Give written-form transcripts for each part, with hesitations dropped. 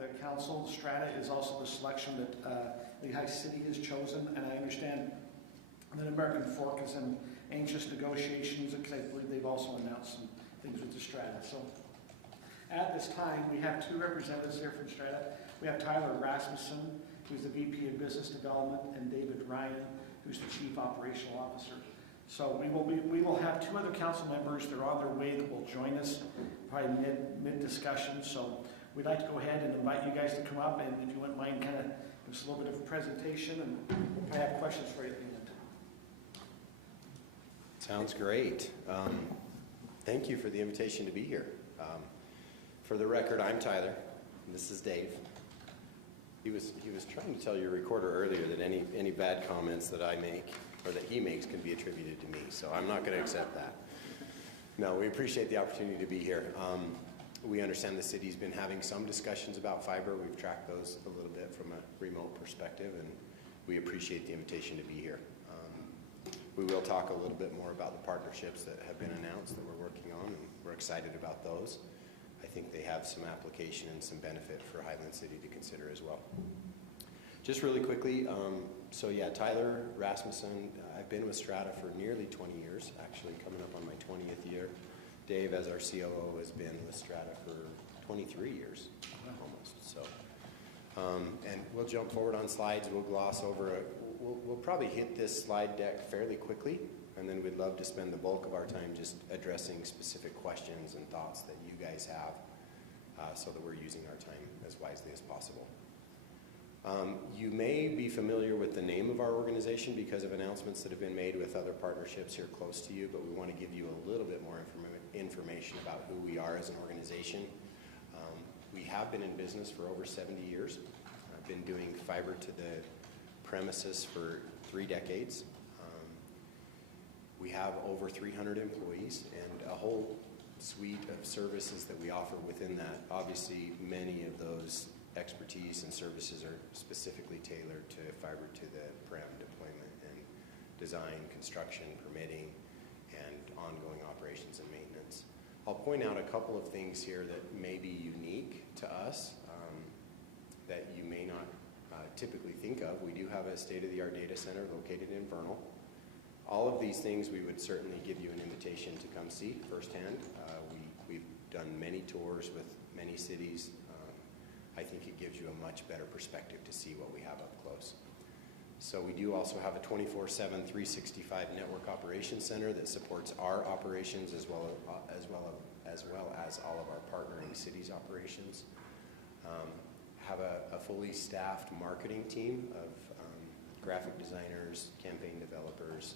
the council. Strata is also the selection that Lehigh City has chosen, and I understand that American Fork is in anxious negotiations, because I believe they've also announced some things with the Strata. So at this time, we have two representatives here from Strata. We have Tyler Rasmussen, who's the VP of Business Development, and David Ryan, who's the Chief Operational Officer. So we will have two other council members. They're on their way that will join us probably mid-discussion. So we'd like to go ahead and invite you guys to come up, and if you wouldn't mind, kind of give us a little bit of a presentation, and we'll probably have questions for you at the end. Sounds great. Thank you for the invitation to be here. For the record, I'm Tyler, and this is Dave. He was trying to tell your recorder earlier that any bad comments that I make or that he makes can be attributed to me, so I'm not going to accept that. No, we appreciate the opportunity to be here. We understand the city's been having some discussions about fiber. We've tracked those a little bit from a remote perspective, and we appreciate the invitation to be here. We will talk a little bit more about the partnerships that have been announced that we're working on, and we're excited about those. I think they have some application and some benefit for Highland City to consider as well. Just really quickly, so yeah, Tyler Rasmussen, I've been with Strata for nearly 20 years, actually coming up on my 20th year. Dave, as our COO, has been with Strata for 23 years, almost. So, and we'll jump forward on slides, we'll gloss over it. We'll probably hit this slide deck fairly quickly, and then we'd love to spend the bulk of our time just addressing specific questions and thoughts that you guys have, so that we're using our time as wisely as possible. You may be familiar with the name of our organization because of announcements that have been made with other partnerships here close to you, but we want to give you a little bit more information about who we are as an organization. We have been in business for over 70 years. I've been doing fiber to the premises for 3 decades. We have over 300 employees and a whole suite of services that we offer within that. Obviously, many of those expertise and services are specifically tailored to fiber to the prem deployment and design, construction, permitting, and ongoing operations and maintenance. I'll point out a couple of things here that may be unique to us that you may not typically think of. We do have a state-of-the-art data center located in Vernal. All of these things we would certainly give you an invitation to come see firsthand. We've done many tours with many cities. I think it gives you a much better perspective to see what we have up close. So we do also have a 24/7, 365 network operations center that supports our operations as well as all of our partnering cities' operations. Have a fully staffed marketing team of graphic designers, campaign developers,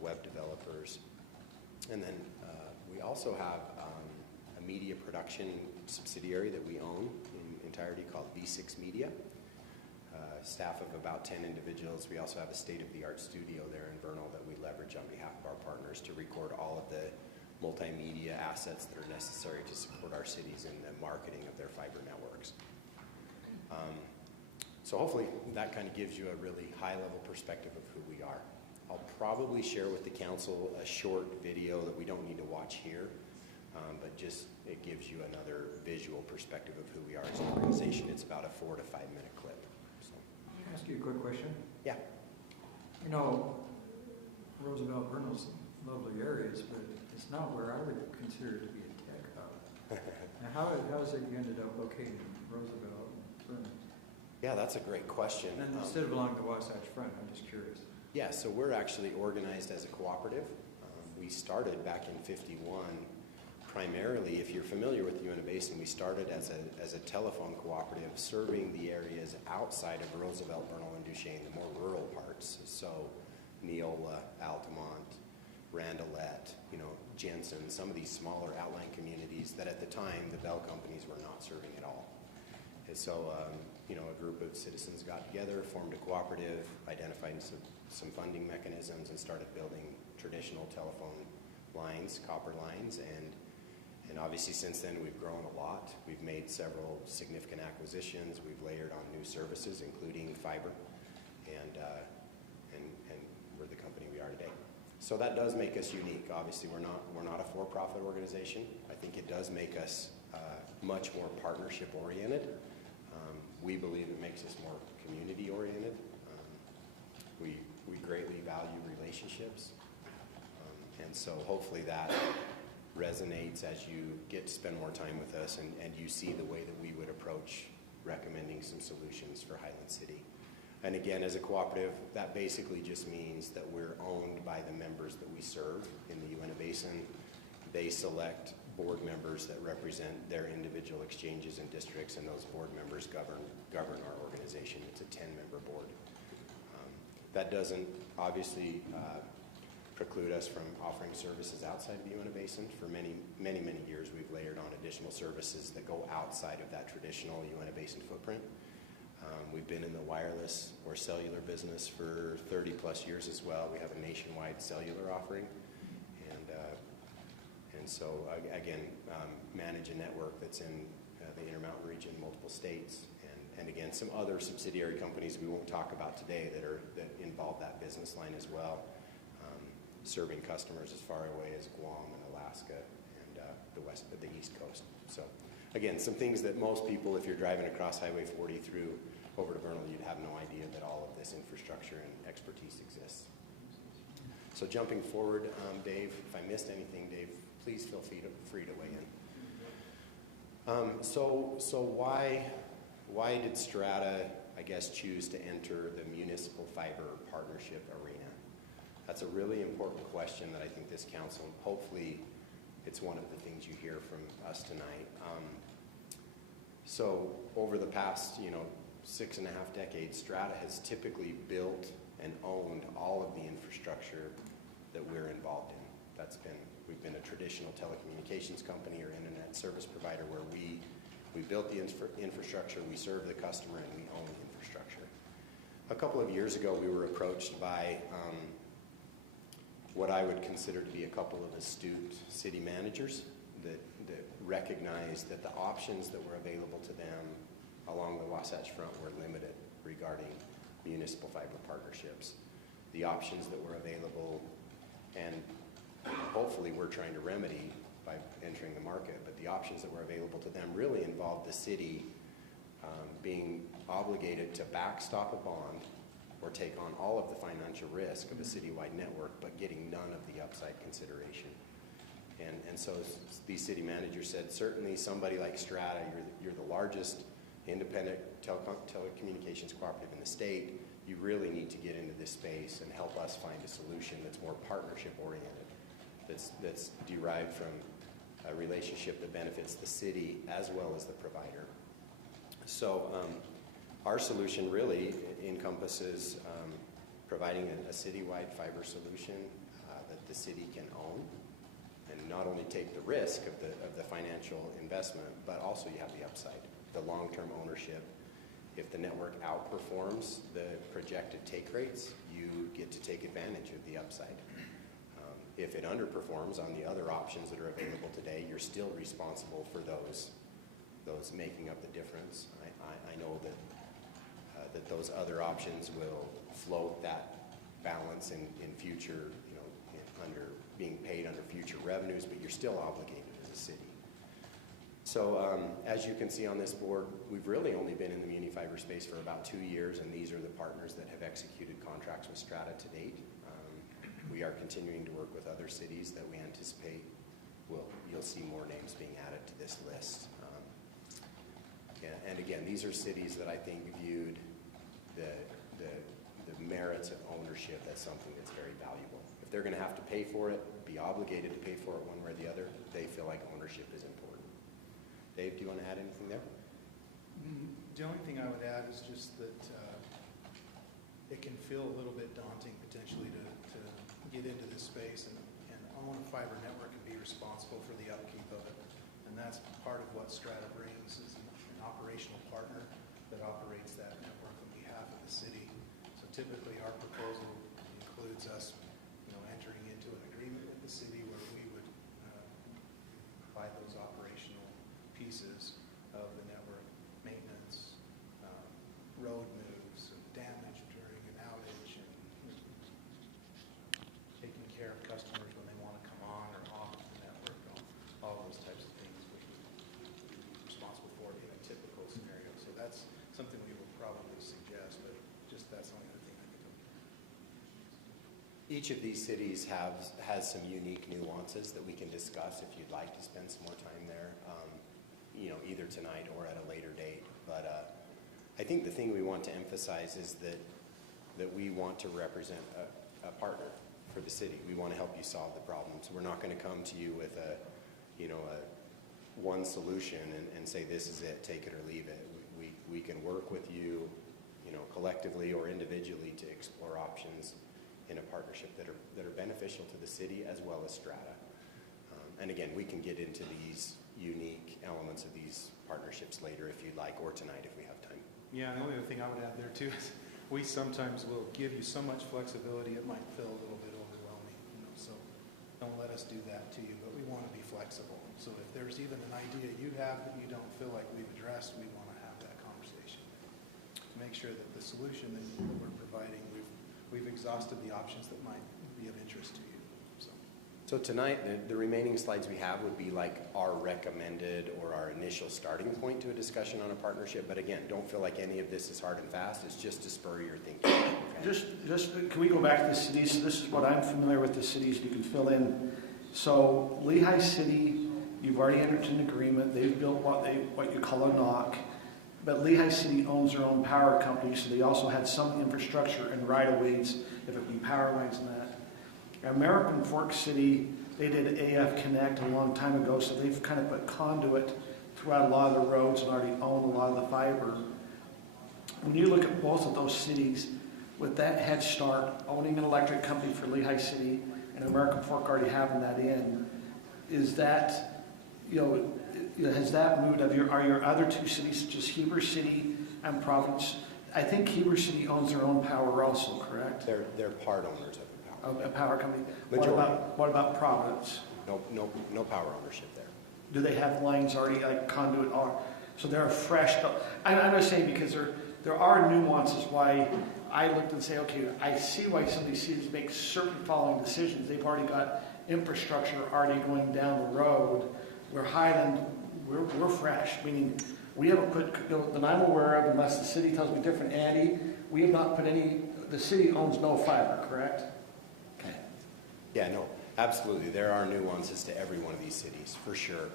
web developers, and then we also have a media production subsidiary that we own in entirety called V6 Media. Staff of about 10 individuals. We also have a state-of-the-art studio there in Vernal that we leverage on behalf of our partners to record all of the multimedia assets that are necessary to support our cities in the marketing of their fiber networks. So hopefully that kind of gives you a really high-level perspective of who we are. I'll probably share with the council a short video that we don't need to watch here, but just it gives you another visual perspective of who we are as an organization. It's about a 4 to 5 minute clip. So. Can I ask you a quick question? Yeah. You know, Roosevelt, Vernal's lovely areas, but it's not where I would consider to be a tech hub. Now, how is it you ended up located in Roosevelt and Vernal? Yeah, that's a great question. And instead of along the Wasatch Front, I'm just curious. Yeah, so we're actually organized as a cooperative. We started back in '51. Primarily, if you're familiar with the Uinta Basin, we started as a telephone cooperative serving the areas outside of Roosevelt, Vernal, and Duchesne, the more rural parts. So Neola, Altamont, Randolette, Jensen, some of these smaller outlying communities that at the time the Bell companies were not serving at all. And so, a group of citizens got together, formed a cooperative, identified some funding mechanisms, and started building traditional telephone lines, copper lines, and obviously since then we've grown a lot. We've made several significant acquisitions. We've layered on new services, including fiber, and we're the company we are today. So that does make us unique. Obviously, we're not a for-profit organization. I think it does make us much more partnership-oriented. We believe it makes us more community-oriented. We greatly value relationships. And so hopefully that resonates as you get to spend more time with us and you see the way that we would approach recommending some solutions for Highland City. And again, as a cooperative, that basically just means that we're owned by the members that we serve in the Uinta Basin. They select board members that represent their individual exchanges and districts, and those board members govern our organization. It's a 10-member board. That doesn't obviously preclude us from offering services outside of the Uinta Basin. For many years, we've layered on additional services that go outside of that traditional Uinta Basin footprint. We've been in the wireless or cellular business for 30 plus years as well. We have a nationwide cellular offering. And so, again, manage a network that's in the Intermountain region, multiple states, and again, some other subsidiary companies we won't talk about today that involve that business line as well, serving customers as far away as Guam and Alaska and the East Coast. So, again, some things that most people, if you're driving across Highway 40 through over to Vernal, you'd have no idea that all of this infrastructure and expertise exists. So jumping forward, Dave, if I missed anything, Dave, please feel free to weigh in. So why did Strata, I guess, choose to enter the municipal fiber partnership arena? That's a really important question that I think this council, hopefully it's one of the things you hear from us tonight. So over the past, 6.5 decades, Strata has typically built and owned all of the infrastructure that we're involved in. We've been a traditional telecommunications company or internet service provider where we built the infrastructure, we serve the customer, and we own the infrastructure. A couple of years ago, we were approached by what I would consider to be a couple of astute city managers that recognized that the options that were available to them along the Wasatch Front were limited regarding municipal fiber partnerships. The options that were available, and hopefully we're trying to remedy by entering the market, but the options that were available to them really involved the city being obligated to backstop a bond or take on all of the financial risk of a citywide network, but getting none of the upside consideration. And so these city managers said, certainly somebody like Strata, you're the largest independent telecommunications cooperative in the state, you really need to get into this space and help us find a solution that's more partnership oriented, that's derived from a relationship that benefits the city as well as the provider. So our solution really encompasses providing a citywide fiber solution that the city can own and not only take the risk of the financial investment, but also you have the upside, the long-term ownership. If the network outperforms the projected take rates, you get to take advantage of the upside. If it underperforms on the other options that are available today, you're still responsible for those making up the difference. I know that those other options will float that balance in future, under being paid under future revenues, but you're still obligated as a city. So as you can see on this board, we've really only been in the muni-fiber space for about 2 years, and these are the partners that have executed contracts with Strata to date. We are continuing to work with other cities that we anticipate you'll see more names being added to this list. And again, these are cities that I think viewed the merits of ownership as something that's very valuable. If they're going to have to pay for it, be obligated to pay for it one way or the other, they feel like ownership is important. Dave, do you want to add anything there? The only thing I would add is just that it can feel a little bit daunting potentially to get into this space and own a fiber network and be responsible for the upkeep of it. And that's part of what Strata brings, is an operational partner that operates that network on behalf of the city. So typically our proposal includes us entering into an agreement with the city where we would provide those operational pieces of the network, maintenance, road moves, and damage during an outage, and taking care of customers when they want to come on or off the network, all those types of things we would be responsible for in a typical scenario. So that's something we will probably suggest, but just that's the only other thing I could think of. Each of these cities has some unique nuances that we can discuss if you'd like to spend some more time there, either tonight or at a later date. But I think the thing we want to emphasize is that we want to represent a partner for the city. We want to help you solve the problems. We're not going to come to you with a one solution and say, this is it, take it or leave it. We can work with you, collectively or individually to explore options in a partnership that are beneficial to the city as well as Strata. And again, we can get into these unique elements of these partnerships later if you'd like, or tonight if we have time. Yeah, and the only other thing I would add there too is we sometimes will give you so much flexibility it might feel a little bit overwhelming, so don't let us do that to you, but we want to be flexible. So if there's even an idea you have that you don't feel like we've addressed, we want to have that conversation to make sure that the solution that we're providing, we've exhausted the options that might be of interest to you. So tonight, the remaining slides we have would be like our recommended or our initial starting point to a discussion on a partnership. But again, don't feel like any of this is hard and fast. It's just to spur your thinking. Okay? Just can we go back to the cities? So this is what I'm familiar with the cities. You can fill in. So Lehigh City, you've already entered an agreement. They've built what you call a NOC. But Lehigh City owns their own power company, so they also had some infrastructure and right-of-ways, if it be power lines and that. American Fork City, they did AF Connect a long time ago, so they've kind of put conduit throughout a lot of the roads and already own a lot of the fiber. When you look at both of those cities, with that head start, owning an electric company for Lehigh City and American Fork already having that in, is that, has that moved? Are your other two cities, such as Heber City and Providence? I think Heber City owns their own power also, correct? They're part owners of a power company. Majority. What about Providence? No power ownership there. Do they have lines already, like conduit? So they're fresh. I'm just saying because there are nuances why I looked and say, okay, I see why some of these cities make certain following decisions. They've already got infrastructure already going down the road. Where Highland, we're fresh, meaning we haven't put, that I'm aware of, unless the city tells me different, Andy, we have not put any, the city owns no fiber, correct? Yeah, no, absolutely. There are nuances to every one of these cities, for sure.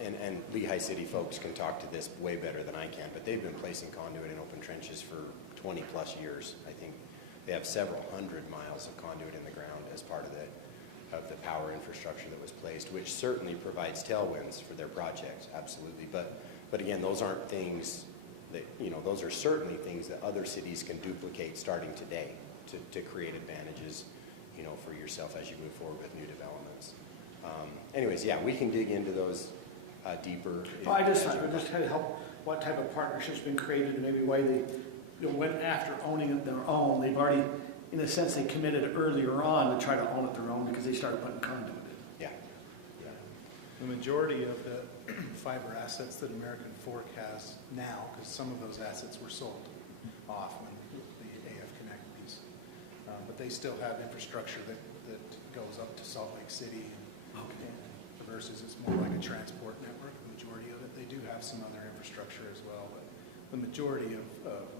And Lehigh City folks can talk to this way better than I can, but they've been placing conduit in open trenches for 20 plus years. I think they have several hundred miles of conduit in the ground as part of the power infrastructure that was placed, which certainly provides tailwinds for their projects, absolutely. But again, those aren't things that, those are certainly things that other cities can duplicate starting today to create advantages for yourself as you move forward with new developments. Anyways, yeah, we can dig into those deeper. Well, I just trying to help what type of partnership's been created and maybe why they went after owning it their own. They've already, in a sense, they committed earlier on to try to own it their own because they started putting conduit in. Yeah. The majority of the fiber assets that American Fork has now, because some of those assets were sold off when the AF Connect piece. But they still have infrastructure that goes up to Salt Lake City and versus it's more like a transport network, the majority of it. They do have some other infrastructure as well, but the majority of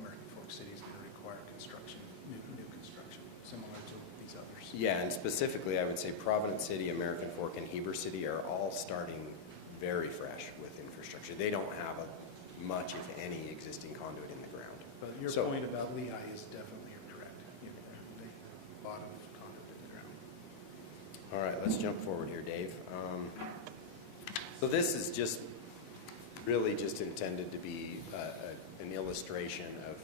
American Fork City is going to require construction, new construction, similar to these others. Yeah, and specifically I would say Providence City, American Fork, and Heber City are all starting very fresh with infrastructure. They don't have much, if any, existing conduit in the ground. But your point about Lehigh is definitely correct. They have a lot of conduit in the ground. All right, let's jump forward here, Dave. So this is just really just intended to be an illustration of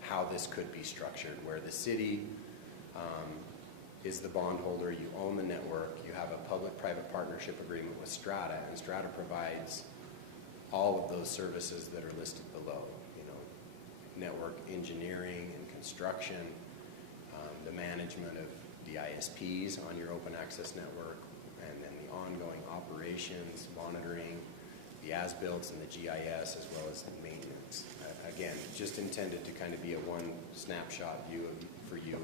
how this could be structured, where the city is the bondholder, you own the network, you have a public-private partnership agreement with Strata, and Strata provides all of those services that are listed below, network engineering and construction, the management of the ISPs on your open access network, and then the ongoing operations, monitoring, the as-builts and the GIS, as well as the maintenance. Again, just intended to kind of be a one snapshot view for you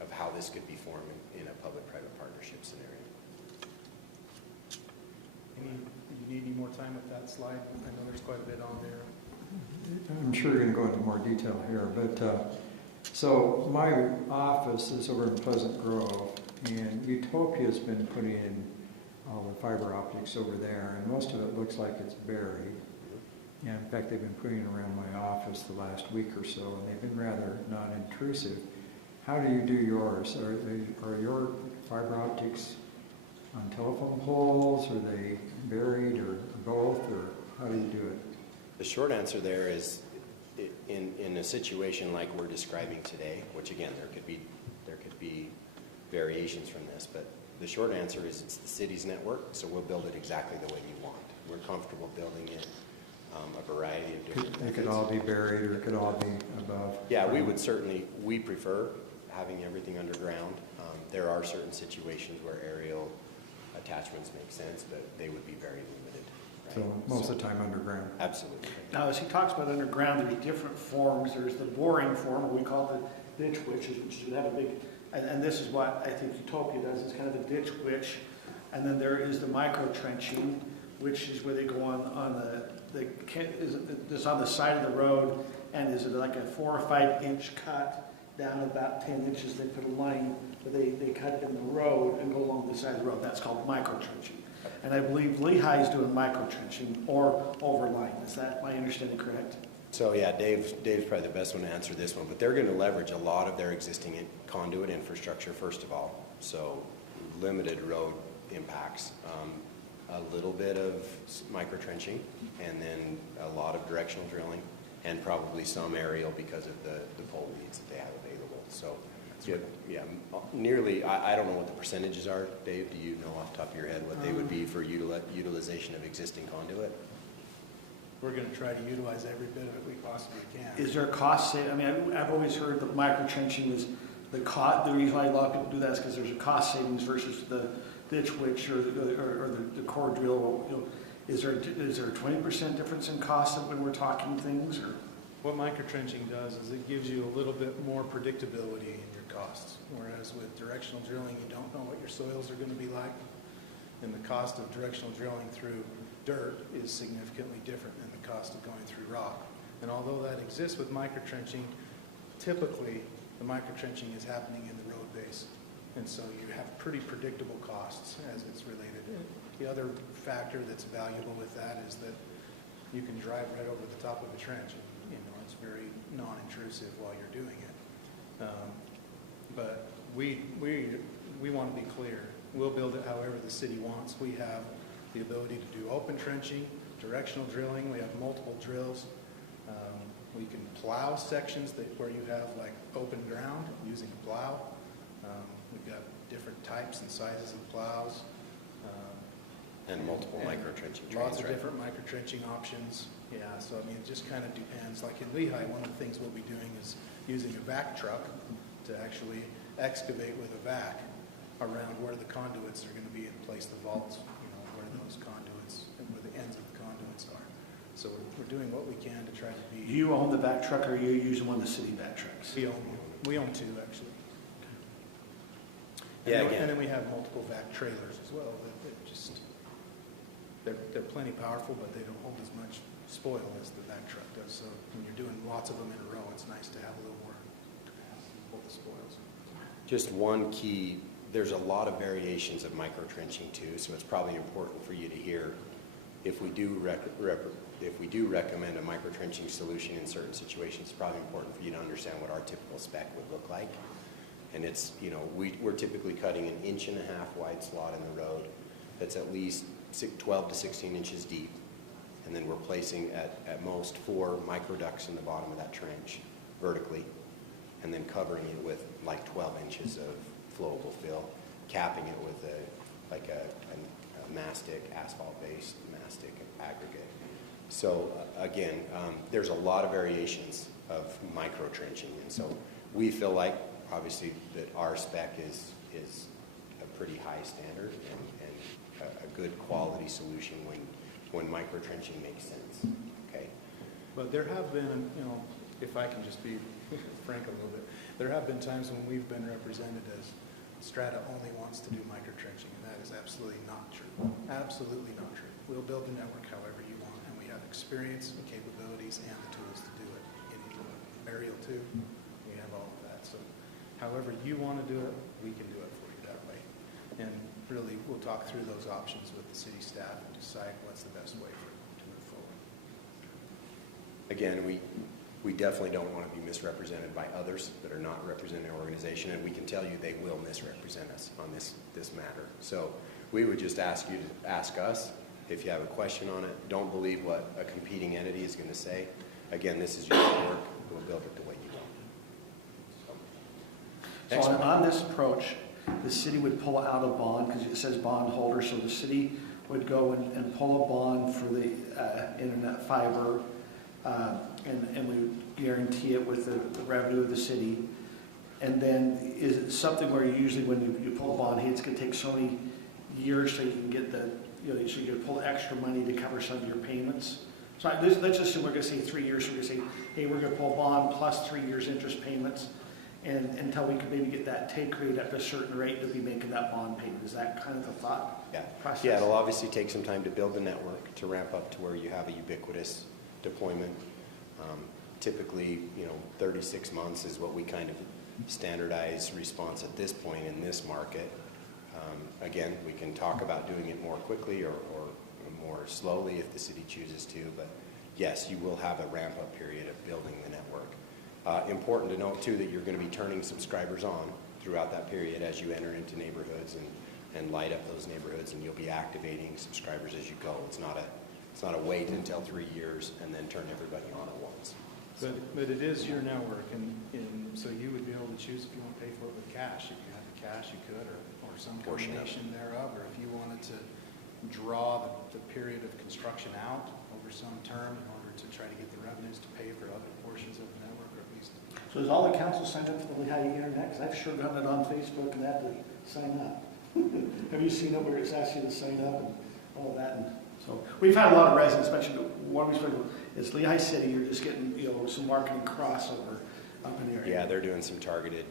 of how this could be formed in a public-private partnership scenario. You need any more time with that slide? I know there's quite a bit on there. I'm sure you're going to go into more detail here, but so my office is over in Pleasant Grove, and Utopia's been putting in all the fiber optics over there, and most of it looks like it's buried. And in fact, they've been putting it around my office the last week or so, and they've been rather non-intrusive. How do you do yours? Are your fiber optics on telephone poles? Are they buried, or both, or how do you do it? The short answer there is, in a situation like we're describing today, which again, there could be variations from this, but the short answer is it's the city's network, so we'll build it exactly the way you want. We're comfortable building it a variety of different It methods. could all be buried, or it could all be above? Yeah, we prefer having everything underground. There are certain situations where aerial attachments make sense, but they would be very limited. Right? So most of the time underground? Absolutely. Now, as he talks about underground, there's different forms. There's the boring form, or we call it the ditch witch, which would have a big, and this is what I think Utopia does, it's kind of a ditch witch. And then there is the micro trenching, which is where they go on it's on the side of the road, and is it like a 4 or 5 inch cut down about 10 inches. They put a line, but they cut it in the road and go along the side of the road. That's called micro trenching. And I believe Lehigh is doing micro trenching or overline. Is that my understanding correct? So yeah, Dave's probably the best one to answer this one, but they're going to leverage a lot of their existing conduit infrastructure first of all. So limited road impacts, a little bit of micro trenching, and then a lot of directional drilling, and probably some aerial because of the pole leads that they have available. So yeah, nearly, I don't know what the percentages are. Dave, do you know off the top of your head what they would be for utilization of existing conduit? We're going to try to utilize every bit of it we possibly can. Is there a cost saving? I mean, I've always heard that micro trenching is the cost. The reason why a lot of people do that is because there's a cost savings versus the ditch witch or the core drill. You know, is there a 20% difference in cost when we're talking things? Or What microtrenching does is it gives you a little bit more predictability in your costs, whereas with directional drilling, you don't know what your soils are going to be like, and the cost of directional drilling through dirt is significantly different than the cost of going through rock. And although that exists with microtrenching, typically the microtrenching is happening in the road base, and so you have pretty predictable costs as it's related. The other factor that's valuable with that is that you can drive right over the top of a trench. You know, it's very non-intrusive while you're doing it. But we want to be clear. We'll build it however the city wants. We have the ability to do open trenching, directional drilling. We have multiple drills. We can plow sections where you have like open ground using a plow. We've got different types and sizes of plows. And multiple micro-trenching trains, Lots of right? different micro-trenching options. Yeah, so I mean, it just kind of depends. Like in Lehigh, one of the things we'll be doing is using a vac truck to actually excavate with a vac around where the conduits are going to be and place the vaults, you know, where those conduits and where the ends of the conduits are. So we're doing what we can to try to be. do you own the back truck, or are you using one of the city back trucks? We own two actually. Yeah, And again. then we have multiple vac trailers as well. They're plenty powerful, but they don't hold as much spoil as the vac truck does. So when you're doing lots of them in a row, it's nice to have a little more capacity to hold the spoils. Just one key, there's a lot of variations of micro-trenching too, so it's probably important for you to hear if we do recommend a micro-trenching solution in certain situations, it's probably important for you to understand what our typical spec would look like. And it's, you know, we're typically cutting an 1.5 inch wide slot in the road that's at least 12 to 16 inches deep. And then we're placing at most 4 microducts in the bottom of that trench vertically, and then covering it with like 12 inches of flowable fill, capping it with a mastic, asphalt-based mastic aggregate. So again, there's a lot of variations of micro-trenching, and so we feel like obviously that our spec is a pretty high standard and a good quality solution when micro-trenching makes sense. Okay. But there have been, you know, if I can just be frank a little bit, there have been times when we've been represented as Strata only wants to do micro-trenching, and that is absolutely not true. Absolutely not true. We'll build the network however you want, and we have experience experience and capabilities and the tools to do it. You need to look. Burial too, we have all of that. So however you want to do it, we can do it for you that way. And really, we'll talk through those options with the city staff and decide what's the best way to move forward. Again, we definitely don't want to be misrepresented by others that are not representing our organization, and we can tell you they will misrepresent us on this matter. So we would just ask you to ask us if you have a question on it. Don't believe what a competing entity is going to say. Again, this is your work. We'll build it the way you want. So on this approach, the city would pull out a bond, because it says bondholder, so the city would go and pull a bond for the internet fiber, and we would guarantee it with the revenue of the city. And then is it something where usually when you pull a bond, hey, it's going to take so many years so you can get the, so you can pull extra money to cover some of your payments? So let's assume we're going to say 3 years, so we're going to say, hey, we're going to pull a bond plus 3 years interest payments, and until we could maybe get that take rate up to a certain rate to be making that bond payment. Is that kind of the thought process? Yeah, it'll obviously take some time to build the network to ramp up to where you have a ubiquitous deployment. Typically, 36 months is what we kind of standardize response at this point in this market. Again, we can talk about doing it more quickly or more slowly if the city chooses to, but yes, you will have a ramp-up period of building the network. Important to note, too, that you're going to be turning subscribers on throughout that period as you enter into neighborhoods and light up those neighborhoods, and you'll be activating subscribers as you go. It's not a wait until 3 years and then turn everybody on at once. But it is your network, and so you would be able to choose if you want to pay for it with cash. If you had the cash, you could, or some combination thereof, or if you wanted to draw the period of construction out over some term in order to try to get the revenues to pay for other portions of the network, or at least. So is all the council signed up for the Lehigh Internet? Because I've sure done it on Facebook and had to sign up. Have you seen it where it's asked you to sign up and all of that? And so we've had a lot of residents mention one reason is Lehigh City. You're just getting some marketing crossover up in the area. Yeah, they're doing some targeted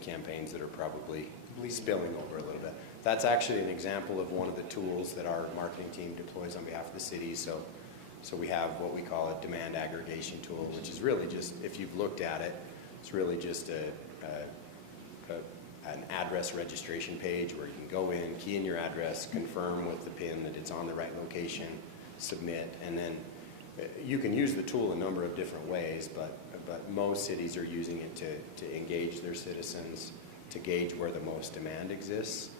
campaigns that are probably spilling over a little bit. That's actually an example of one of the tools that our marketing team deploys on behalf of the city. So we have what we call a demand aggregation tool, which is really just, if you've looked at it, it's really just an address registration page where you can go in, key in your address, confirm with the PIN that it's on the right location, submit, and then you can use the tool a number of different ways, but most cities are using it to engage their citizens, to gauge where the most demand exists,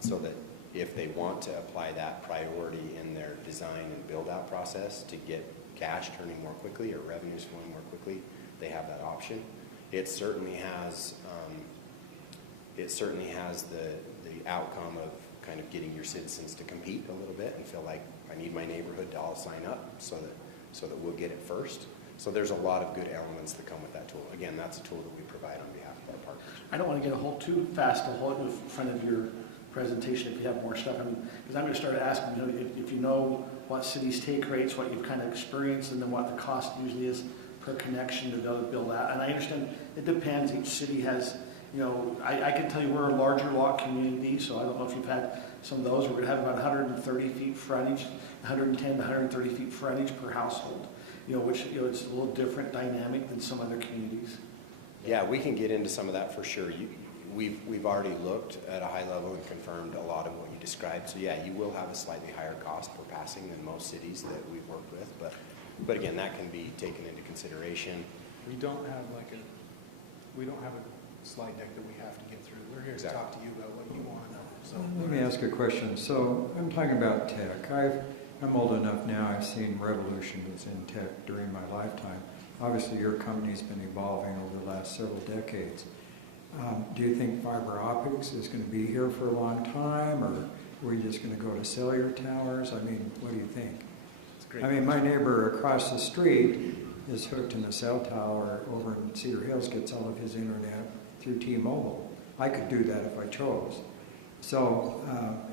so that if they want to apply that priority in their design and build-out process to get cash turning more quickly or revenues flowing more quickly, they have that option. It certainly has the outcome of kind of getting your citizens to compete a little bit and feel like I need my neighborhood to all sign up so that we'll get it first. So there's a lot of good elements that come with that tool. Again, that's a tool that we provide on behalf of our partners. I don't want to get too fast a hold in front of your presentation if you have more stuff. Because I'm going to start asking, if you know what cities take rates, what you've kind of experienced, and then what the cost usually is per connection to be able to build that. And I understand it depends. Each city has, I can tell you we're a larger lot community, so I don't know if you've had some of those. We're going to have about 130 feet frontage, 110 to 130 feet frontage per household. Which it's a little different dynamic than some other communities. Yeah, we can get into some of that for sure. We've already looked at a high level and confirmed a lot of what you described. So yeah, you will have a slightly higher cost per passing than most cities that we've worked with, but again, that can be taken into consideration. We don't have a slide deck that we have to get through. We're here to talk to you about what you want to know. So let me ask a question. So I'm talking about tech. I'm old enough now, I've seen revolutions in tech during my lifetime. Obviously, your company's been evolving over the last several decades. Do you think fiber optics is going to be here for a long time, or are we just going to go to cellular towers? I mean, what do you think? I mean, my neighbor across the street is hooked in a cell tower over in Cedar Hills, gets all of his internet through T-Mobile. I could do that if I chose. So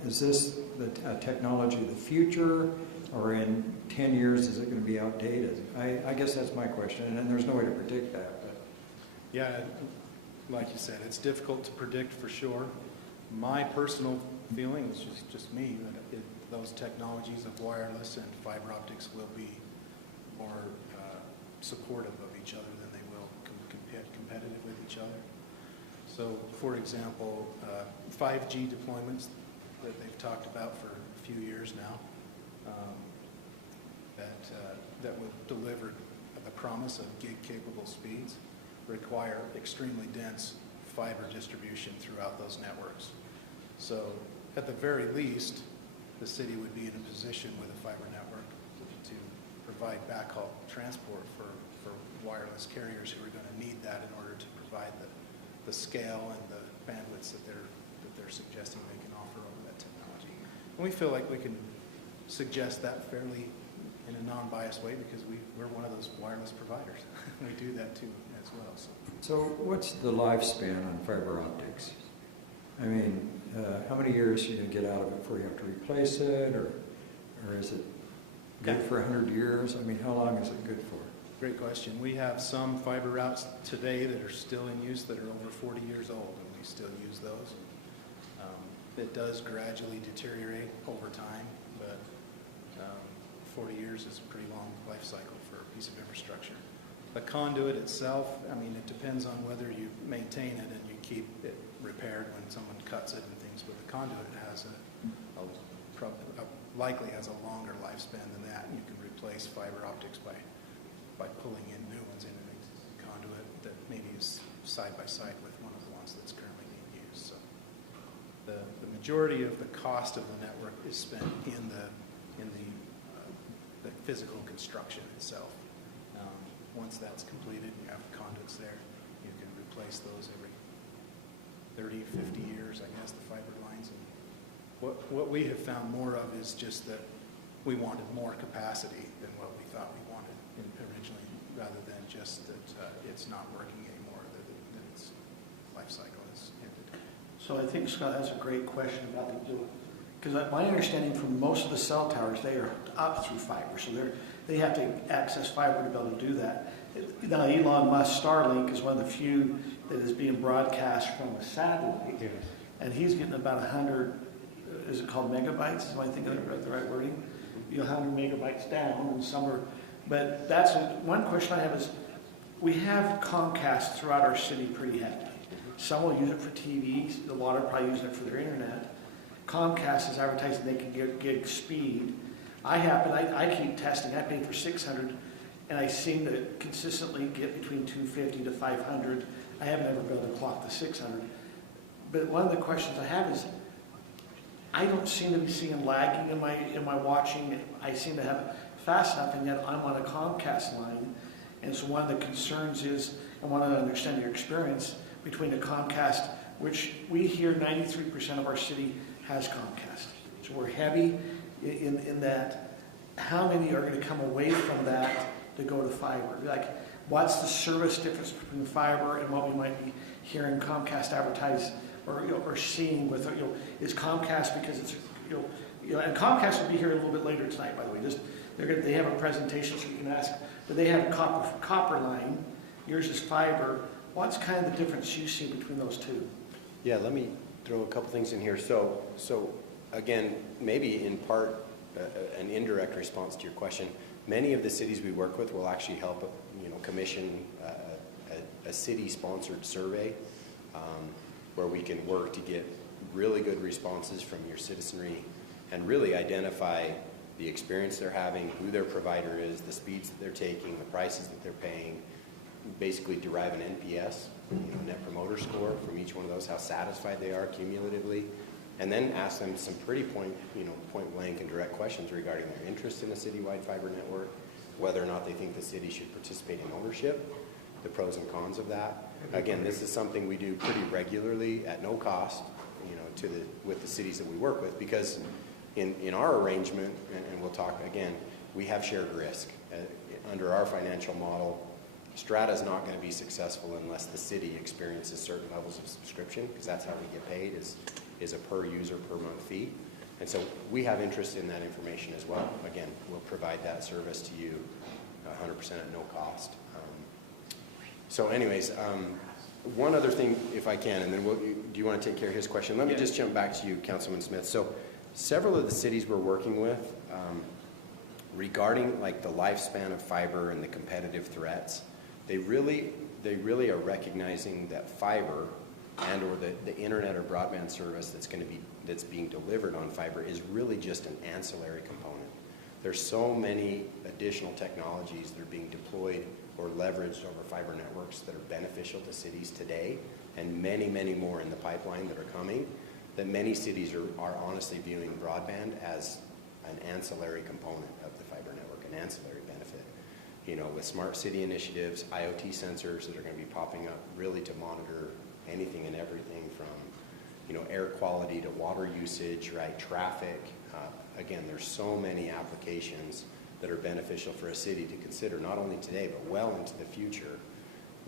is this the technology of the future, or in 10 years is it going to be outdated? I guess that's my question, and there's no way to predict that. But. Yeah, like you said, it's difficult to predict for sure. My personal feeling is just me, that those technologies of wireless and fiber optics will be more supportive of each other than they will competitive with each other. So, for example, 5G deployments that they've talked about for a few years now, that would deliver the promise of gig-capable speeds, require extremely dense fiber distribution throughout those networks. So, at the very least, the city would be in a position with a fiber network to provide backhaul transport for wireless carriers who are going to need that in order to provide the scale and the bandwidths that they're suggesting they can offer over that technology. And we feel like we can suggest that fairly in a non-biased way because we're one of those wireless providers. We do that too as well. So what's the lifespan on fiber optics? I mean, how many years are you going to get out of it before you have to replace it, or is it good for 100 years? I mean, how long is it good for? Great question. We have some fiber routes today that are still in use that are over 40 years old, and we still use those. It does gradually deteriorate over time, but 40 years is a pretty long life cycle for a piece of infrastructure. The conduit itself, I mean, it depends on whether you maintain it and you keep it repaired when someone cuts it and things, but the conduit has likely has a longer lifespan than that. You can replace fiber optics by pulling in new ones in an conduit that maybe is side by side with one of the ones that's currently being used. So the majority of the cost of the network is spent in the physical construction itself. Once that's completed, you have conduits there, you can replace those every 30, 50 years, I guess, the fiber lines. And what we have found more of is just that we wanted more capacity than what we thought we wanted originally, rather than just that it's not working anymore, that its life cycle is ended. So I think Scott has a great question about because my understanding from most of the cell towers, they are hooked up through fiber, so they have to access fiber to be able to do that. Now, Elon Musk Starlink is one of the few that is being broadcast from a satellite, Yes. and he's getting about 100, is it called megabytes? Is I think the right wording? 100 megabytes down, and some are, but that's one question I have is, we have Comcast throughout our city pretty heavily. Some will use it for TVs, a lot are probably using it for their internet. Comcast is advertising they can get gig speed. I keep testing, I pay for 600, and I seem to consistently get between 250 to 500. I haven't ever been able to clock the 600. But one of the questions I have is, I don't seem to be seeing lagging in my watching. I seem to have it fast enough, and yet I'm on a Comcast line. And so one of the concerns is, I want to understand your experience between the Comcast, which we hear 93% of our city has Comcast. So we're heavy in that. How many are going to come away from that to go to fiber? Like, what's the service difference between fiber and what we might be hearing Comcast advertise or seeing with, is Comcast, because it's, and Comcast will be here a little bit later tonight, by the way. They have a presentation, so you can ask, but they have a copper line. Yours is fiber. What's kind of the difference you see between those two? Yeah, let me throw a couple things in here. So again, maybe in part an indirect response to your question. Many of the cities we work with will actually help, commission a city-sponsored survey where we can work to get really good responses from your citizenry and really identify the experience they're having, who their provider is, the speeds that they're taking, the prices that they're paying, basically derive an NPS, Net Promoter Score from each one of those, how satisfied they are cumulatively, and then ask them some pretty point blank and direct questions regarding their interest in a citywide fiber network, whether or not they think the city should participate in ownership, the pros and cons of that. Again, this is something we do pretty regularly at no cost, with the cities that we work with, because in our arrangement, and we'll talk again, we have shared risk. Under our financial model, Strata is not going to be successful unless the city experiences certain levels of subscription, because that's how we get paid, is a per user per month fee. And so we have interest in that information as well. Again, we'll provide that service to you 100% at no cost. So anyways, one other thing, if I can, and then do you want to take care of his question? Let me just jump back to you, Councilman Smith. So several of the cities we're working with, regarding like the lifespan of fiber and the competitive threats, they really are recognizing that fiber and or the internet or broadband service that's being delivered on fiber is really just an ancillary component. There's so many additional technologies that are being deployed or leveraged over fiber networks that are beneficial to cities today, and many, many more in the pipeline that are coming, that many cities are honestly viewing broadband as an ancillary component of the fiber network, an ancillary benefit. You know, with smart city initiatives, IoT sensors that are going to be popping up really to monitor anything and everything from, you know, air quality to water usage, right, traffic. Again, there's so many applications that are beneficial for a city to consider, not only today, but well into the future,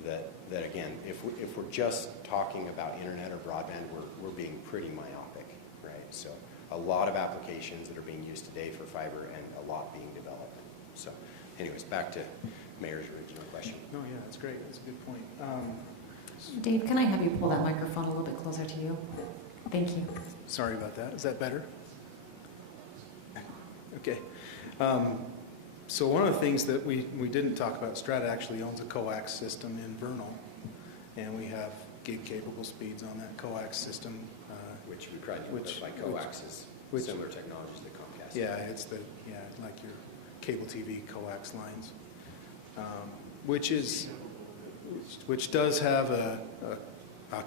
that again, if we're just talking about internet or broadband, we're being pretty myopic, right? So a lot of applications that are being used today for fiber and a lot being developed. So anyways, back to Mayor's original question. No, yeah, that's great. That's a good point. Dave, can I have you pull that microphone a little bit closer to you? Thank you. Sorry about that. Is that better? Okay. So one of the things that we didn't talk about, Strata actually owns a coax system in Vernal, and we have gig-capable speeds on that coax system. Which we tried to which like coax is similar technologies to Comcast. Yeah, it's like your cable TV coax lines, which does have a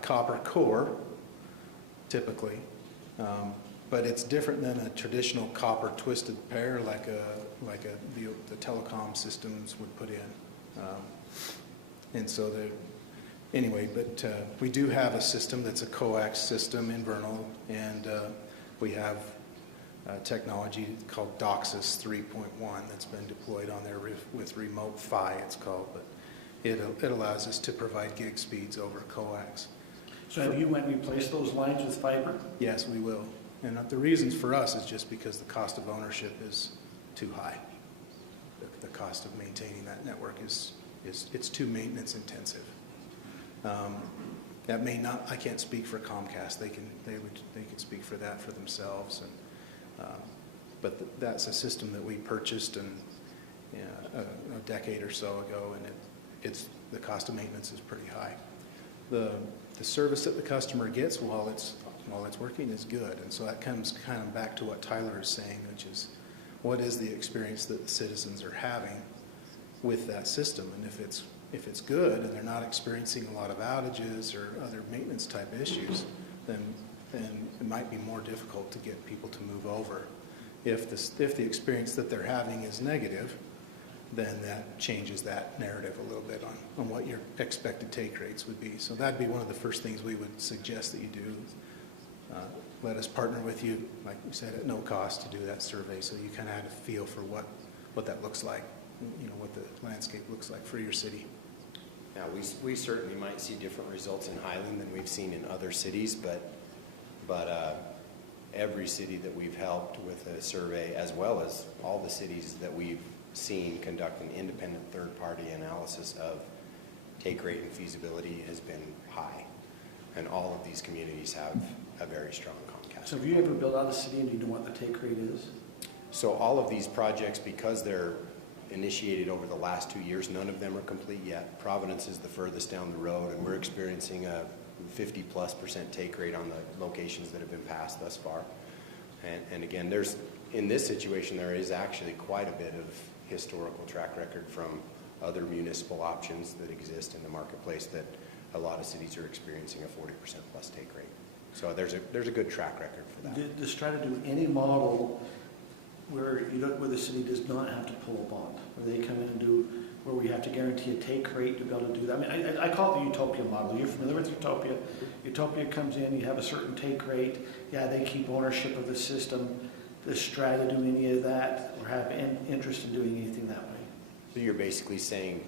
copper core, typically, but it's different than a traditional copper twisted pair like the telecom systems would put in. And so anyway, but we do have a system that's a coax system in Vernal, and we have technology called DOCSIS 3.1 that's been deployed on there with remote PHY, it's called, but it allows us to provide gig speeds over coax. So have you went and replaced those lines with fiber? Yes, we will. And the reasons for us is just because the cost of ownership is too high. The cost of maintaining that network it's too maintenance intensive. That may not, I can't speak for Comcast. They can speak for that for themselves. And but that's a system that we purchased a decade or so ago, and the cost of maintenance is pretty high. The service that the customer gets while it's working is good, and so that comes kind of back to what Tyler is saying, which is what is the experience that the citizens are having with that system, and if it's good and they're not experiencing a lot of outages or other maintenance type issues, then it might be more difficult to get people to move over. If the experience that they're having is negative, then that changes that narrative a little bit on what your expected take rates would be. So that'd be one of the first things we would suggest that you do. Let us partner with you, like we said, at no cost to do that survey, so you kind of have a feel for what that looks like, you know, what the landscape looks like for your city. Now, we certainly might see different results in Highland than we've seen in other cities, but every city that we've helped with a survey, as well as all the cities that we've seen conduct an independent third-party analysis of take rate and feasibility, has been high. And all of these communities have a very strong Comcast. So have you ever built out a city and do you know what the take rate is? So all of these projects, because they're initiated over the last 2 years, none of them are complete yet. Providence is the furthest down the road, and we're experiencing a 50+% take rate on the locations that have been passed thus far. And again, in this situation, there is actually quite a bit of historical track record from other municipal options that exist in the marketplace that a lot of cities are experiencing a 40% plus take rate. So there's a good track record for that. Does Strata do any model where the city does not have to pull a bond, where they come in and do, where we have to guarantee a take rate to be able to do that? I mean, I call it the Utopia model. You're familiar with Utopia? Utopia comes in, you have a certain take rate. Yeah, they keep ownership of the system. Does Strata do any of that or have interest in doing anything that way? So you're basically saying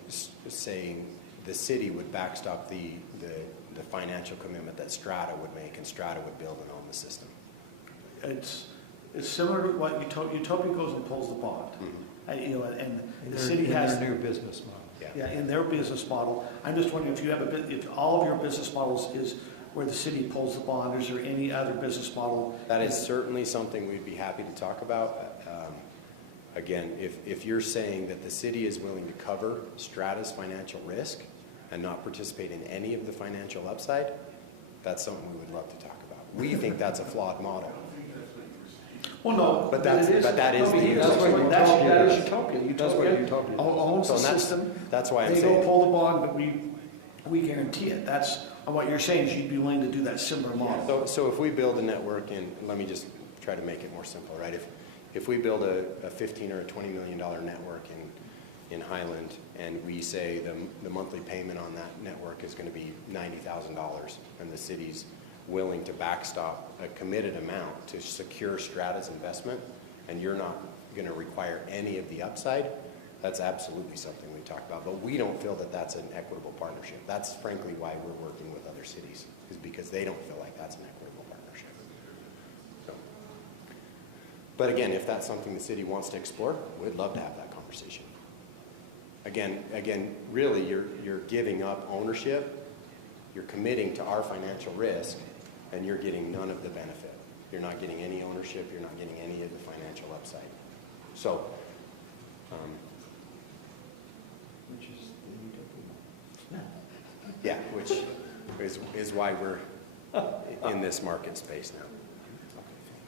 the city would backstop the financial commitment that Strata would make, and Strata would build and own the system. It's similar to what Utopia goes and pulls the bond. Mm-hmm. And the city has their new business model. Yeah, in their business model. I'm just wondering if all of your business models is where the city pulls the bond, or is there any other business model? That is certainly something we'd be happy to talk about. Again, if you're saying that the city is willing to cover Strata's financial risk and not participate in any of the financial upside, that's something we would love to talk about. We think that's a flawed model. Well, no, But that is that's utopia. That is utopia. That's what utopia is. Owns the So system. that's why I'm They saying. don't pull the bond, but we guarantee it. That's what you're saying, is you'd be willing to do that similar model. So if we build a network, and let me just try to make it more simple, right? If we build a $15 or a $20 million network in Highland, and we say the monthly payment on that network is going to be $90,000, and the city's willing to backstop a committed amount to secure Strata's investment, and you're not going to require any of the upside, that's absolutely something we talk about. But we don't feel that that's an equitable partnership. That's frankly why we're working with other cities, is because they don't feel like that's an equitable partnership. So, but again, if that's something the city wants to explore, we'd love to have that conversation. Again, really, you're giving up ownership, you're committing to our financial risk, and you're getting none of the benefit. You're not getting any ownership, you're not getting any of the financial upside. So, Which is the utopia. yeah, which is why we're in this market space now.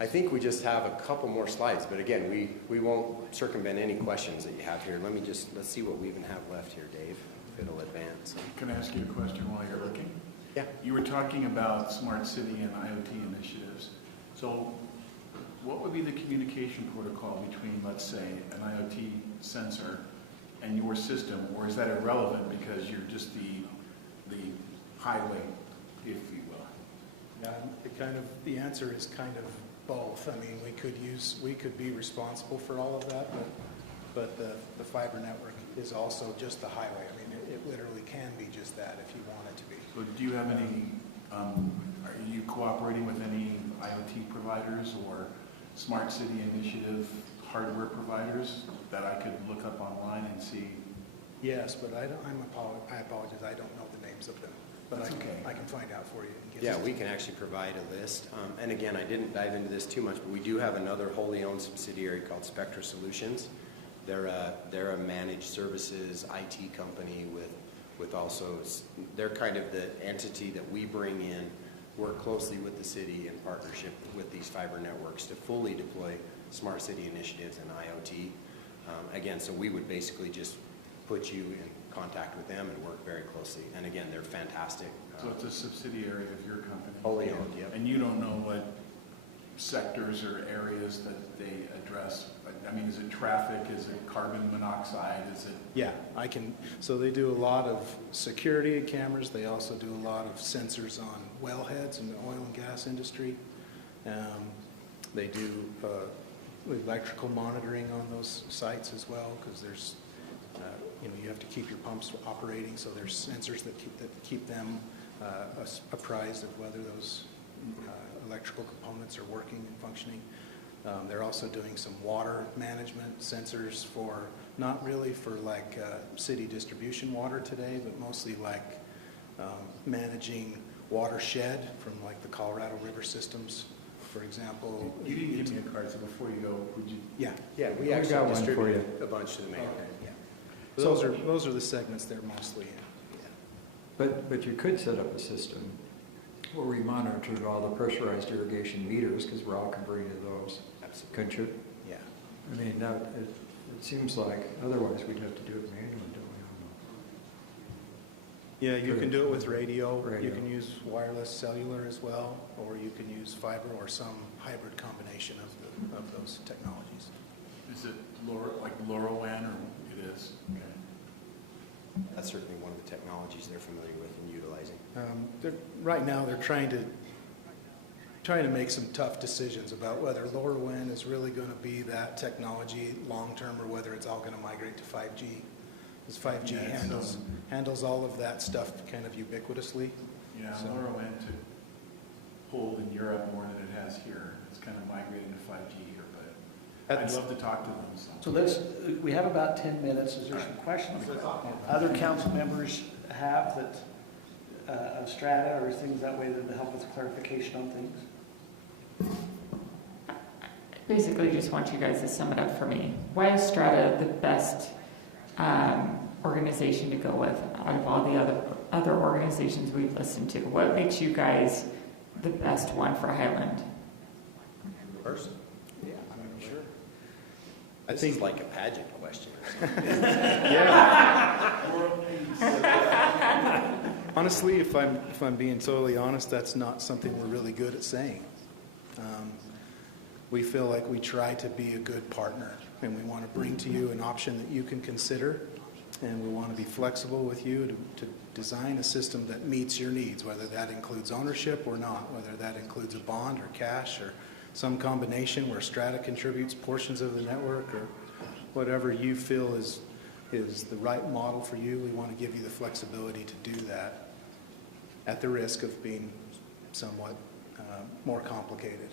I think we just have a couple more slides, but again, we won't circumvent any questions that you have here. Let's see what we even have left here, Dave, if it'll advance. Can I ask you a question while you're looking? Yeah. You were talking about smart city and IoT initiatives. So what would be the communication protocol between, let's say, an IoT sensor and your system, or is that irrelevant because you're just the highway, if you will? Yeah, the answer is kind of both. I mean, we could be responsible for all of that, but the fiber network is also just the highway. I mean, it literally can be just that if you want it to be. So do you have any, are you cooperating with any IoT providers or smart city initiative hardware providers that I could look up online and see? Yes, but I apologize. I don't know the names of them, but That's okay. I can find out for you. And get Yeah, you- we can actually provide a list. And again, I didn't dive into this too much, but we do have another wholly owned subsidiary called Spectra Solutions. They're a managed services IT company with also, they're kind of the entity that we bring in, work closely with the city in partnership with these fiber networks to fully deploy smart city initiatives and IoT. Again, so we would basically just put you in contact with them and work very closely. And again, they're fantastic. So it's a subsidiary of your company? Wholly owned, yep. And you don't know what sectors or areas that they address? I mean, is it traffic? Is it carbon monoxide? Is it? Yeah, I can. So they do a lot of security cameras. They also do a lot of sensors on wellheads in the oil and gas industry. They do electrical monitoring on those sites as well, because there's, you have to keep your pumps operating. So there's sensors that keep them apprised of whether those electrical components are working and functioning. They're also doing some water management sensors for, not really for like city distribution water today, but mostly like managing watershed from like the Colorado River systems, for example. You didn't give me a card, so before you go, would you? Yeah. Yeah, we We actually got one for distribute you. a bunch to the mayor. Okay. Yeah. So those are the segments they're mostly in. But you could set up a system where we monitored all the pressurized irrigation meters, because we're all converting to those. Absolutely. Couldn't you? Yeah. I mean, it seems like otherwise we'd have to do it manually, don't we? Yeah, you can do it with radio. You Radio. can use wireless cellular as well, or you can use fiber or some hybrid combination of those technologies. Is it like LoRaWAN, or it is? Okay. That's certainly one of the technologies they're familiar with and utilizing. Right now, they're trying to make some tough decisions about whether LoRaWAN is really going to be that technology long-term, or whether it's all going to migrate to 5G. Because 5G Yeah, handles all of that stuff kind of ubiquitously. Yeah, So- LoRaWAN took hold in Europe more than it has here. It's kind of migrating to 5G here, but I'd That's- love to talk to them. So we have about 10 minutes. Is there some questions that other council members have that of Strata or things that way that help with clarification on things? Basically, just want you guys to sum it up for me. Why is Strata the best organization to go with out of all the other organizations we've listened to? What makes you guys the best one for Highland? First, Yeah, I'm sure. I think like a pageant question. Honestly, if I'm being totally honest, that's not something we're really good at saying. We feel like we try to be a good partner, and we want to bring to you an option that you can consider, and we want to be flexible with you to design a system that meets your needs, whether that includes ownership or not, whether that includes a bond or cash or some combination where Strata contributes portions of the network, or whatever you feel is the right model for you. We want to give you the flexibility to do that at the risk of being somewhat more complicated,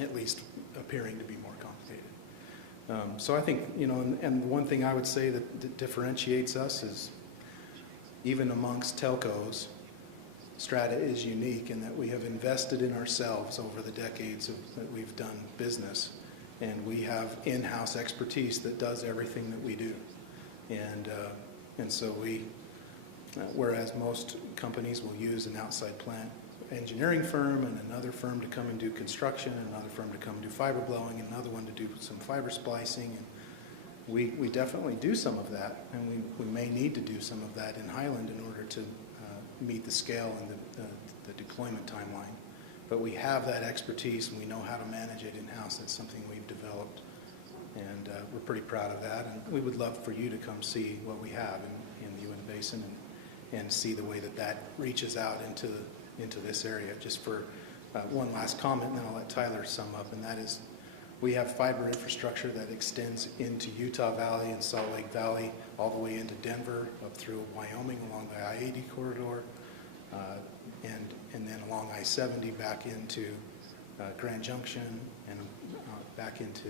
at least appearing to be more complicated. So I think, and one thing I would say that differentiates us is, even amongst telcos, Strata is unique in that we have invested in ourselves over the decades that we've done business, and we have in-house expertise that does everything that we do. And so whereas most companies will use an outside plant engineering firm and another firm to come and do construction, and another firm to come and do fiber blowing, and another one to do some fiber splicing, and we definitely do some of that, and we may need to do some of that in Highland in order to meet the scale and the deployment timeline. But we have that expertise, and we know how to manage it in-house. That's something we've developed, and we're pretty proud of that. And we would love for you to come see what we have in the Uinta Basin and see the way that reaches out into this area. Just for one last comment, and then I'll let Tyler sum up, and that is, we have fiber infrastructure that extends into Utah Valley and Salt Lake Valley, all the way into Denver, up through Wyoming along the I-80 corridor, and then along I-70 back into Grand Junction and back into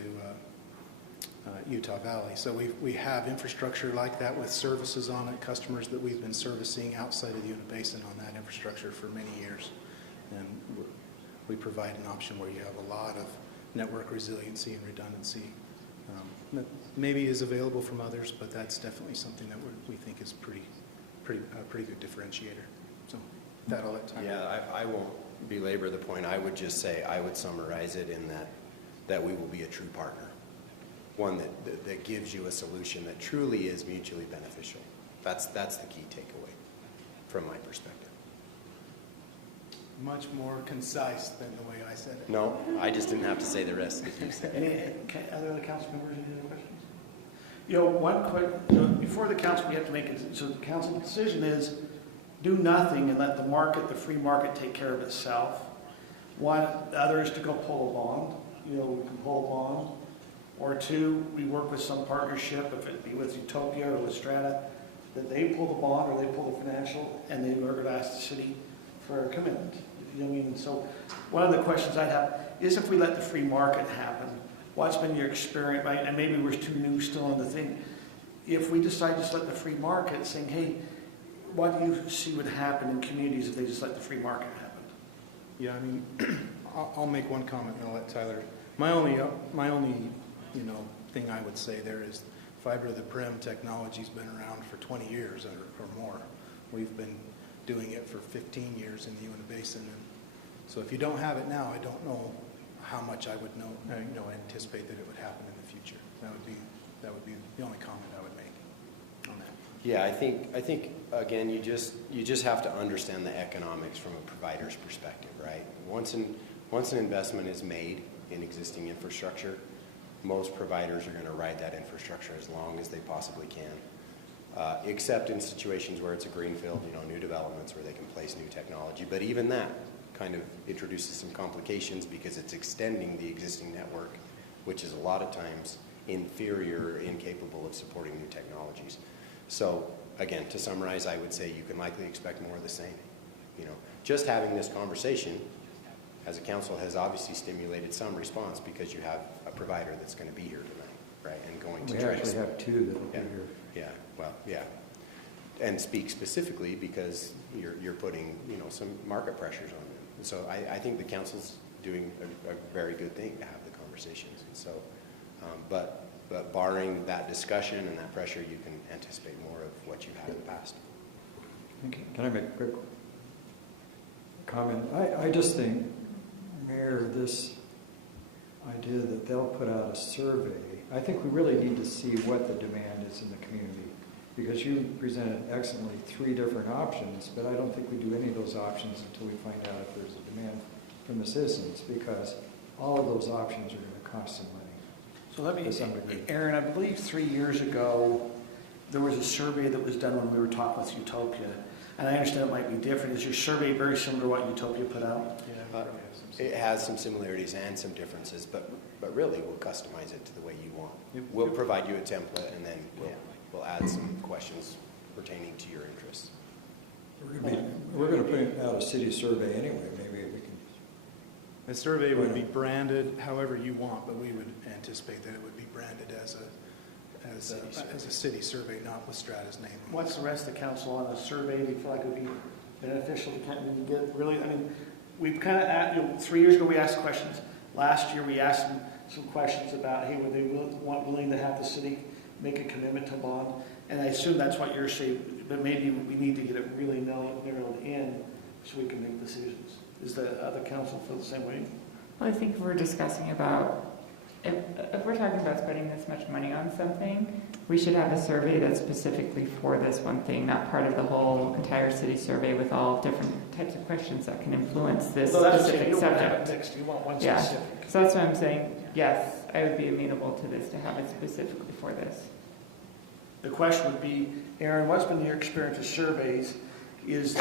Utah Valley. So we have infrastructure like that with services on it, customers that we've been servicing outside of the Uinta Basin on that infrastructure for many years. And we provide an option where you have a lot of network resiliency and redundancy that maybe is available from others, but that's definitely something that we think is pretty good differentiator. So with that, I'll let Tyler. Yeah, I won't belabor the point. I would just say, I would summarize it in that we will be a true partner, one that gives you a solution that truly is mutually beneficial. That's the key takeaway from my perspective. Much more concise than the way I said it. No, I just didn't have to say the rest because you said it. Any other council members, any other questions? One quick, before the council, we have to make it, so the council decision is do nothing and let the free market take care of itself. One, the other is to go pull a bond. We can pull a bond. Or two, we work with some partnership, if it be with Utopia or with Strata, that they pull the bond or they pull the financial, and they are going to ask the city for a commitment. So one of the questions I'd have is, if we let the free market happen, what's been your experience, right? And maybe we're too new still on the thing. If we decide to just let the free market, saying, hey, what do you see would happen in communities if they just let the free market happen? Yeah, I mean, I'll make one comment and I'll let Tyler. My only thing I would say there is fiber to the prim technology's been around for 20 years or more. We've been doing it for 15 years in the Uinta Basin, and so if you don't have it now, I don't know how much I would anticipate that it would happen in the future. That would be the only comment I would make on that. Yeah, I think again, you just have to understand the economics from a provider's perspective, right? Once an investment is made in existing infrastructure, most providers are going to ride that infrastructure as long as they possibly can, except in situations where it's a greenfield, new developments where they can place new technology. But even that kind of introduces some complications because it's extending the existing network, which is a lot of times inferior or incapable of supporting new technologies. So again, to summarize, I would say you can likely expect more of the same. Just having this conversation as a council has obviously stimulated some response because you have a provider that's going to be here tonight, right? And going to We try actually to... have two that will be here. Yeah, well, yeah. and speak specifically because you're putting, some market pressures on them. And so I think the council's doing a very good thing to have the conversations. And so, but barring that discussion and that pressure, you can anticipate more of what you've had in the past. Okay. Can I make a quick comment? I just think, Mayor, this idea that they'll put out a survey, I think we really need to see what the demand is in the community. Because you presented excellently 3 different options, but I don't think we do any of those options until we find out if there's a demand from the citizens, because all of those options are going to cost some money. So let me, To some degree. Aaron, I believe 3 years ago, there was a survey that was done when we were talking with Utopia. And I understand it might be different. Is your survey very similar to what Utopia put out? It has some similarities and some differences, but really we'll customize it to the way you want. We'll provide you a template, and then we'll add some questions pertaining to your interests. We're going to put out a city survey anyway. Maybe we can. The survey would be branded however you want, but we would anticipate that it would be branded as a city survey, not with Strata's name. What's the rest of the council on the survey? Do you feel like it would be beneficial to kind of get really, we've kind of, 3 years ago we asked questions. Last year we asked them some questions about, hey, were they willing to have the city make a commitment to bond? And I assume that's what you're saying, but maybe we need to get it really narrowed in so we can make decisions. Is the other council feel the same way? Well, I think we're discussing about, if we're talking about spending this much money on something, we should have a survey that's specifically for this one thing, not part of the whole entire city survey with all different types of questions that can influence this specific you subject. Have it mixed. You want one Yeah. specific. So that's what I'm saying. Yes, I would be amenable to this, to have it specifically for this. The question would be, Aaron, what's been your experience with surveys? Is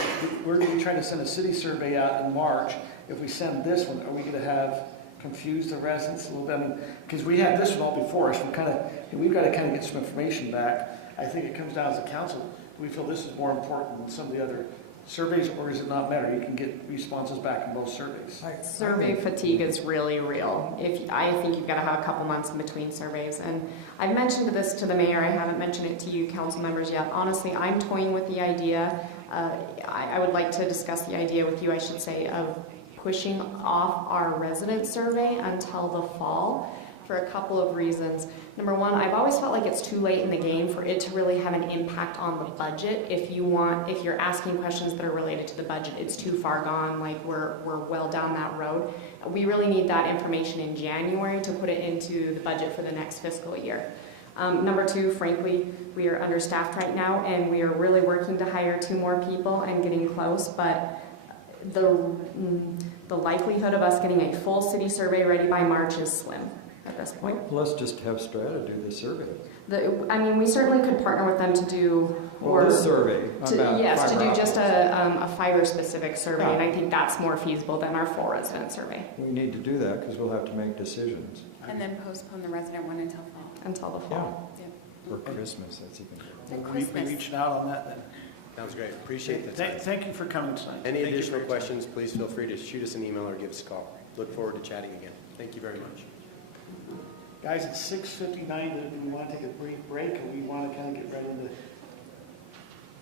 we're going to be trying to send a city survey out in March. If we send this one, are we going to have confused the residents a little bit? Because we had this one all before us. We've got to kind of get some information back. I think it comes down as a council. Do we feel this is more important than some of the other surveys, or does it not matter? You can get responses back in both surveys. Survey fatigue is really real. I think you've got to have a couple months in between surveys. And I've mentioned this to the mayor. I haven't mentioned it to you council members yet. Honestly, I'm toying with the idea. I would like to discuss the idea with you, I should say, of pushing off our resident survey until the fall for a couple of reasons. Number one, I've always felt like it's too late in the game for it to really have an impact on the budget. If you're asking questions that are related to the budget, it's too far gone, like we're well down that road. We really need that information in January to put it into the budget for the next fiscal year. Number two, frankly, we are understaffed right now, and we are really working to hire 2 more people and getting close, but the likelihood of us getting a full city survey ready by March is slim at this point. Let's just have Strata do the survey. We certainly could partner with them to do, This survey. to do just a fiber-specific survey, Yeah. and I think that's more feasible than our full resident survey. We need to do that because we'll have to make decisions. And then postpone the resident one until fall. Until the fall. For Christmas, that's even better. And We'll be Christmas. reaching out on that then. Sounds great. Appreciate the time. Thank you for coming tonight. Any Thank you additional for your time. questions, please feel free to shoot us an email or give us a call. Look forward to chatting again. Thank you very much. Guys, it's 6:59. Do we want to take a brief break, or we want to kind of get right into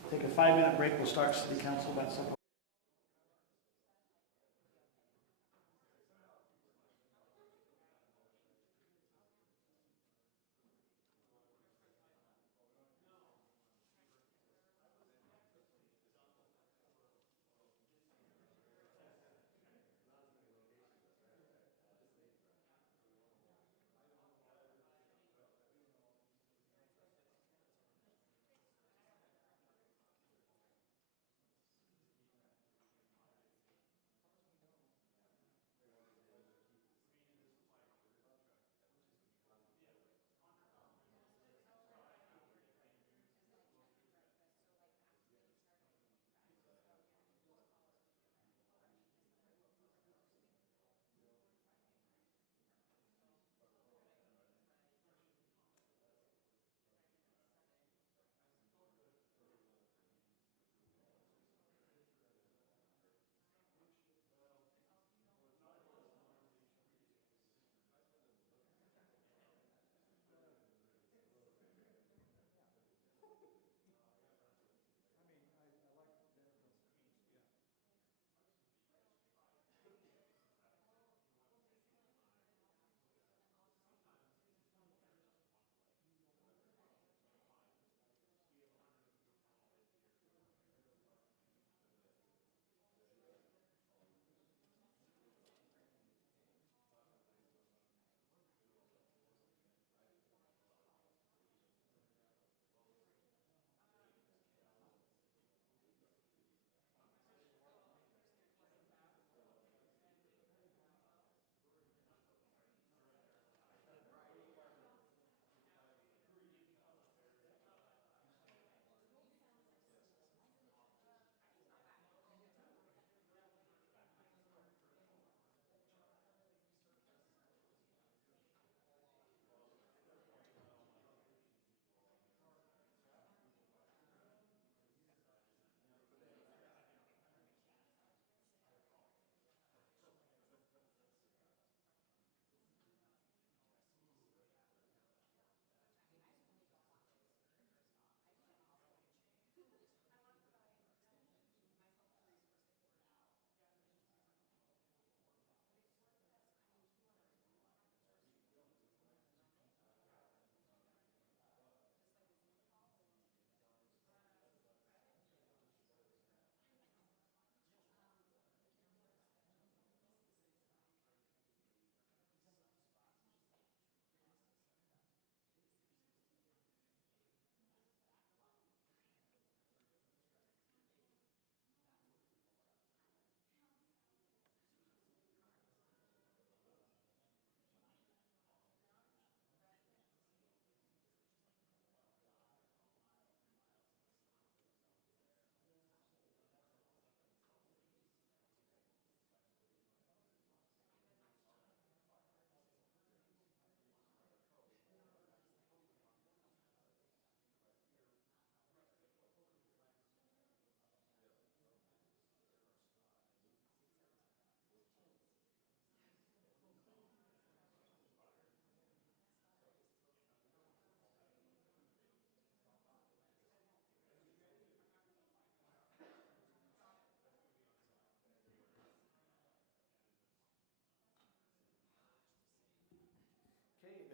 take a 5-minute break? We'll start city council about some.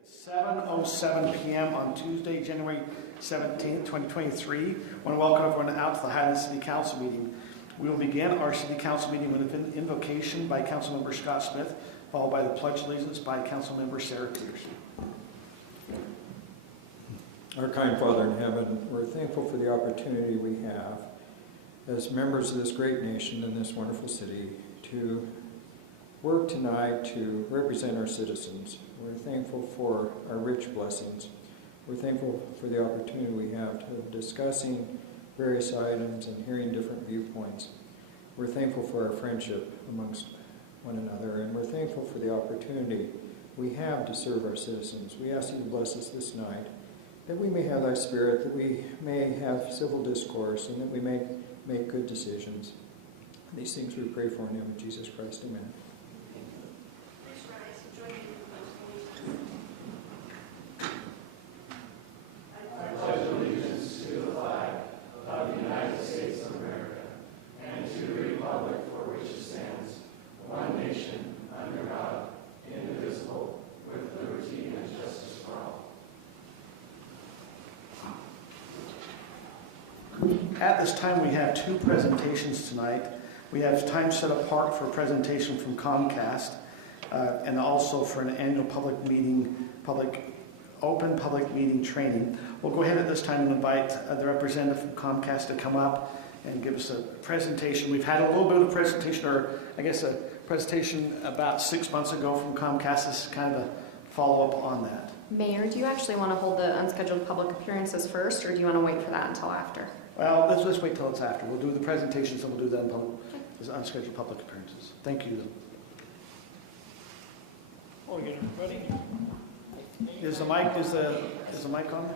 7:07 p.m. on Tuesday, January 17th, 2023. I want to welcome everyone out to the Highland City Council meeting. We will begin our City Council meeting with an invocation by Councilmember Scott Smith, followed by the Pledge of Allegiance by Councilmember Sarah Peterson. Our kind Father in heaven, we're thankful for the opportunity we have as members of this great nation and this wonderful city to work tonight to represent our citizens. We're thankful for our rich blessings. We're thankful for the opportunity we have to discussing various items and hearing different viewpoints. We're thankful for our friendship amongst one another, and we're thankful for the opportunity we have to serve our citizens. We ask you to bless us this night, that we may have thy spirit, that we may have civil discourse, and that we may make good decisions. These things we pray for in the name of Jesus Christ. Amen. At this time, we have two presentations tonight. We have time set apart for a presentation from Comcast and also for an annual open public meeting training. We'll go ahead at this time and invite the representative from Comcast to come up and give us a presentation. We've had a little bit of a presentation, or I guess a presentation about 6 months ago from Comcast. This is kind of a follow-up on that. Mayor, do you actually want to hold the unscheduled public appearances first, or do you want to wait for that until after? Well, let's wait till it's after. We'll do the presentations and we'll do the unscheduled public appearances. Thank you. Oh, you ready? Is the mic on?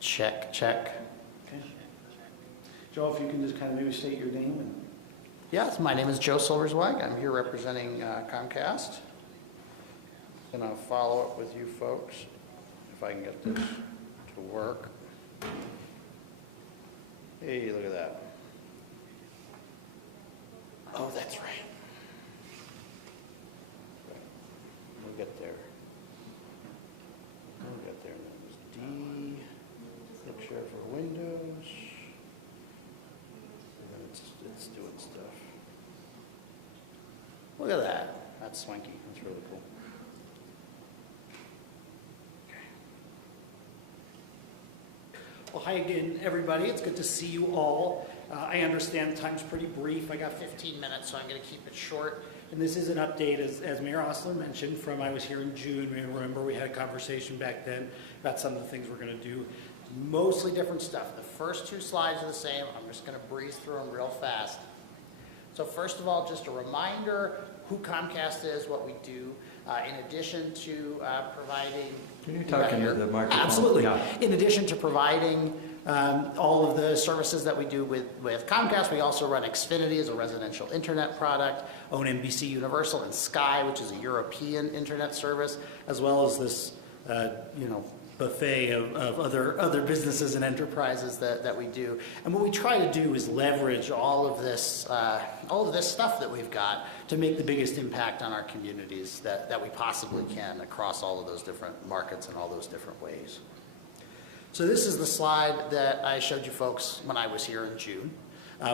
Check. Okay. Joe, if you can just kind of maybe state your name and. Yes, my name is Joe Silverswag. I'm here representing Comcast. And I'll follow up with you folks if I can get this to work. Hey, look at that. Oh, that's right. We'll get there. And then it was D. Click share for Windows. And then it's doing stuff. Look at that. That's swanky. That's really cool. Well, hi again, everybody. It's good to see you all. I understand time's pretty brief. I got 15 minutes, so I'm going to keep it short. And this is an update, as Mayor Osler mentioned, from I was here in June. Remember, we had a conversation back then about some of the things we're going to do. Mostly different stuff. The first two slides are the same. I'm just going to breeze through them real fast. So first of all, just a reminder who Comcast is, what we do. In addition to providing... Can you talk into the microphone? Absolutely. Yeah. In addition to providing all of the services that we do with Comcast, we also run Xfinity as a residential internet product, own NBC Universal and Sky, which is a European internet service, as well as this, buffet of other businesses and enterprises that we do. And what we try to do is leverage all of this stuff that we've got to make the biggest impact on our communities that we possibly can across all of those different markets and all those different ways. So this is the slide that I showed you folks when I was here in June.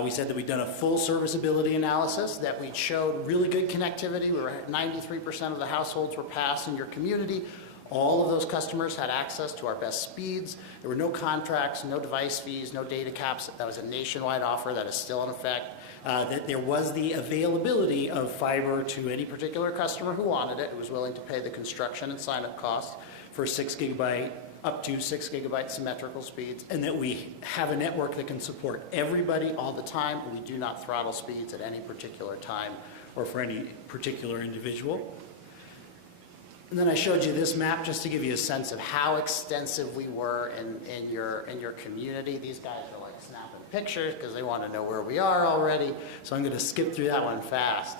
We said that we'd done a full serviceability analysis, that we showed really good connectivity. We were at 93% of the households were passed in your community. All of those customers had access to our best speeds. There were no contracts, no device fees, no data caps. That was a nationwide offer that is still in effect. That there was the availability of fiber to any particular customer who wanted it, who was willing to pay the construction and sign-up costs for 6 gigabyte, up to 6 gigabyte symmetrical speeds, and that we have a network that can support everybody all the time. We do not throttle speeds at any particular time or for any particular individual. And then I showed you this map just to give you a sense of how extensive we were in your community. These guys are like snapping pictures because they want to know where we are already. So I'm going to skip through that one fast.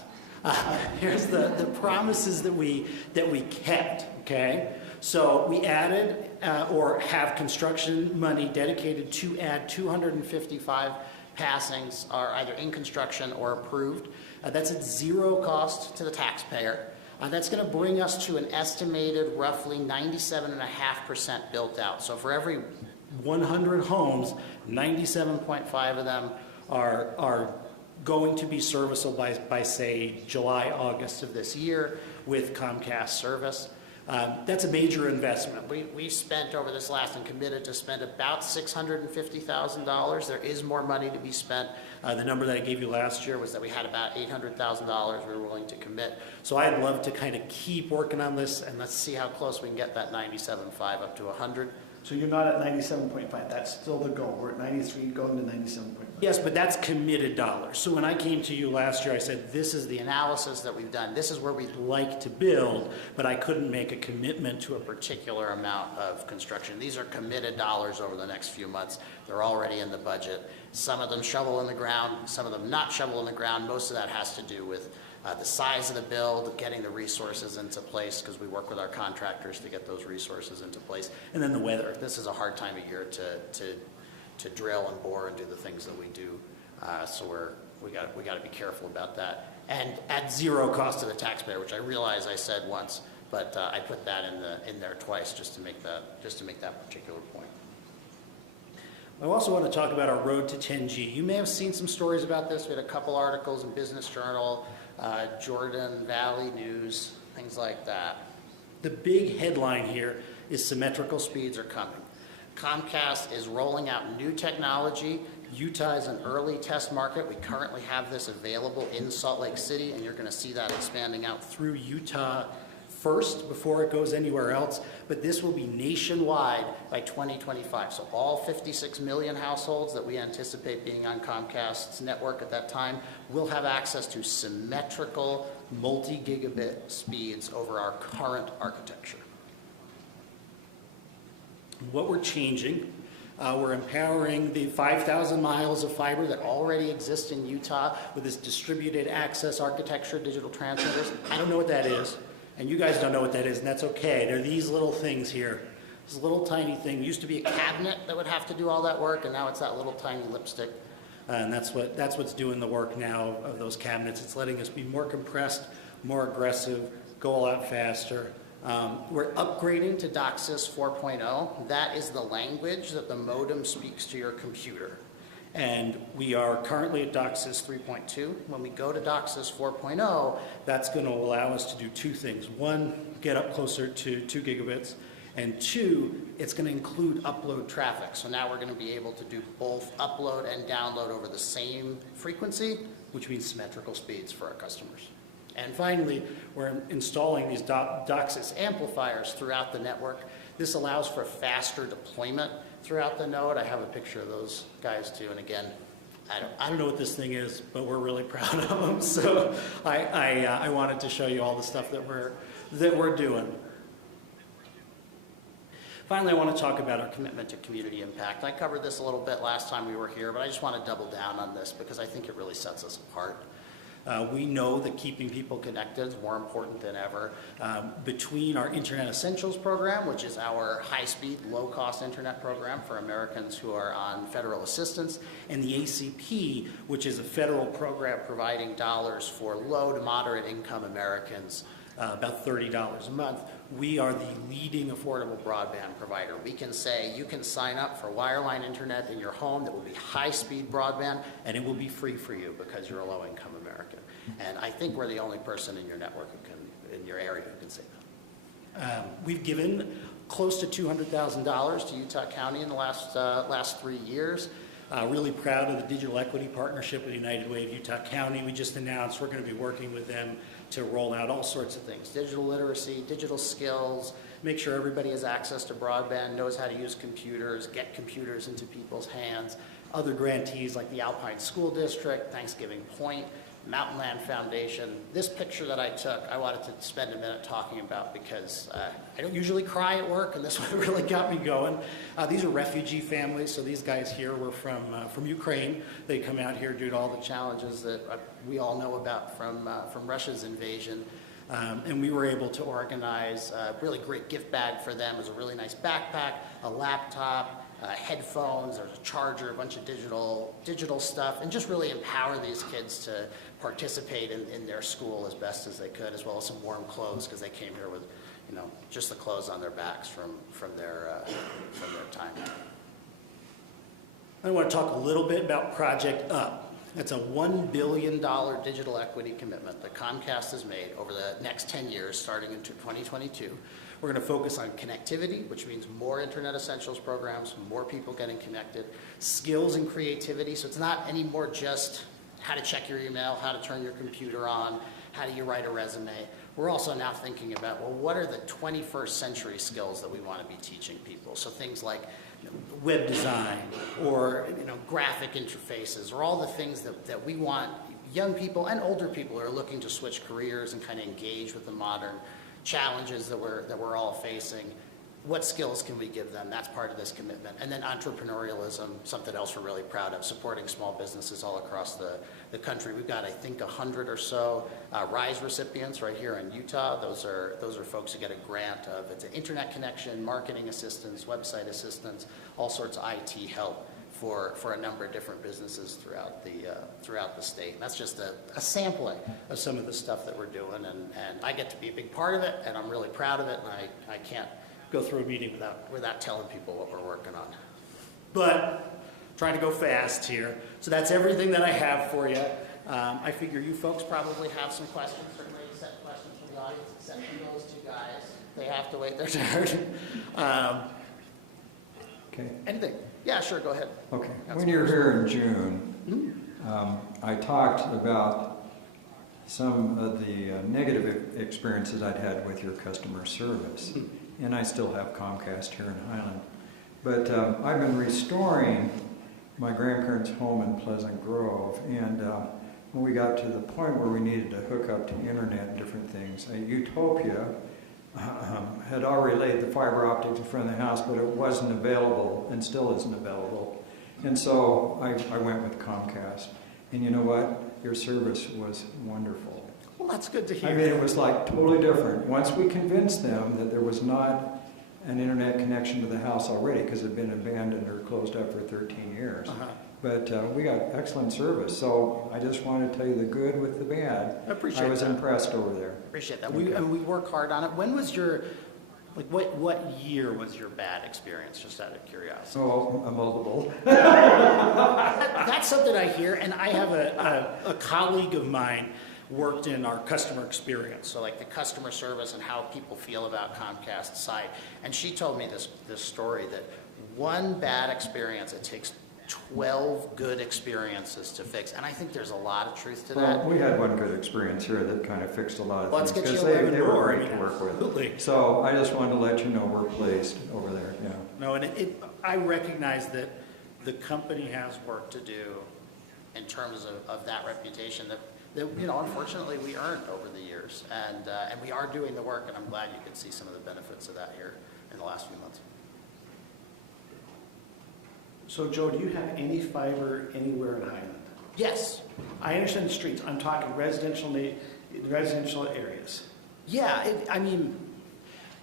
Here's the promises that we kept. Okay, so we added or have construction money dedicated to add 255 passings are either in construction or approved. That's at zero cost to the taxpayer. That's going to bring us to an estimated roughly 97.5% built out. So for every 100 homes, 97.5 of them are going to be serviceable by say, July, August of this year with Comcast service. That's a major investment. We've spent over this last and committed to spend about $650,000. There is more money to be spent. The number that I gave you last year was that we had about $800,000 we were willing to commit. So I'd love to kind of keep working on this, and let's see how close we can get that 97.5 up to 100. So you're not at 97.5, that's still the goal. We're at 93, going to 97.5. Yes, but that's committed dollars. So when I came to you last year, I said, this is the analysis that we've done. This is where we'd like to build, but I couldn't make a commitment to a particular amount of construction. These are committed dollars over the next few months. They're already in the budget. Some of them shovel in the ground, some of them not shovel in the ground. Most of that has to do with the size of the build, getting the resources into place, because we work with our contractors to get those resources into place. And then the weather. This is a hard time of year to drill and bore and do the things that we do. So we got to be careful about that. And at zero cost to the taxpayer, which I realize I said once, but I put that in there twice just to make that particular point. I also want to talk about our road to 10G. You may have seen some stories about this. We had a couple articles in Business Journal, Jordan Valley News, things like that. The big headline here is symmetrical speeds are coming. Comcast is rolling out new technology. Utah is an early test market. We currently have this available in Salt Lake City, and you're going to see that expanding out through Utah first before it goes anywhere else. But this will be nationwide by 2025. So all 56 million households that we anticipate being on Comcast's network at that time will have access to symmetrical multi-gigabit speeds over our current architecture. What we're changing, we're empowering the 5,000 miles of fiber that already exist in Utah with this distributed access architecture, digital transmitters. I don't know what that is, and you guys don't know what that is, and that's okay. They're these little things here. This little tiny thing used to be a cabinet that would have to do all that work, and now it's that little tiny lipstick. And that's what's doing the work now of those cabinets. It's letting us be more compressed, more aggressive, go a lot faster. We're upgrading to DOCSIS 4.0. That is the language that the modem speaks to your computer. And we are currently at DOCSIS 3.2. When we go to DOCSIS 4.0, that's going to allow us to do two things. One, get up closer to 2 gigabits. And two, it's going to include upload traffic. So now we're going to be able to do both upload and download over the same frequency, which means symmetrical speeds for our customers. And finally, we're installing these DOCSIS amplifiers throughout the network. This allows for faster deployment throughout the node. I have a picture of those guys too. And again, I don't know what this thing is, but we're really proud of them. So I wanted to show you all the stuff that we're doing. Finally, I want to talk about our commitment to community impact. I covered this a little bit last time we were here, but I just want to double down on this because I think it really sets us apart. We know that keeping people connected is more important than ever. Between our Internet Essentials program, which is our high-speed, low-cost internet program for Americans who are on federal assistance, and the ACP, which is a federal program providing dollars for low to moderate income Americans, about $30 a month, we are the leading affordable broadband provider. We can say you can sign up for wireline internet in your home that will be high-speed broadband, and it will be free for you because you're a low-income American. And I think we're the only person in your network in your area who can say that. We've given close to $200,000 to Utah County in the last 3 years. Really proud of the digital equity partnership with United Way of Utah County. We just announced we're going to be working with them to roll out all sorts of things. Digital literacy, digital skills, make sure everybody has access to broadband, knows how to use computers, get computers into people's hands. Other grantees like the Alpine School District, Thanksgiving Point, Mountain Land Foundation. This picture that I took, I wanted to spend a minute talking about because I don't usually cry at work, and this one really got me going. These are refugee families, so these guys here were from Ukraine. They come out here due to all the challenges that we all know about from Russia's invasion. And we were able to organize a really great gift bag for them. It was a really nice backpack, a laptop, headphones, there's a charger, a bunch of digital stuff, and just really empower these kids to participate in their school as best as they could, as well as some warm clothes, because they came here with, just the clothes on their backs from their time. I want to talk a little bit about Project Up. It's a $1 billion digital equity commitment that Comcast has made over the next 10 years, starting in 2022. We're going to focus on connectivity, which means more Internet Essentials programs, more people getting connected, skills and creativity. So it's not anymore just how to check your email, how to turn your computer on, how do you write a resume. We're also now thinking about, well, what are the 21st century skills that we want to be teaching people? So things like web design or graphic interfaces, or all the things that we want young people and older people who are looking to switch careers and kind of engage with the modern challenges that we're all facing. What skills can we give them? That's part of this commitment. And then entrepreneurialism, something else we're really proud of, supporting small businesses all across the country. We've got, I think, 100 or so RISE recipients right here in Utah. Those are folks who get a grant of, it's an internet connection, marketing assistance, website assistance, all sorts of IT help for a number of different businesses throughout the state. And that's just a sampling of some of the stuff that we're doing. And I get to be a big part of it, and I'm really proud of it, and I can't go through a meeting without telling people what we're working on. But trying to go fast here. So that's everything that I have for you. I figure you folks probably have some questions, certainly set questions from the audience, except for those two guys. They have to wait their turn. Okay. Anything? Yeah, sure, go ahead. Okay. That's When you're here in June, I talked about some of the negative experiences I'd had with your customer service. And I still have Comcast here in Highland. But I've been restoring my grandparents' home in Pleasant Grove, and when we got to the point where we needed to hook up to internet and different things, Utopia had already laid the fiber optics in front of the house, but it wasn't available and still isn't available. And so I went with Comcast. And you know what? Your service was wonderful. Well, that's good to hear. I mean, it was like totally different. Once we convinced them that there was not an internet connection to the house already, because it had been abandoned or closed up for 13 years. But we got excellent service. So I just wanted to tell you the good with the bad. I appreciate that. I was impressed over there. Appreciate that. Okay. We work hard on it. When was your, what year was your bad experience, just out of curiosity? So a multiple. That's something I hear, and I have a colleague of mine worked in our customer experience, so like the customer service and how people feel about Comcast's site. And she told me this story that one bad experience, it takes 12 good experiences to fix. And I think there's a lot of truth to that. Well, we had one good experience here that kind of fixed a lot of Let's things. get you Because 11 they were more. great to work with. Absolutely. So I just wanted to let you know we're pleased over there. Yeah. No, and I recognize that the company has work to do in terms of that reputation that unfortunately we earned over the years. And we are doing the work, and I'm glad you can see some of the benefits of that here in the last few months. So Joe, do you have any fiber anywhere in Highland? Yes. I understand the streets. I'm talking residential areas. Yeah,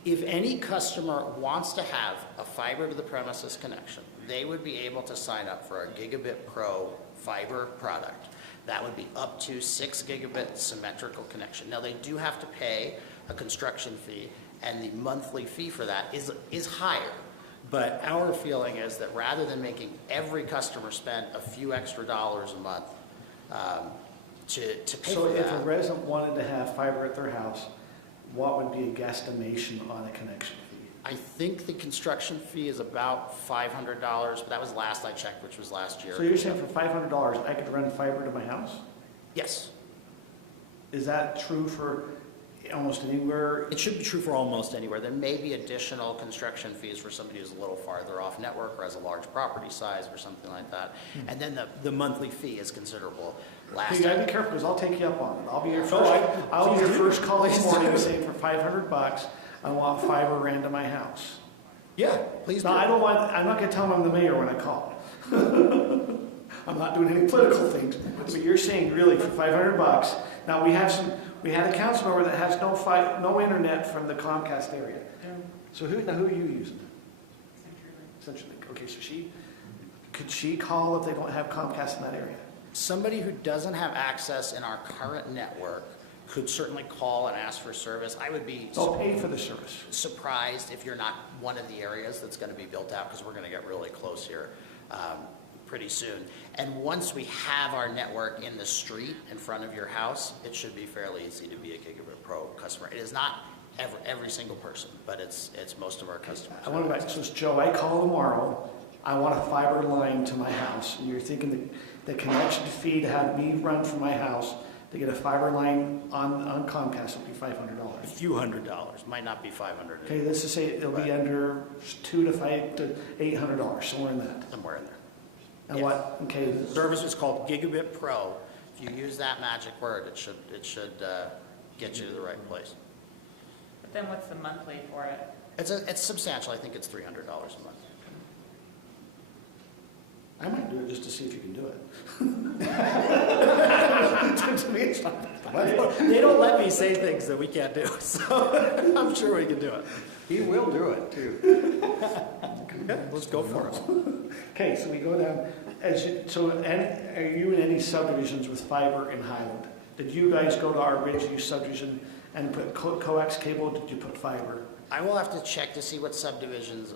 if any customer wants to have a fiber to the premises connection, they would be able to sign up for a Gigabit Pro fiber product. That would be up to 6 gigabit symmetrical connection. Now, they do have to pay a construction fee, and the monthly fee for that is higher. But our feeling is that rather than making every customer spend a few extra dollars a month to pay for that. So if a resident wanted to have fiber at their house, what would be a guesstimation on a connection fee? I think the construction fee is about $500, but that was last I checked, which was last year. So you're saying for $500, I could run fiber to my house? Yes. Is that true for almost anywhere? It should be true for almost anywhere. There may be additional construction fees for somebody who's a little farther off network or has a large property size or something like that. And then the monthly fee is considerable. You gotta be careful, because I'll take you up on it. I'll be your first call this morning saying for $500, I want fiber ran to my house. Yeah, please do. No, I'm not gonna tell them I'm the mayor when I call. I'm not doing any political things. But you're saying really for $500, now we had a council member that has no internet from the Comcast area. So who are you using? CenturyLink. Okay, so could she call if they don't have Comcast in that area? Somebody who doesn't have access in our current network could certainly call and ask for service. I would be They'll pay for the service. surprised if you're not one of the areas that's going to be built out, because we're going to get really close here pretty soon. And once we have our network in the street in front of your house, it should be fairly easy to be a Gigabit Pro customer. It is not every single person, but it's most of our customers. I want to go back. So Joe, I call tomorrow. I want a fiber line to my house. And you're thinking the connection fee to have me run from my house to get a fiber line on Comcast will be $500. A few $100s, might not be $500. Okay, let's just say it'll be under $200 to $800, somewhere in that. Somewhere in there. And Yes. what? Okay, The service is called Gigabit Pro. If you use that magic word, it should get you to the right place. But then what's the monthly for it? It's substantial. I think it's $300 a month. I might do it just to see if you can do it. To me, it's not. They don't let me say things that we can't do, so I'm sure we can do it. He will do it too. Okay, let's go for it. Okay, so we go down. Are you in any subdivisions with fiber in Highland? Did you guys go to our Ridgeview subdivision and put coax cable? Did you put fiber? I will have to check to see what subdivisions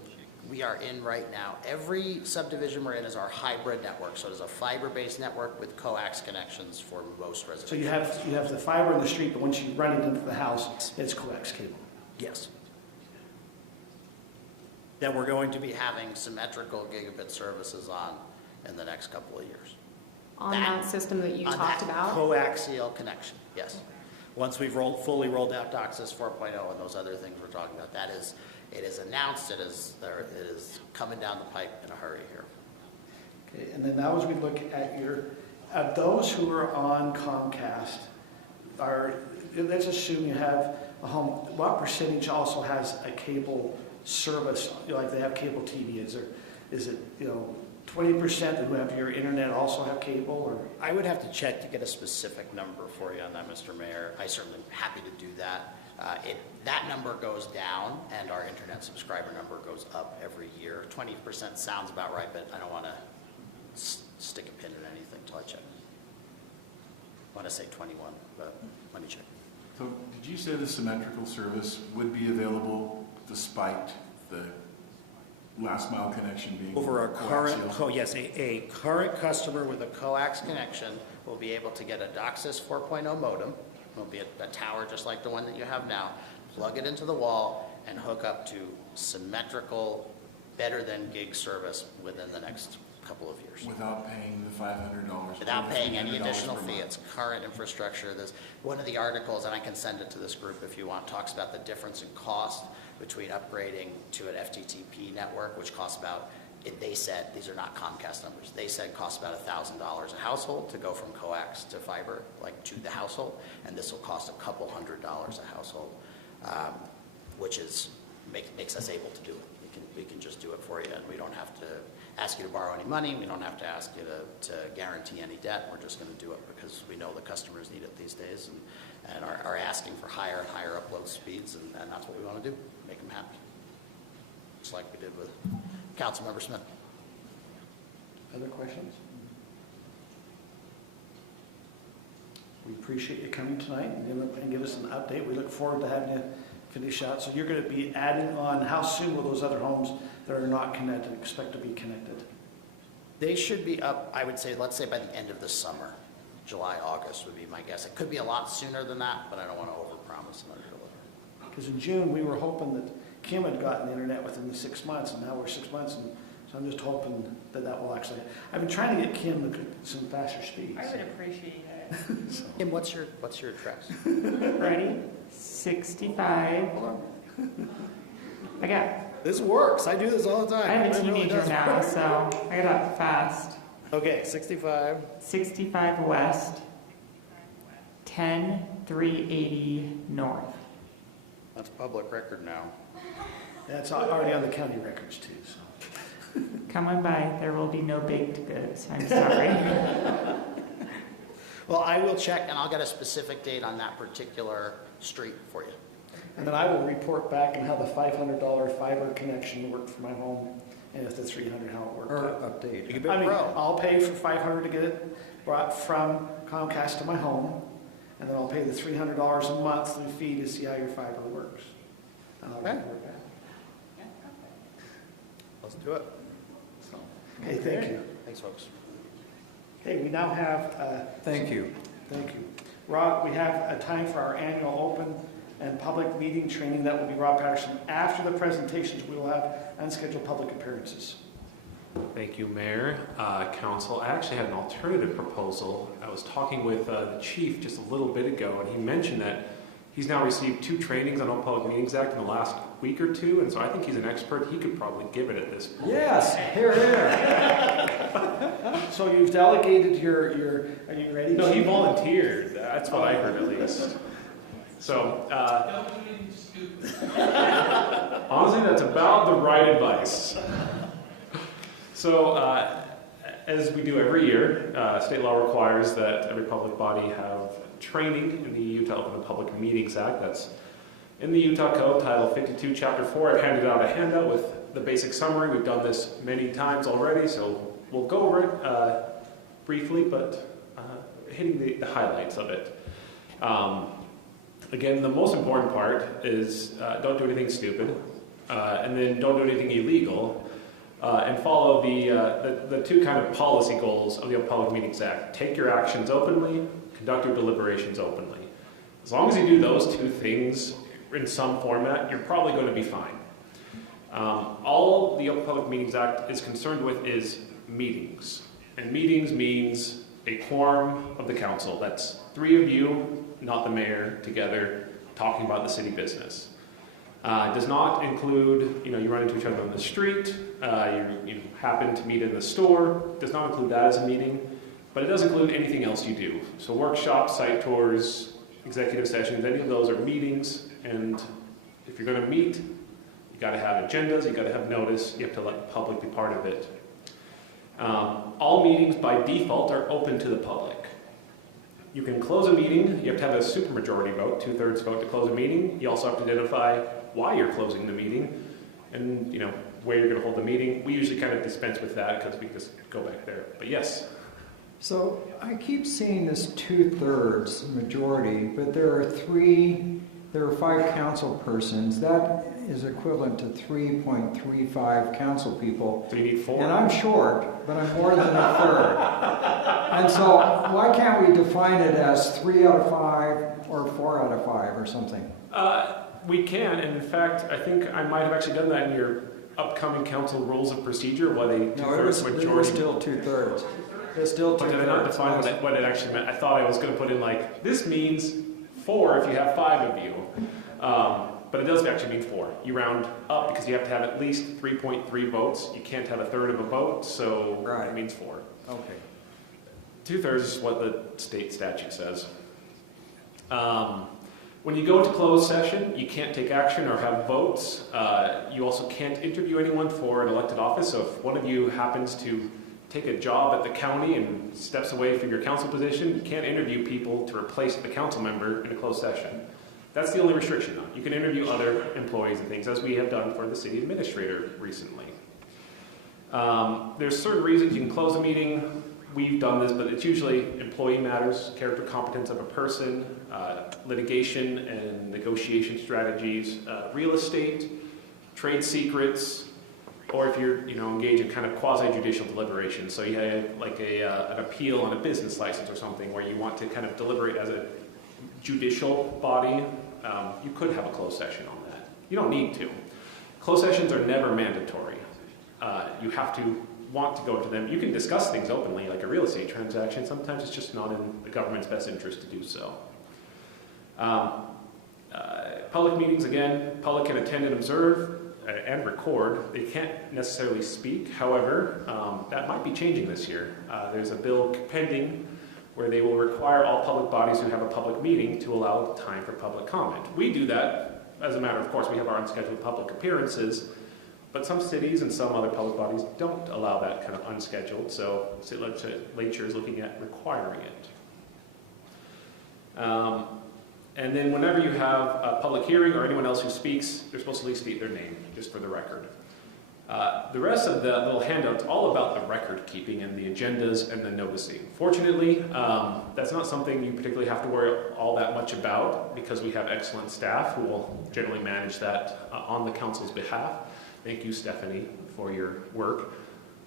we are in right now. Every subdivision we're in is our hybrid network, so it is a fiber-based network with coax connections for most residents. So you have the fiber in the street, but once you run it into the house, it's coax cable. Yes. That we're going to be having symmetrical gigabit services on in the next couple of years. On that system that you On talked that about? coaxial connection, yes. Once we've fully rolled out DOCSIS 4.0 and those other things we're talking about, it is announced, it is coming down the pipe in a hurry here. Okay, and then now as we look at those who are on Comcast, let's assume you have a home, what percentage also has a cable service, like they have cable TV? Is it 20% who have your internet also have cable, or? I would have to check to get a specific number for you on that, Mr. Mayor. I certainly am happy to do that. That number goes down and our internet subscriber number goes up every year. 20% sounds about right, but I don't want to stick a pin in anything until I check. I want to say 21, but let me check. So did you say the symmetrical service would be available despite the last mile connection being Over our current, coaxial? yes, a current customer with a coax connection will be able to get a DOCSIS 4.0 modem. It'll be a tower just like the one that you have now. Plug it into the wall and hook up to symmetrical, better than gig service within the next couple of years. Without paying the $500? Without paying any $300 additional per fee. month. It's current infrastructure. One of the articles, and I can send it to this group if you want, talks about the difference in cost between upgrading to an FTTP network, which costs about, they said, these are not Comcast numbers, they said costs about $1,000 a household to go from coax to fiber, like to the household, and this will cost a couple $100 a household, which makes us able to do it. We can just do it for you, and we don't have to ask you to borrow any money, we don't have to ask you to guarantee any debt, we're just going to do it because we know the customers need it these days and are asking for higher and higher upload speeds, and that's what we want to do, make them happy. Just like we did with Councilmember Smith. Other questions? We appreciate you coming tonight and give us an update. We look forward to having you finish out. So you're going to be adding on, how soon will those other homes that are not connected expect to be connected? They should be up, I would say, let's say by the end of the summer. July, August would be my guess. It could be a lot sooner than that, but I don't want to overpromise and underdeliver. Because in June, we were hoping that Kim had gotten the internet within the 6 months, and now we're 6 months, and so I'm just hoping that will actually. I've been trying to get Kim to some faster speeds. I would appreciate it. So. Kim, what's your address? Ready? 65. I got. This works. I do this all the time. I have a It really teenager does now, work. so I got up fast. Okay, 65. 65 west, 10,380 north. That's public record now. That's already on the county records too. So. Come on by. There will be no baked goods. I'm sorry. Well, I will check and I'll get a specific date on that particular street for you. And then I will report back on how the $500 fiber connection worked for my home, and if the $300 how it worked. Or update. You can be I mean, pro. I'll pay for $500 to get it brought from Comcast to my home, and then I'll pay the $300 a monthly fee to see how your fiber works. And I'll Okay. report back. Let's do it. So, okay, thank you. Thanks, folks. Okay, we now have, Thank you. thank you. Rob, we have a time for our annual open and public meeting training. That will be Rob Patterson. After the presentations, we will have unscheduled public appearances. Thank you, Mayor. Council, I actually had an alternative proposal. I was talking with the chief just a little bit ago, and he mentioned that he's now received 2 trainings on Open Public Meetings Act in the last week or 2, and so I think he's an expert. He could probably give it at this point. Yes, here. So you've delegated your, are you ready? No, he volunteered. That's what I heard at least. So, honestly, that's about the right advice. So, as we do every year, state law requires that every public body have training in the Utah Open Public Meetings Act. That's in the Utah Code, Title 52, Chapter 4. I've handed out a handout with the basic summary. We've done this many times already, so we'll go over it briefly, but hitting the highlights of it. Again, the most important part is don't do anything stupid, and then don't do anything illegal. And follow the 2 kind of policy goals of the Open Public Meetings Act. Take your actions openly, conduct your deliberations openly. As long as you do those 2 things in some format, you're probably going to be fine. All the Open Public Meetings Act is concerned with is meetings. And meetings means a quorum of the council. That's 3 of you, not the mayor, together talking about the city business. It does not include, you run into each other on the street, you happen to meet in the store. It does not include that as a meeting, but it does include anything else you do. So workshops, site tours, executive sessions, any of those are meetings, and if you're going to meet, you got to have agendas, you got to have notice, you have to let the public be part of it. All meetings by default are open to the public. You can close a meeting, you have to have a supermajority vote, 2/3 vote to close a meeting. You also have to identify why you're closing the meeting and where you're going to hold the meeting. We usually kind of dispense with that because we just go back there. But yes. So I keep seeing this 2/3 majority, but there are 5 council persons. That is equivalent to 3.35 council people. So you need 4. And I'm short, but I'm more than a third. And so why can't we define it as 3 out of 5 or 4 out of 5 or something? We can, and in fact, I think I might have actually done that in your upcoming council rules of procedure, what a 2/3 majority. It was still 2/3. It's still 2/3. But did I not define what it actually meant? I thought I was going to put in this means 4 if you have 5 of you. But it does actually mean 4. You round up because you have to have at least 3.3 votes. You can't have 1/3 of a vote, so Right. it means 4. Okay. 2/3 is what the state statute says. When you go to closed session, you can't take action or have votes. You also can't interview anyone for an elected office. So if one of you happens to take a job at the county and steps away from your council position, you can't interview people to replace the council member in a closed session. That's the only restriction. You can interview other employees and things, as we have done for the city administrator recently. There's certain reasons you can close a meeting. We've done this, but it's usually employee matters, character competence of a person, litigation and negotiation strategies, real estate, trade secrets, or if you're engaged in kind of quasi-judicial deliberation. So you have an appeal on a business license or something where you want to kind of deliberate as a judicial body, you could have a closed session on that. You don't need to. Closed sessions are never mandatory. You have to want to go to them. You can discuss things openly, like a real estate transaction. Sometimes it's just not in the government's best interest to do so. Public meetings, again, public can attend and observe and record. They can't necessarily speak. However, that might be changing this year. There's a bill pending where they will require all public bodies who have a public meeting to allow time for public comment. We do that as a matter of course. We have our unscheduled public appearances, But some cities and some other public bodies don't allow that kind of unscheduled, so city legislature is looking at requiring it. And then whenever you have a public hearing or anyone else who speaks, they're supposed to at least state their name, just for the record. The rest of the little handout's all about the record keeping and the agendas and the noticing. Fortunately, that's not something you particularly have to worry all that much about because we have excellent staff who will generally manage that on the council's behalf. Thank you, Stephanie, for your work.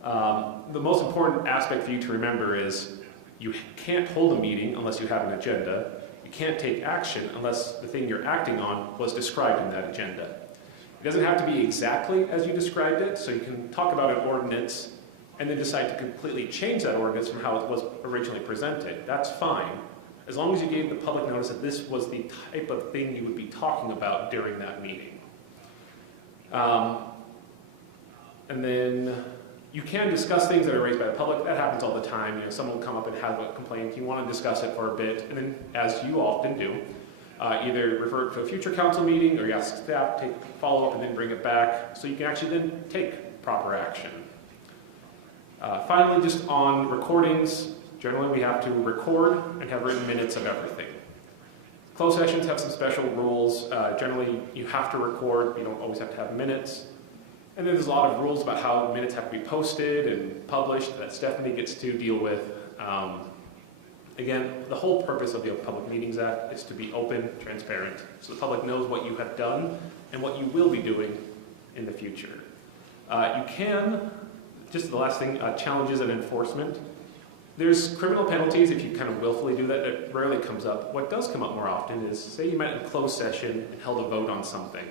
The most important aspect for you to remember is you can't hold a meeting unless you have an agenda. You can't take action unless the thing you're acting on was described in that agenda. It doesn't have to be exactly as you described it, so you can talk about an ordinance and then decide to completely change that ordinance from how it was originally presented. That's fine, as long as you gave the public notice that this was the type of thing you would be talking about during that meeting. And then you can discuss things that are raised by the public. That happens all the time. You know, someone will come up and have a complaint. You want to discuss it for a bit, and then, as you often do, either refer it to a future council meeting or you ask staff to follow up and then bring it back so you can actually then take proper action. Finally, just on recordings, generally we have to record and have written minutes of everything. Closed sessions have some special rules. Generally, you have to record. You don't always have to have minutes. And then there's a lot of rules about how minutes have to be posted and published that Stephanie gets to deal with. Again, the whole purpose of the Open Public Meetings Act is to be open, transparent, so the public knows what you have done and what you will be doing in the future. You can, just the last thing, challenges and enforcement. There's criminal penalties if you kind of willfully do that. That rarely comes up. What does come up more often is, say you met in closed session and held a vote on something,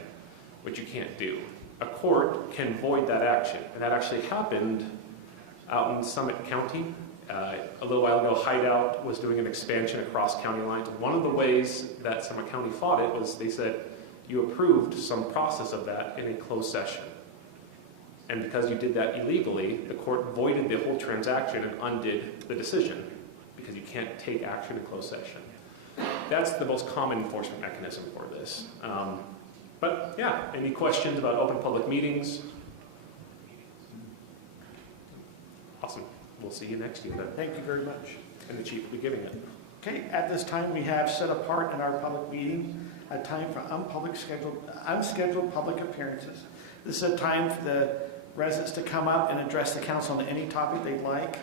which you can't do. A court can void that action, and that actually happened out in Summit County. A little while ago, Hideout was doing an expansion across county lines. One of the ways that Summit County fought it was they said, you approved some process of that in a closed session. And because you did that illegally, the court voided the whole transaction and undid the decision because you can't take action in closed session. That's the most common enforcement mechanism for this. But yeah, any questions about open public meetings? Awesome. We'll see you next year then. Thank you very much. And the chief will be giving it. Okay, at this time we have set apart in our public meeting a time for unscheduled public appearances. This is a time for the residents to come up and address the council on any topic they'd like.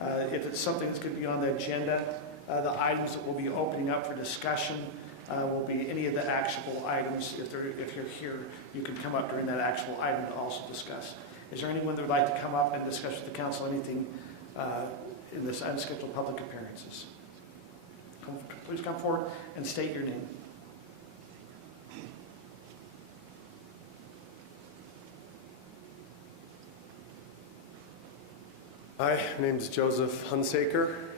If it's something that's going to be on the agenda, the items that we'll be opening up for discussion will be any of the actionable items. If you're here, you can come up during that actual item to also discuss. Is there anyone that would like to come up and discuss with the council anything in this unscheduled public appearances? Please come forward and state your name. Hi, my name is Joseph Hunsaker.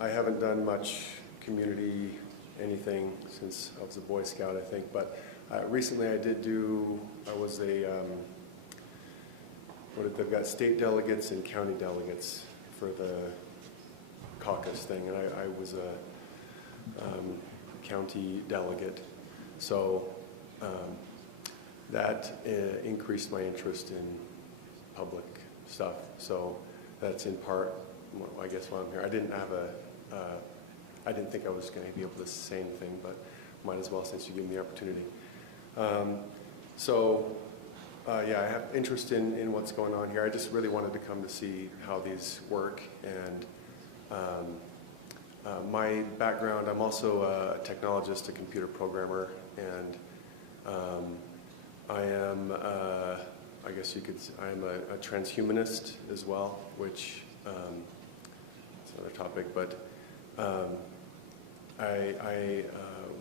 I haven't done much community anything since I was a Boy Scout, I think, but recently I was they've got state delegates and county delegates for the caucus thing, and I was a county delegate. So that increased my interest in public stuff. So that's in part, I guess, why I'm here. I didn't think I was going to be able to say anything, but might as well since you gave me the opportunity. Yeah, I have interest in what's going on here. I just really wanted to come to see how these work. And my background, I'm also a technologist, a computer programmer, and I am, I guess you could say, I'm a transhumanist as well, which is another topic, but I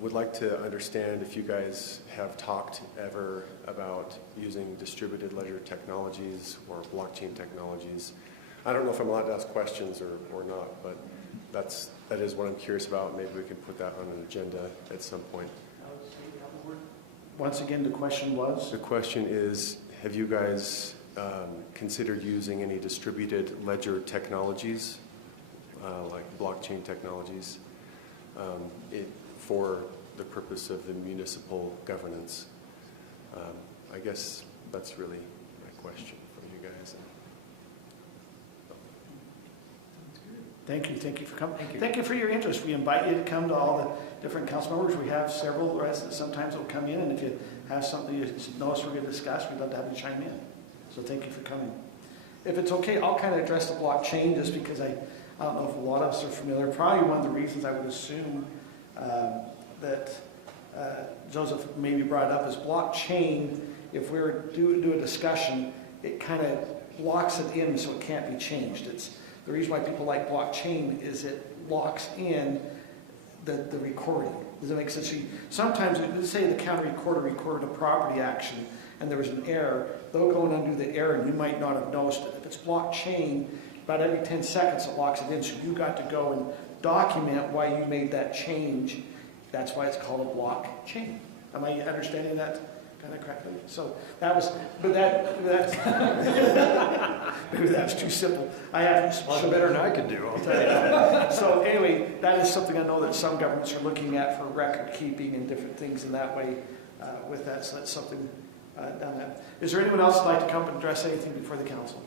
would like to understand if you guys have talked ever about using distributed ledger technologies or blockchain technologies. I don't know if I'm allowed to ask questions or not, but that is what I'm curious about. Maybe we can put that on an agenda at some point. Once again, the question was? The question is, have you guys considered using any distributed ledger technologies, like blockchain technologies, for the purpose of the municipal governance? I guess that's really my question for you guys. Thank you for coming. Thank you for your interest. We invite you to come to all the different council members. We have several residents sometimes will come in, and if you have something you notice we're going to discuss, we'd love to have you chime in. So thank you for coming. If it's okay, I'll kind of address the blockchain just because I don't know if a lot of us are familiar. Probably one of the reasons I would assume that Joseph maybe brought up is blockchain. If we were to do a discussion, it kind of locks it in so it can't be changed. It's the reason why people like blockchain is it locks in the recording. Does that make sense? Sometimes, let's say the county recorder recorded a property action and there was an error, they'll go and undo the error and you might not have noticed it. If it's blockchain, about every 10 seconds it locks it in, so you got to go and document why you made that change. That's why it's called a blockchain. Am I understanding that kind of correctly? So that was, but that's maybe that's too simple. I haven't. Much better than I could do, I'll tell you. So anyway, that is something I know that some governments are looking at for record keeping and different things in that way with that. So that's something done that. Is there anyone else who'd like to come and address anything before the council?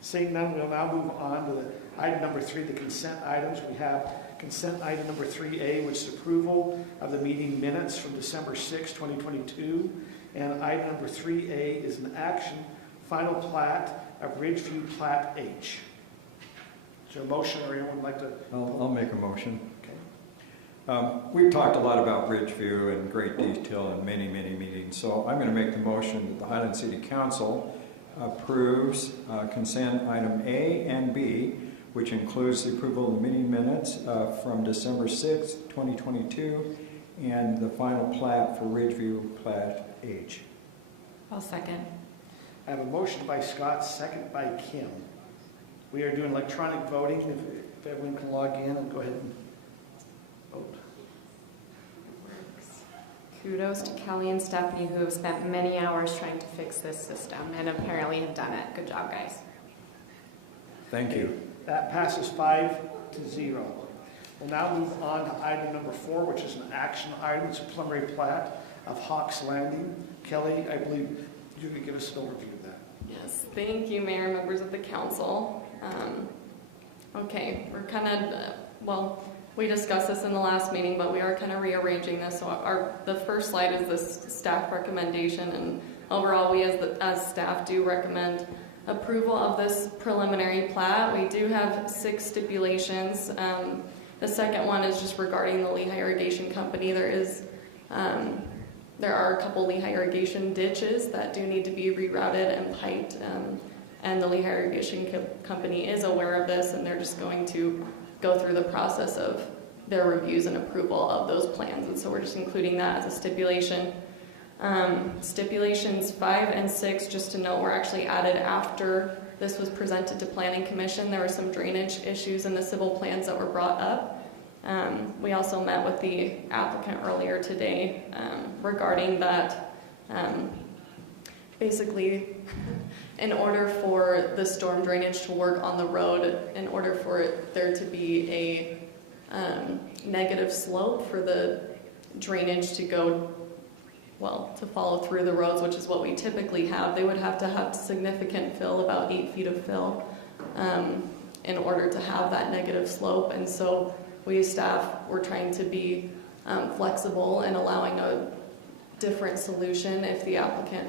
Seeing none, we'll now move on to the item number 3, the consent items. We have consent item number 3A, which is approval of the meeting minutes from December 6, 2022. And item number 3A is an action final plat of Ridgeview Plat H. Is there a motion or anyone would like to? I'll make a motion. Okay. We've talked a lot about Ridgeview in great detail in many, many meetings, so I'm going to make the motion that the Highland City Council approves consent item A and B, which includes the approval of the meeting minutes from December 6, 2022, and the final plat for Ridgeview Plat H. I'll second. I have a motion by Scott, second by Kim. We are doing electronic voting. If everyone can log in and go ahead and vote. Kudos to Kelly and Stephanie, who have spent many hours trying to fix this system and apparently have done it. Good job, guys. Thank you. That passes 5-0. We'll now move on to item number 4, which is an action item. It's a preliminary plat of Hawks Landing. Kelly, I believe you could give us an overview of that. Yes, thank you, Mayor and members of the council. Okay, we're kind of, well, we discussed this in the last meeting, but we are kind of rearranging this. So the first slide is this staff recommendation, and overall we as staff do recommend approval of this preliminary plat. We do have 6 stipulations. The second one is just regarding the Lehigh Irrigation Company. There are a couple Lehigh Irrigation ditches that do need to be rerouted and piped, and the Lehigh Irrigation Company is aware of this, and they're just going to go through the process of their reviews and approval of those plans, and so we're just including that as a stipulation. Stipulations 5 and 6, just to note, were actually added after this was presented to Planning Commission. There were some drainage issues in the civil plans that were brought up. We also met with the applicant earlier today regarding that. Basically, in order for the storm drainage to work on the road, in order for there to be a negative slope for the drainage to go, well, to follow through the roads, which is what we typically have, they would have to have significant fill, about 8 feet of fill, in order to have that negative slope. And so we as staff were trying to be flexible and allowing a different solution if the applicant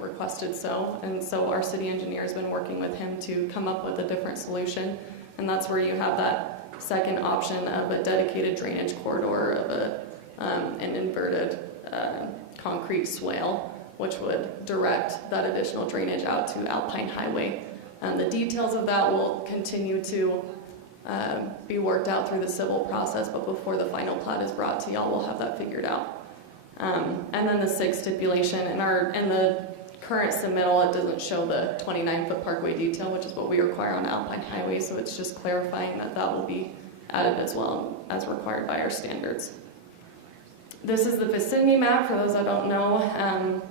requested so. And so our city engineer has been working with him to come up with a different solution. And that's where you have that second option of a dedicated drainage corridor of an inverted concrete swale, which would direct that additional drainage out to Alpine Highway. The details of that will continue to be worked out through the civil process, but before the final plat is brought to y'all, we'll have that figured out. And then the 6th stipulation, in the current submittal, it doesn't show the 29-foot parkway detail, which is what we require on Alpine Highway, so it's just clarifying that that will be added as well as required by our standards. This is the vicinity map, for those that don't know.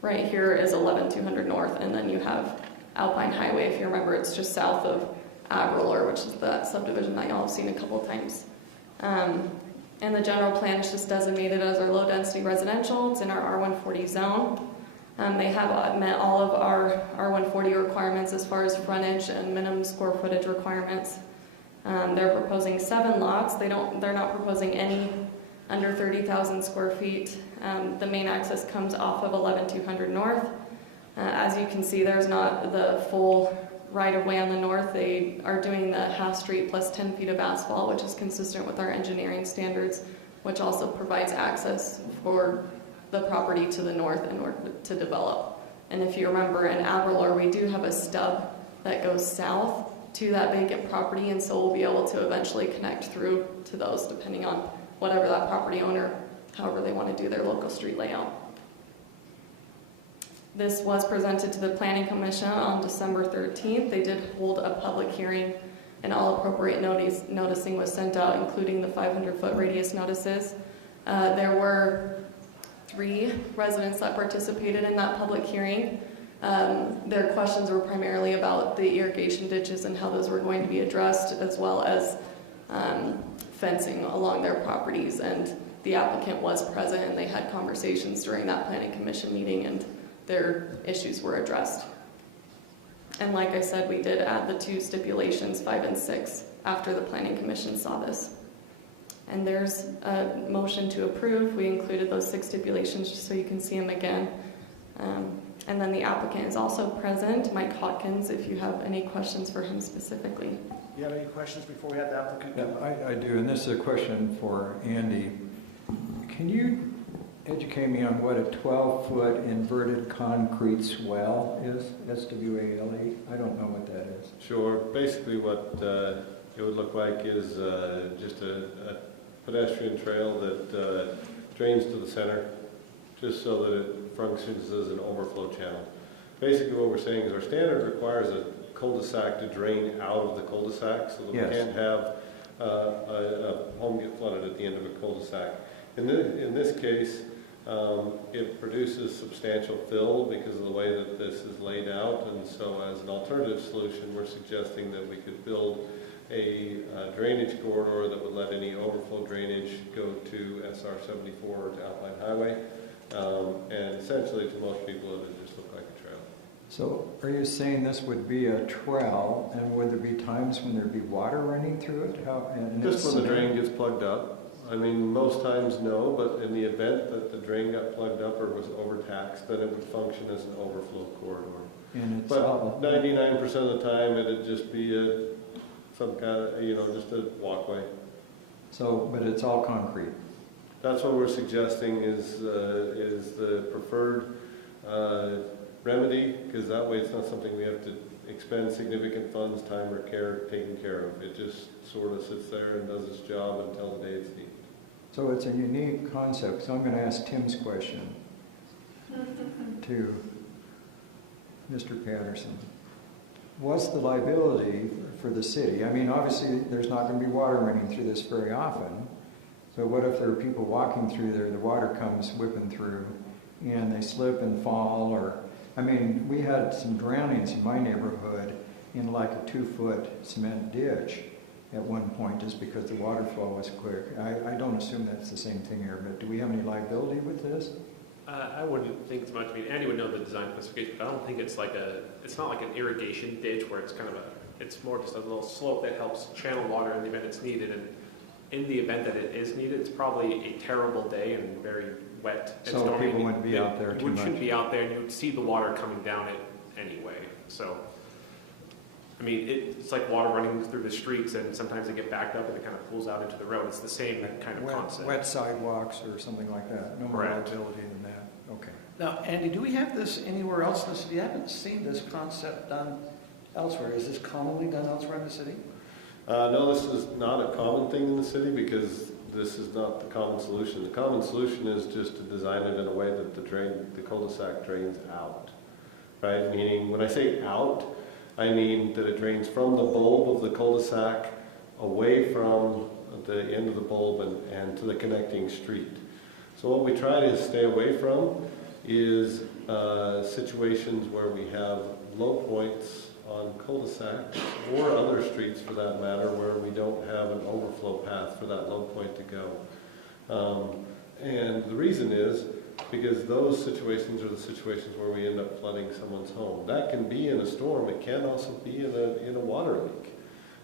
Right here is 11200 North, and then you have Alpine Highway. If you remember, it's just south of Agriler, which is that subdivision that y'all have seen a couple of times. And the general plan is just designated as our low-density residential. It's in our R140 zone. They have met all of our R140 requirements as far as frontage and minimum square footage requirements. They're proposing 7 lots. They're not proposing any under 30,000 square feet. The main access comes off of 11200 North. As you can see, there's not the full right-of-way on the north. They are doing the half street plus 10 feet of asphalt, which is consistent with our engineering standards, which also provides access for the property to the north in order to develop. And if you remember, in Aberlour, we do have a stub that goes south to that vacant property, and so we'll be able to eventually connect through to those depending on whatever that property owner, however they want to do their local street layout. This was presented to the Planning Commission on December 13th. They did hold a public hearing, and all appropriate noticing was sent out, including the 500-foot radius notices. There were 3 residents that participated in that public hearing. Their questions were primarily about the irrigation ditches and how those were going to be addressed, as well as fencing along their properties. And the applicant was present, and they had conversations during that Planning Commission meeting, and their issues were addressed. And like I said, we did add the 2 stipulations, 5 and 6, after the Planning Commission saw this. And there's a motion to approve. We included those 6 stipulations just so you can see them again. And then the applicant is also present, Mike Hawkins, if you have any questions for him specifically. Do you have any questions before we have the applicant? Yeah, I do, and this is a question for Andy. Can you educate me on what a 12-foot inverted concrete swell is, S-W-A-L-E? I don't know what that is. Sure. Basically what it would look like is just a pedestrian trail that drains to the center, just so that it functions as an overflow channel. Basically what we're saying is our standard requires a cul-de-sac to drain out of the cul-de-sac, so that we can't have a home get flooded at the end of a cul-de-sac. In this case, it produces substantial fill because of the way that this is laid out, and so as an alternative solution, we're suggesting that we could build a drainage corridor that would let any overflow drainage go to SR 74 or to Alpine Highway, and essentially to most people it would just look like a trail. So are you saying this would be a trail, and would there be times when there'd be water running through it? Just when the drain gets plugged up. I mean, most times no, but in the event that the drain got plugged up or was overtaxed, then it would function as an overflow corridor. And it's but 99% of the time it'd just be some kind of, just a walkway. So, but it's all concrete? That's what we're suggesting is the preferred remedy, because that way it's not something we have to expend significant funds, time, or care taking care of. It just sort of sits there and does its job until the day it's needed. So it's a unique concept. So I'm going to ask Tim's question to Mr. Patterson. What's the liability for the city? I mean, obviously there's not going to be water running through this very often, but what if there are people walking through there, the water comes whipping through, and they slip and fall, or, I mean, we had some drownings in my neighborhood in like a 2-foot cement ditch at one point just because the water flow was quick. I don't assume that's the same thing here, but do we have any liability with this? I wouldn't think as much. I mean, Andy would know the design specifications, but I don't think it's not like an irrigation ditch where it's it's more just a little slope that helps channel water in the event it's needed. And in the event that it is needed, it's probably a terrible day and very wet and so stormy. People wouldn't be out there too much. Shouldn't be out there, and you would see the water coming down it anyway. So, I mean, it's like water running through the streets, and sometimes they get backed up and it kind of pulls out into the road. It's the same kind of concept. Wet sidewalks or something like that. No more liability than that. Okay. Now, Andy, do we have this anywhere else in the city? I haven't seen this concept done elsewhere. Is this commonly done elsewhere in the city? No, this is not a common thing in the city because this is not the common solution. The common solution is just to design it in a way that the cul-de-sac drains out, right? Meaning, when I say out, I mean that it drains from the bulb of the cul-de-sac away from the end of the bulb and to the connecting street. So what we try to stay away from is situations where we have low points on cul-de-sacs or other streets for that matter where we don't have an overflow path for that low point to go. And the reason is because those situations are the situations where we end up flooding someone's home. That can be in a storm. It can also be in a water leak.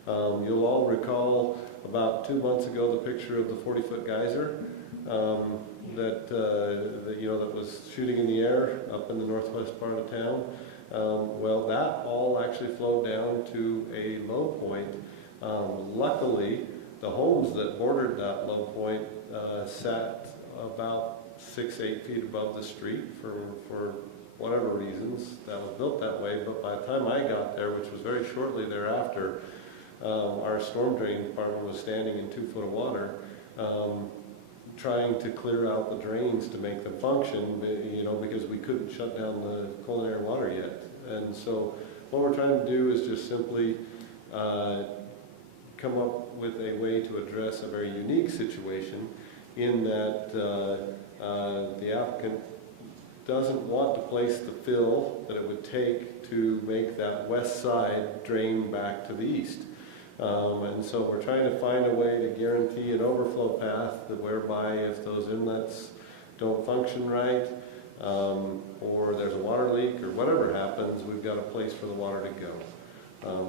You'll all recall about 2 months ago the picture of the 40-foot geyser that was shooting in the air up in the northwest part of town. Well, that all actually flowed down to a low point. Luckily, the homes that bordered that low point sat about 6-8 feet above the street for whatever reasons that was built that way. But by the time I got there, which was very shortly thereafter, our storm drain department was standing in 2 foot of water, trying to clear out the drains to make them function, because we couldn't shut down the culinary water yet. And so what we're trying to do is just simply come up with a way to address a very unique situation in that the applicant doesn't want to place the fill that it would take to make that west side drain back to the east. And so we're trying to find a way to guarantee an overflow path whereby if those inlets don't function right, or there's a water leak or whatever happens, we've got a place for the water to go.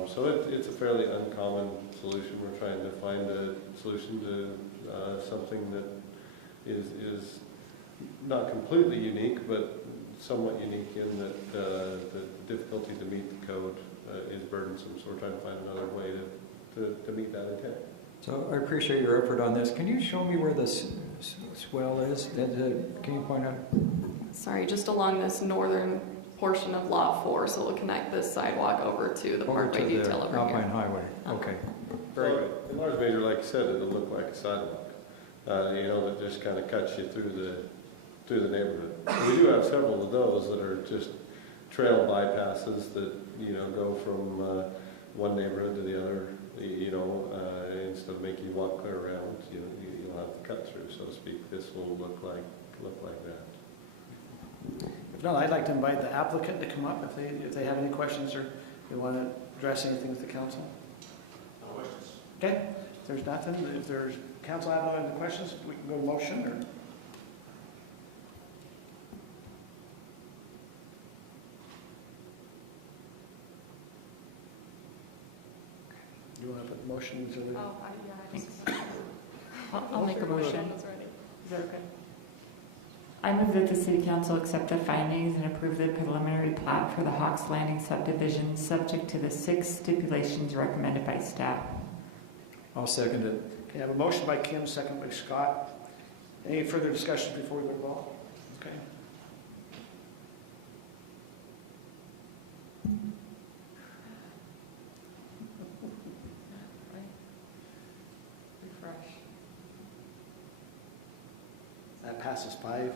So it's a fairly uncommon solution. We're trying to find a solution to something that is not completely unique, but somewhat unique in that the difficulty to meet the code is burdensome. So we're trying to find another way to meet that intent. So I appreciate your effort on this. Can you show me where the swell is? Can you point out? Sorry, just along this northern portion of Lot 4, so we'll connect this sidewalk over to the Parkway detail over Alpine here. Highway. Okay. Very good. In large measure, like you said, it'll look like a sidewalk. That just kind of cuts you through the neighborhood. We do have several of those that are just trail bypasses that go from one neighborhood to the other. Instead of making you walk clear around, you'll have to cut through, so to speak. This will look like that. If not, I'd like to invite the applicant to come up if they have any questions or they want to address anything with the council. No questions. Okay, if there's nothing, if there's council have no other questions, we can go to motion or. You want to put the motion to the? I'll make a motion. Is that okay? I move that the City Council accept the findings and approve the preliminary plat for the Hawks Landing subdivision, subject to the 6 stipulations recommended by staff. I'll second it. Okay, I have a motion by Kim, second by Scott. Any further discussion before we go to vote? Okay. Refresh. That passes 5-0.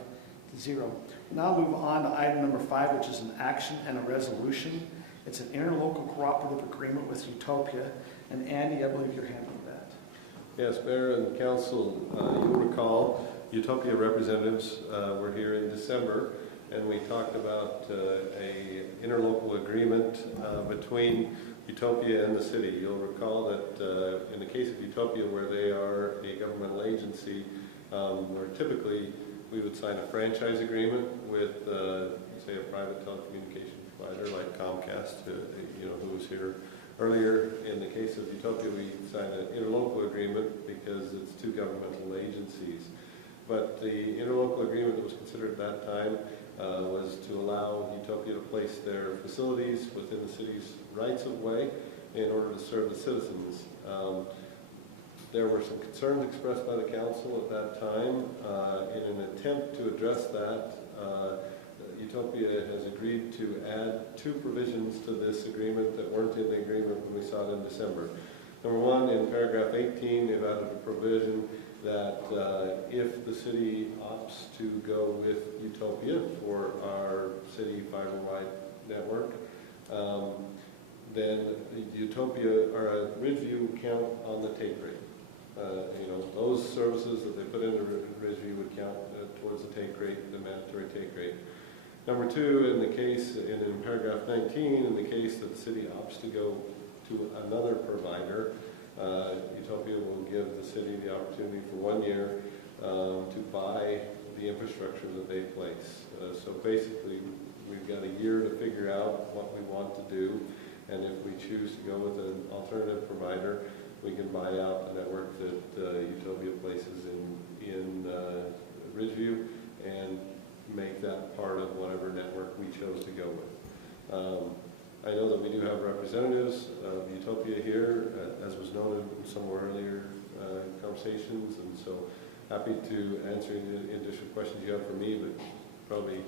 Now move on to item number 5, which is an action and a resolution. It's an interlocal cooperative agreement with Utopia. And Andy, I believe you're handling that. Yes, Mayor and Council, you'll recall Utopia representatives were here in December, and we talked about a interlocal agreement between Utopia and the city. You'll recall that in the case of Utopia, where they are a governmental agency, where typically we would sign a franchise agreement with, say, a private telecommunication provider like Comcast, who was here earlier. In the case of Utopia, we signed an interlocal agreement because it's 2 governmental agencies. But the interlocal agreement that was considered at that time was to allow Utopia to place their facilities within the city's rights-of-way in order to serve the citizens. There were some concerns expressed by the council at that time. In an attempt to address that, Utopia has agreed to add 2 provisions to this agreement that weren't in the agreement when we saw it in December. Number 1, in paragraph 18, they've added a provision that if the city opts to go with Utopia for our city fiber-wide network, then Utopia or Ridgeview would count on the take rate. Those services that they put into Ridgeview would count towards the take rate, the mandatory take rate. Number 2, in the case, in paragraph 19, in the case that the city opts to go to another provider, Utopia will give the city the opportunity for 1 year to buy the infrastructure that they place. So basically, we've got a year to figure out what we want to do, and if we choose to go with an alternative provider, we can buy out the network that Utopia places in Ridgeview and make that part of whatever network we chose to go with. I know that we do have representatives of Utopia here, as was noted in some earlier conversations, and so happy to answer any additional questions you have for me, but probably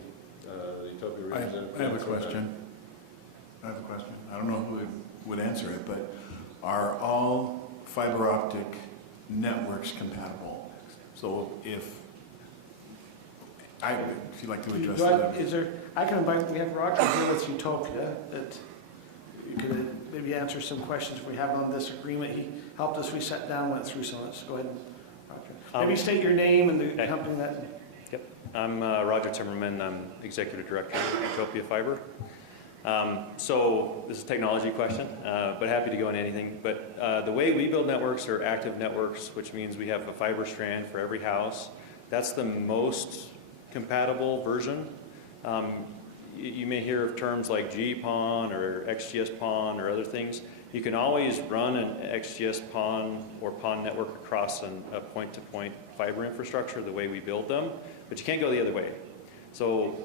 the Utopia representative. I have a question. I don't know who would answer it, but are all fiber optic networks compatible? So if you'd like to address that. Is there, I can invite, we have Roger here with Utopia that you could maybe answer some questions we have on this agreement. He helped us, we sat down, went through some of this. Go ahead, Roger. Maybe state your name and the company that. Yep, I'm Roger Timmerman. I'm Executive Director of Utopia Fiber. So this is a technology question, but happy to go into anything. But the way we build networks are active networks, which means we have a fiber strand for every house. That's the most compatible version. You may hear of terms like GPON or XGS-PON or other things. You can always run an XGS-PON or PON network across a point-to-point fiber infrastructure the way we build them, but you can't go the other way. So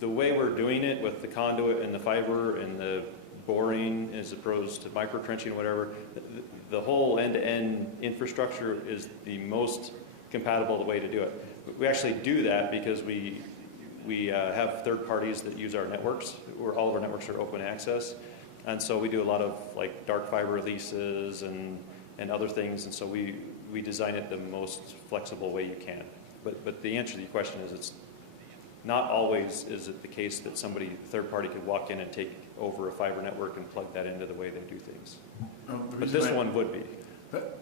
the way we're doing it with the conduit and the fiber and the boring as opposed to micro-trenching or whatever, the whole end-to-end infrastructure is the most compatible way to do it. We actually do that because we have third parties that use our networks, where all of our networks are open access. And so we do a lot of like dark fiber leases and other things. And so we design it the most flexible way you can. But the answer to your question is it's not always is it the case that somebody, third party, could walk in and take over a fiber network and plug that into the way they do things. But this one would be.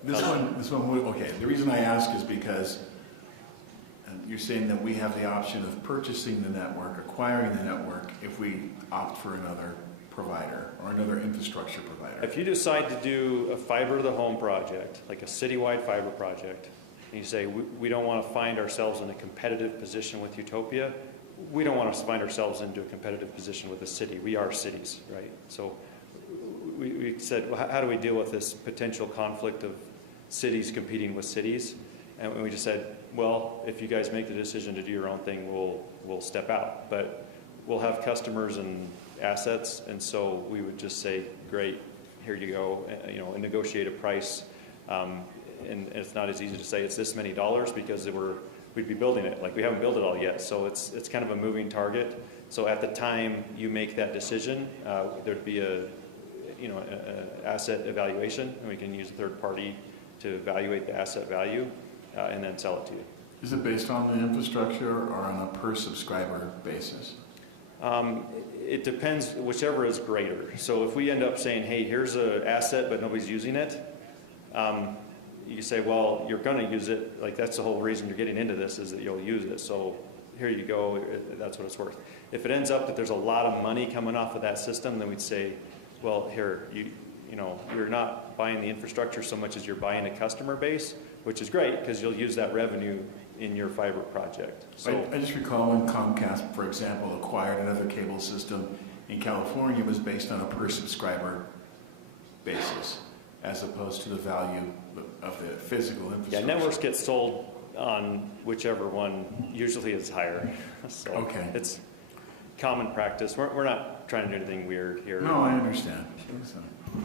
This one would, okay. The reason I ask is because you're saying that we have the option of purchasing the network, acquiring the network, if we opt for another provider or another infrastructure provider. If you decide to do a fiber to the home project, like a citywide fiber project, and you say, we don't want to find ourselves in a competitive position with Utopia, we don't want to find ourselves into a competitive position with the city. We are cities, right? So we said, well, how do we deal with this potential conflict of cities competing with cities? And we just said, well, if you guys make the decision to do your own thing, we'll step out. But we'll have customers and assets, and so we would just say, great, here you go, and negotiate a price. And it's not as easy to say it's this many dollars because we'd be building it. Like, we haven't built it all yet, so it's kind of a moving target. So at the time you make that decision, there'd be a asset evaluation, and we can use a third party to evaluate the asset value and then sell it to you. Is it based on the infrastructure or on a per subscriber basis? It depends, whichever is greater. So if we end up saying, hey, here's an asset but nobody's using it, you say, well, you're going to use it. Like, that's the whole reason you're getting into this, is that you'll use it. So here you go, that's what it's worth. If it ends up that there's a lot of money coming off of that system, then we'd say, well, here, you're not buying the infrastructure so much as you're buying a customer base, which is great because you'll use that revenue in your fiber project. So I just recall when Comcast, for example, acquired another cable system in California, it was based on a per subscriber basis, as opposed to the value of the physical infrastructure. Yeah, networks get sold on whichever one usually is higher. So okay. It's common practice. We're not trying to do anything weird here. No, I understand.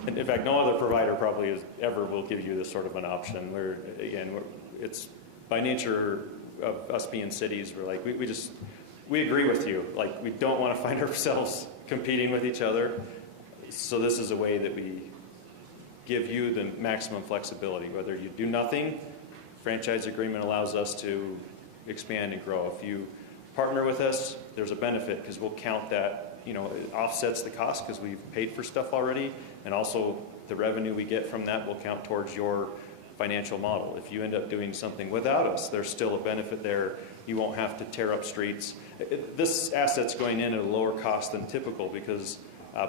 In fact, no other provider probably ever will give you this sort of an option where, again, it's by nature of us being cities, we're like, we agree with you. Like, we don't want to find ourselves competing with each other. So this is a way that we give you the maximum flexibility. Whether you do nothing, franchise agreement allows us to expand and grow. If you partner with us, there's a benefit because we'll count that, it offsets the cost because we've paid for stuff already, and also the revenue we get from that will count towards your financial model. If you end up doing something without us, there's still a benefit there. You won't have to tear up streets. This asset's going in at a lower cost than typical because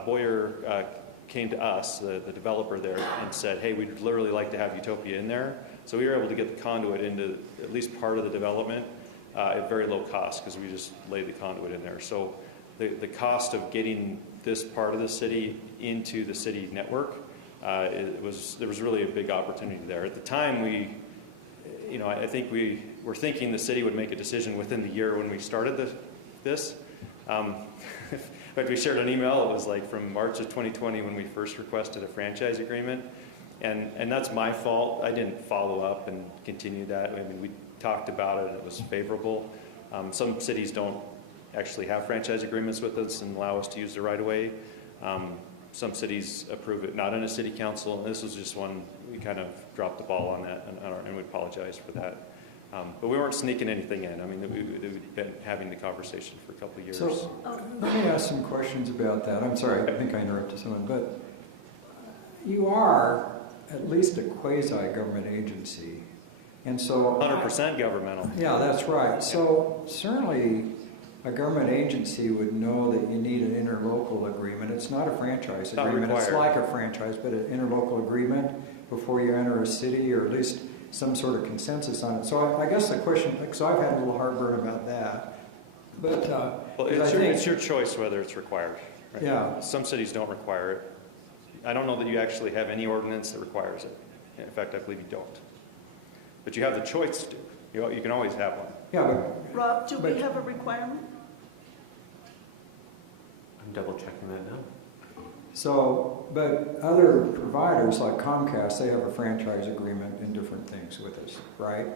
Boyer came to us, the developer there, and said, hey, we'd literally like to have Utopia in there. So we were able to get the conduit into at least part of the development at very low cost because we just laid the conduit in there. So the cost of getting this part of the city into the city network, there was really a big opportunity there. At the time, I think we were thinking the city would make a decision within the year when we started this. In fact, we shared an email. It was like from March of 2020 when we first requested a franchise agreement. And that's my fault. I didn't follow up and continue that. I mean, we talked about it. It was favorable. Some cities don't actually have franchise agreements with us and allow us to use the right-of-way. Some cities approve it, not in a city council. And this was just one, we kind of dropped the ball on that, and we apologize for that. But we weren't sneaking anything in. I mean, we've been having the conversation for a couple of years. So let me ask some questions about that. I'm sorry, I think I interrupted someone, but you are at least a quasi-government agency. And so 100% governmental. Yeah, that's right. So certainly a government agency would know that you need an interlocal agreement. It's not a franchise agreement. It's like a franchise, but an interlocal agreement before you enter a city, or at least some sort of consensus on it. So I guess the question, because I've had a little heartburn about that, but well, it's your choice whether it's required. Right? Yeah. Some cities don't require it. I don't know that you actually have any ordinance that requires it. In fact, I believe you don't. But you have the choice to. You can always have one. Yeah, but Rob, do we have a requirement? I'm double checking that now. So, but other providers like Comcast, they have a franchise agreement in different things with us, right?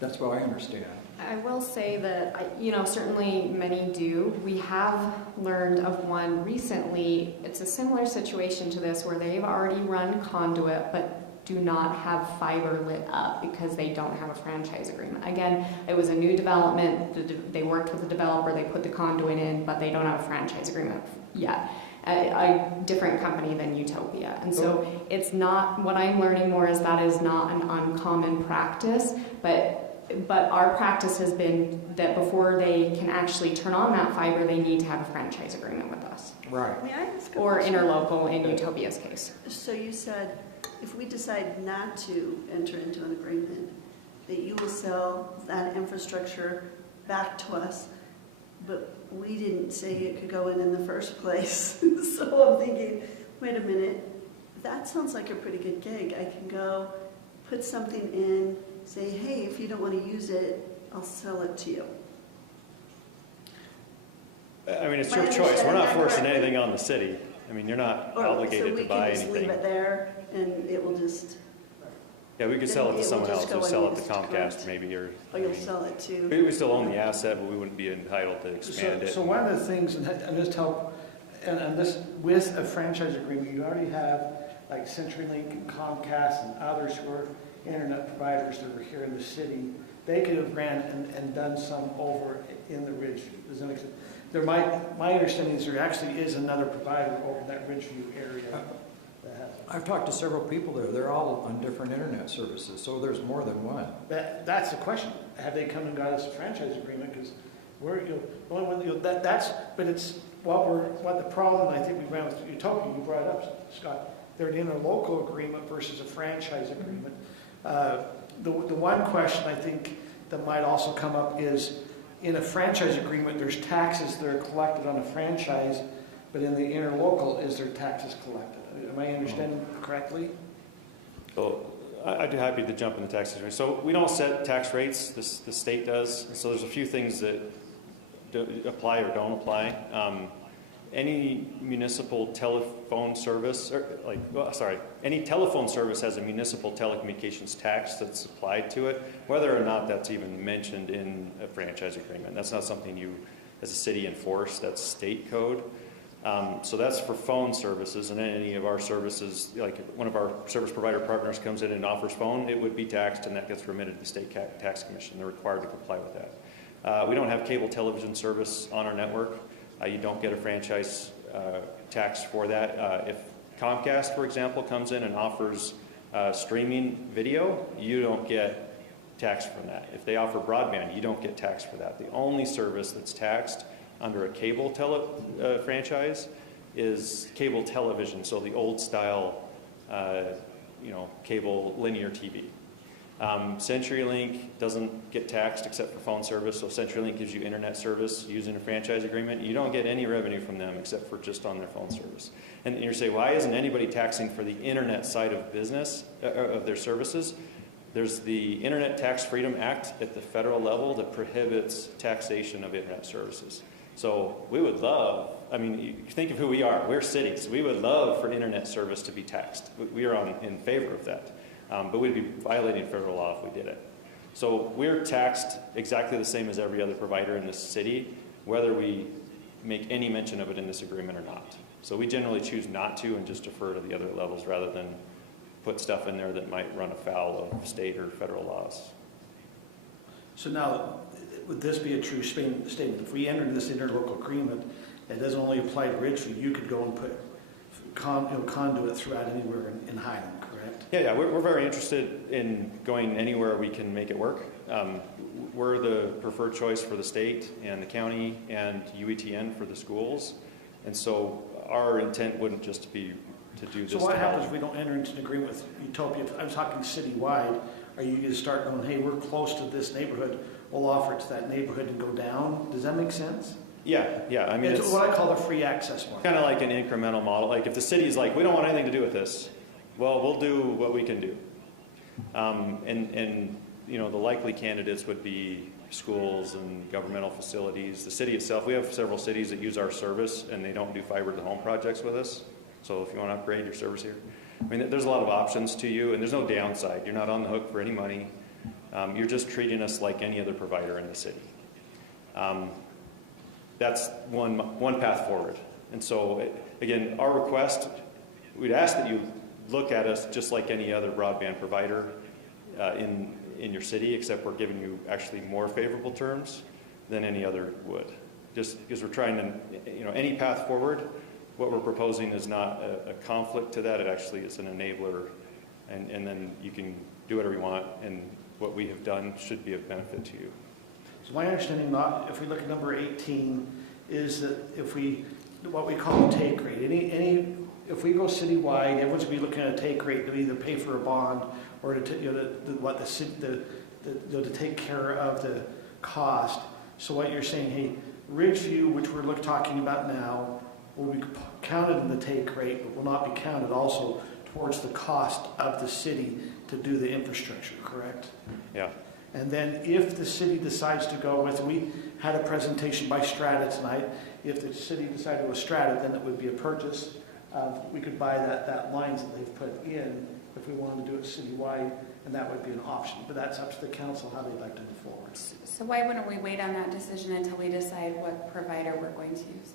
That's what I understand. I will say that, certainly many do. We have learned of one recently. It's a similar situation to this where they've already run conduit, but do not have fiber lit up because they don't have a franchise agreement. Again, it was a new development. They worked with the developer, they put the conduit in, but they don't have a franchise agreement yet. A different company than Utopia. And so it's not, what I'm learning more is that is not an uncommon practice, but our practice has been that before they can actually turn on that fiber, they need to have a franchise agreement with us. Right. May I ask a Or question? interlocal in Utopia's case. So you said if we decide not to enter into an agreement, that you will sell that infrastructure back to us, but we didn't say it could go in the first place. So I'm thinking, wait a minute, that sounds like a pretty good gig. I can go put something in, say, hey, if you don't want to use it, I'll sell it to you. I mean, it's your choice. We're not forcing anything on the city. I mean, you're not obligated to buy anything. So we can just leave it there and it will just... Yeah, we could sell it to someone else. We'll sell it to Comcast maybe. Or you'll sell it to... We still own the asset, but we wouldn't be entitled to expand it. So one of the things, and this help, and this with a franchise agreement, you already have like CenturyLink and Comcast and others who are internet providers that are here in the city. They could have ran and done some over in the Ridgeview. Does that make sense? My understanding is there actually is another provider over in that Ridgeview area. I've talked to several people there. They're all on different internet services, so there's more than one. That's the question. Have they come and got us a franchise agreement? Because we're but it's what the problem I think we ran with Utopia. You brought it up, Scott. They're an interlocal agreement versus a franchise agreement. The one question I think that might also come up is in a franchise agreement, there's taxes that are collected on a franchise, but in the interlocal, is there taxes collected? Am I understanding correctly? So I'd be happy to jump in the tax situation. So we don't set tax rates. The state does. So there's a few things that apply or don't apply. Any municipal telephone service, any telephone service has a municipal telecommunications tax that's applied to it, whether or not that's even mentioned in a franchise agreement. That's not something you, as a city, enforce. That's state code. So that's for phone services, and any of our services, like one of our service provider partners comes in and offers phone, it would be taxed, and that gets remitted to the state tax commission. They're required to comply with that. We don't have cable television service on our network. You don't get a franchise tax for that. If Comcast, for example, comes in and offers streaming video, you don't get taxed from that. If they offer broadband, you don't get taxed for that. The only service that's taxed under a cable franchise is cable television, so the old style, cable linear TV. CenturyLink doesn't get taxed except for phone service, so CenturyLink gives you internet service using a franchise agreement. You don't get any revenue from them except for just on their phone service. And you say, why isn't anybody taxing for the internet side of business, of their services? There's the Internet Tax Freedom Act at the federal level that prohibits taxation of internet services. So we would love, I mean, you think of who we are. We're cities. We would love for internet service to be taxed. We are in favor of that. But we'd be violating federal law if we did it. So we're taxed exactly the same as every other provider in this city, whether we make any mention of it in this agreement or not. So we generally choose not to and just defer to the other levels rather than put stuff in there that might run afoul of state or federal laws. So now, would this be a true statement? If we entered this interlocal agreement, it doesn't only apply to Ridgeview, you could go and put conduit throughout anywhere in Highland, correct? Yeah, we're very interested in going anywhere we can make it work. We're the preferred choice for the state and the county and UETN for the schools. And so our intent wouldn't just be to do this. So what happens if we don't enter into an agreement with Utopia? If I'm talking citywide, are you going to start going, hey, we're close to this neighborhood, we'll offer it to that neighborhood and go down? Does that make sense? Yeah. I mean, it's what I call the free access model. Kind of like an incremental model. Like if the city's like, we don't want anything to do with this, well, we'll do what we can do. And you know, the likely candidates would be schools and governmental facilities. The city itself, we have several cities that use our service and they don't do fiber to the home projects with us. So if you want to upgrade your service here, I mean, there's a lot of options to you and there's no downside. You're not on the hook for any money. You're just treating us like any other provider in the city. That's one path forward. And so, again, our request, we'd ask that you look at us just like any other broadband provider in your city, except we're giving you actually more favorable terms than any other would. Just because we're trying to, you know, any path forward, what we're proposing is not a conflict to that. It actually is an enabler, and then you can do whatever you want, and what we have done should be of benefit to you. So my understanding, if we look at number 18, is that if we, what we call a take rate, if we go citywide, everyone's going to be looking at a take rate to either pay for a bond or to to take care of the cost. So what you're saying, hey, Ridgeview, which we're talking about now, will be counted in the take rate, but will not be counted also towards the cost of the city to do the infrastructure, correct? Yeah. And then if the city decides to go with, we had a presentation by Strata tonight, if the city decided to go with Strata, then it would be a purchase. We could buy that lines that they've put in if we wanted to do it citywide, and that would be an option. But that's up to the council how they'd like to move forward. So why wouldn't we wait on that decision until we decide what provider we're going to use?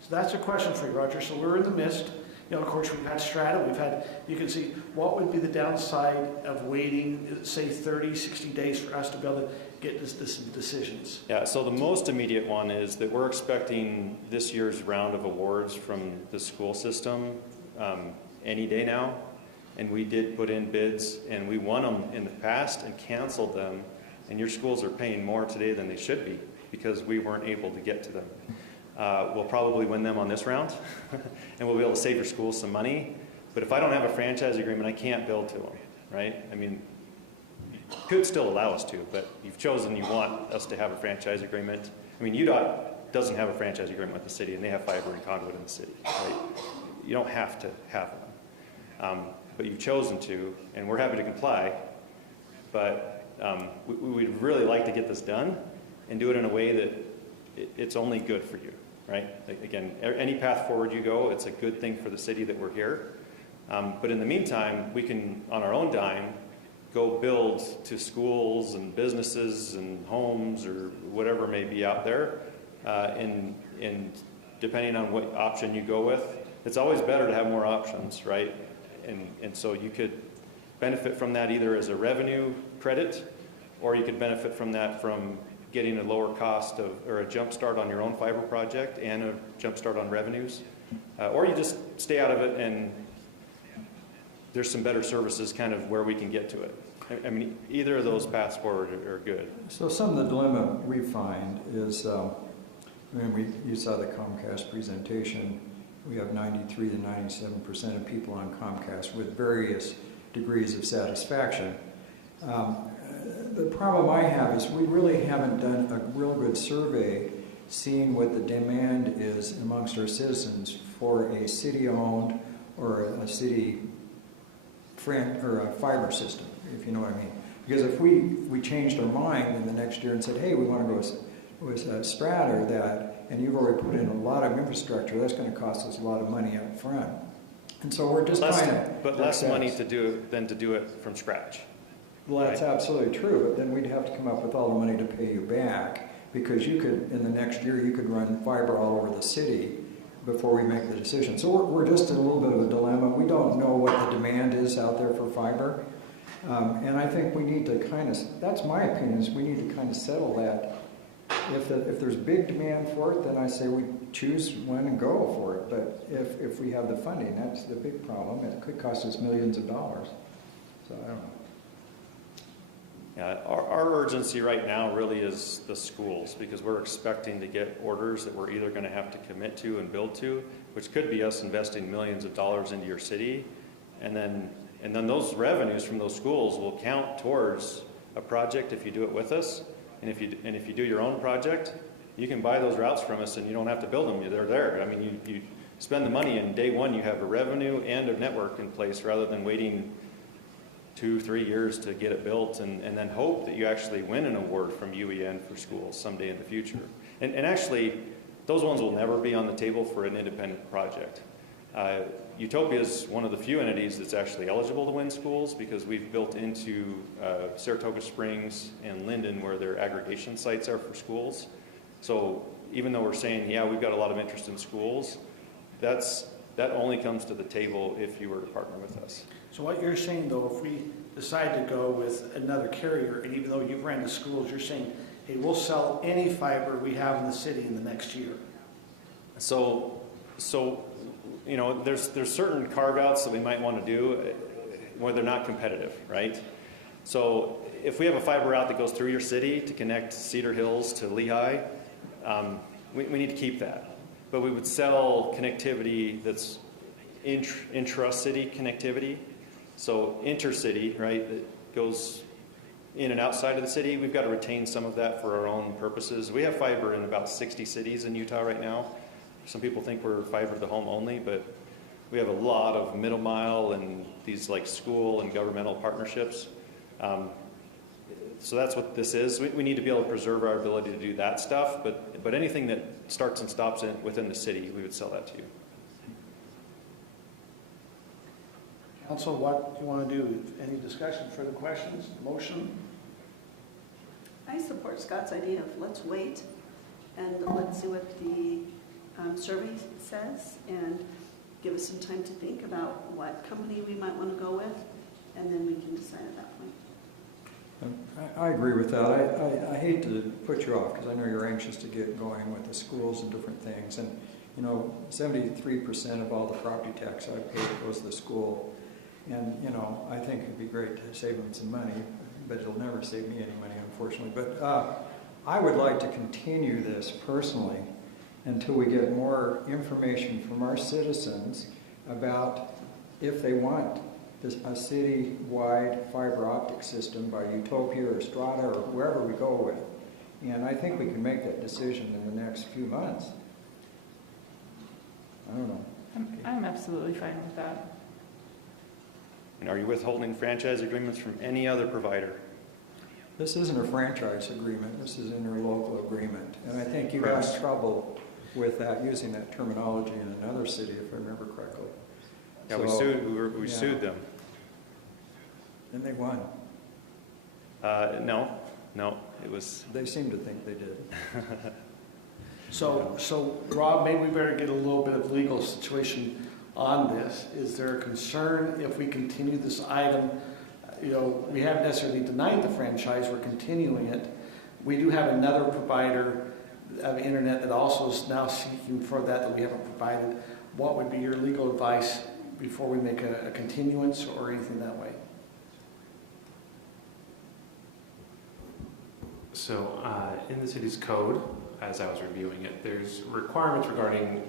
So that's a question for you, Roger. So we're in the midst. You know, of course, we've had Strata. You can see what would be the downside of waiting, say, 30, 60 days for us to be able to get this decisions. Yeah, so the most immediate one is that we're expecting this year's round of awards from the school system any day now. And we did put in bids, and we won them in the past and canceled them. And your schools are paying more today than they should be because we weren't able to get to them. We'll probably win them on this round, and we'll be able to save your schools some money. But if I don't have a franchise agreement, I can't build to them, right? I mean, you could still allow us to, but you've chosen you want us to have a franchise agreement. I mean, UDOT doesn't have a franchise agreement with the city, and they have fiber and conduit in the city, right? You don't have to have one, but you've chosen to, and we're happy to comply. But we'd really like to get this done and do it in a way that it's only good for you. Right? Again, any path forward you go, it's a good thing for the city that we're here. But in the meantime, we can, on our own dime, go build to schools and businesses and homes or whatever may be out there. And depending on what option you go with, it's always better to have more options, right? And so you could benefit from that either as a revenue credit, or you could benefit from that from getting a lower cost or a jump start on your own fiber project and a jump start on revenues. Or you just stay out of it and there's some better services kind of where we can get to it. I mean, either of those paths forward are good. So some of the dilemma we find is, you saw the Comcast presentation, we have 93 to 97% of people on Comcast with various degrees of satisfaction. The problem I have is we really haven't done a real good survey seeing what the demand is amongst our citizens for a city-owned or a city friend or a fiber system, if you know what I mean. Because if we changed our mind in the next year and said, hey, we want to go with Strata or that, and you've already put in a lot of infrastructure, that's going to cost us a lot of money up front. And so we're just trying to... But less money to do it than to do it from scratch. Well, that's absolutely true, but then we'd have to come up with all the money to pay you back, because you could, in the next year, you could run fiber all over the city before we make the decision. So we're just in a little bit of a dilemma. We don't know what the demand is out there for fiber. And I think we need to kind of, that's my opinion, is we need to kind of settle that. If there's big demand for it, then I say we choose when and go for it. But if we have the funding, that's the big problem. It could cost us millions of dollars. So I don't know. Yeah, our urgency right now really is the schools, because we're expecting to get orders that we're either going to have to commit to and build to, which could be us investing millions of dollars into your city, and then those revenues from those schools will count towards a project if you do it with us, and if you do your own project, you can buy those routes from us and you don't have to build them. They're there. I mean, you spend the money, and day one you have a revenue and a network in place, rather than waiting 2-3 years to get it built and then hope that you actually win an award from UEN for schools someday in the future. And actually, those ones will never be on the table for an independent project. Utopia is one of the few entities that's actually eligible to win schools, because we've built into Saratoga Springs and Linden, where their aggregation sites are for schools. So even though we're saying, yeah, we've got a lot of interest in schools, that only comes to the table if you were to partner with us. So what you're saying, though, if we decide to go with another carrier, and even though you've ran to schools, you're saying, hey, we'll sell any fiber we have in the city in the next year. So you know, there's certain carve-outs that we might want to do where they're not competitive, right? So if we have a fiber route that goes through your city to connect Cedar Hills to Lehigh, we need to keep that. But we would sell connectivity that's intra-city connectivity. So intercity, right, that goes in and outside of the city. We've got to retain some of that for our own purposes. We have fiber in about 60 cities in Utah right now. Some people think we're fiber to the home only, but we have a lot of middle mile and these like school and governmental partnerships. So that's what this is. We need to be able to preserve our ability to do that stuff, but anything that starts and stops within the city, we would sell that to you. Council, what do you want to do? Any discussion, further questions, motion? I support Scott's idea of let's wait and let's see what the survey says, and give us some time to think about what company we might want to go with, and then we can decide at that point. I agree with that. I hate to put you off, because I know you're anxious to get going with the schools and different things. And, you know, 73% of all the property tax I pay goes to the school. And, you know, I think it'd be great to save them some money, but it'll never save me any money, unfortunately. But I would like to continue this personally until we get more information from our citizens about if they want a city-wide fiber optic system by Utopia or Strata or wherever we go with. And I think we can make that decision in the next few months. I don't know. I'm absolutely fine with that. And are you withholding franchise agreements from any other provider? This isn't a franchise agreement. This is an interlocal agreement. And I think you had trouble with that, using that terminology in another city, if I remember correctly. Yeah, So, we sued them. And they won. No, it was... They seem to think they did. So Rob, maybe we better get a little bit of legal situation on this. Is there a concern if we continue this item? You know, we haven't necessarily denied the franchise, we're continuing it. We do have another provider of internet that also is now seeking for that we haven't provided. What would be your legal advice before we make a continuance or anything that way? So in the city's code, as I was reviewing it, there's requirements regarding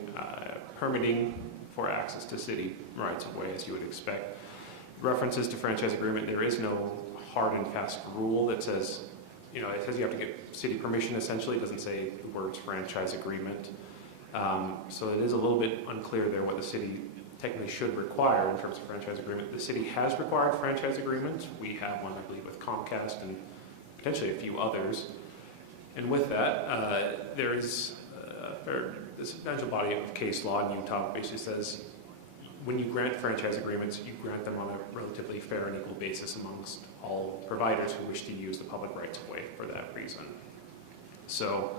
permitting for access to city rights of way, as you would expect. References to franchise agreement, there is no hard and fast rule that says, you know, it says you have to get city permission essentially. It doesn't say the words franchise agreement. So it is a little bit unclear there what the city technically should require in terms of franchise agreement. The city has required franchise agreements. We have one, I believe, with Comcast and potentially a few others. And with that, there is a substantial body of case law in Utah basically says when you grant franchise agreements, you grant them on a relatively fair and equal basis amongst all providers who wish to use the public rights of way for that reason. So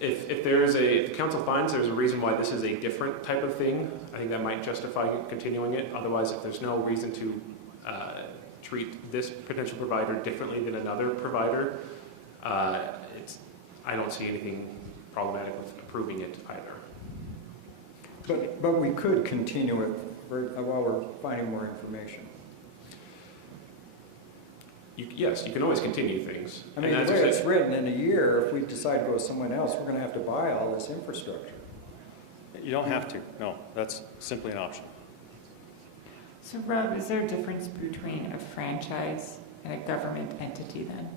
if the council finds there's a reason why this is a different type of thing, I think that might justify continuing it. Otherwise, if there's no reason to treat this potential provider differently than another provider, I don't see anything problematic with approving it either. But we could continue it while we're finding more information. Yes, you can always continue things. I mean, the way it's written, in a year, if we decide to go with someone else, we're going to have to buy all this infrastructure. You don't have to. No, that's simply an option. So Rob, is there a difference between a franchise and a government entity then?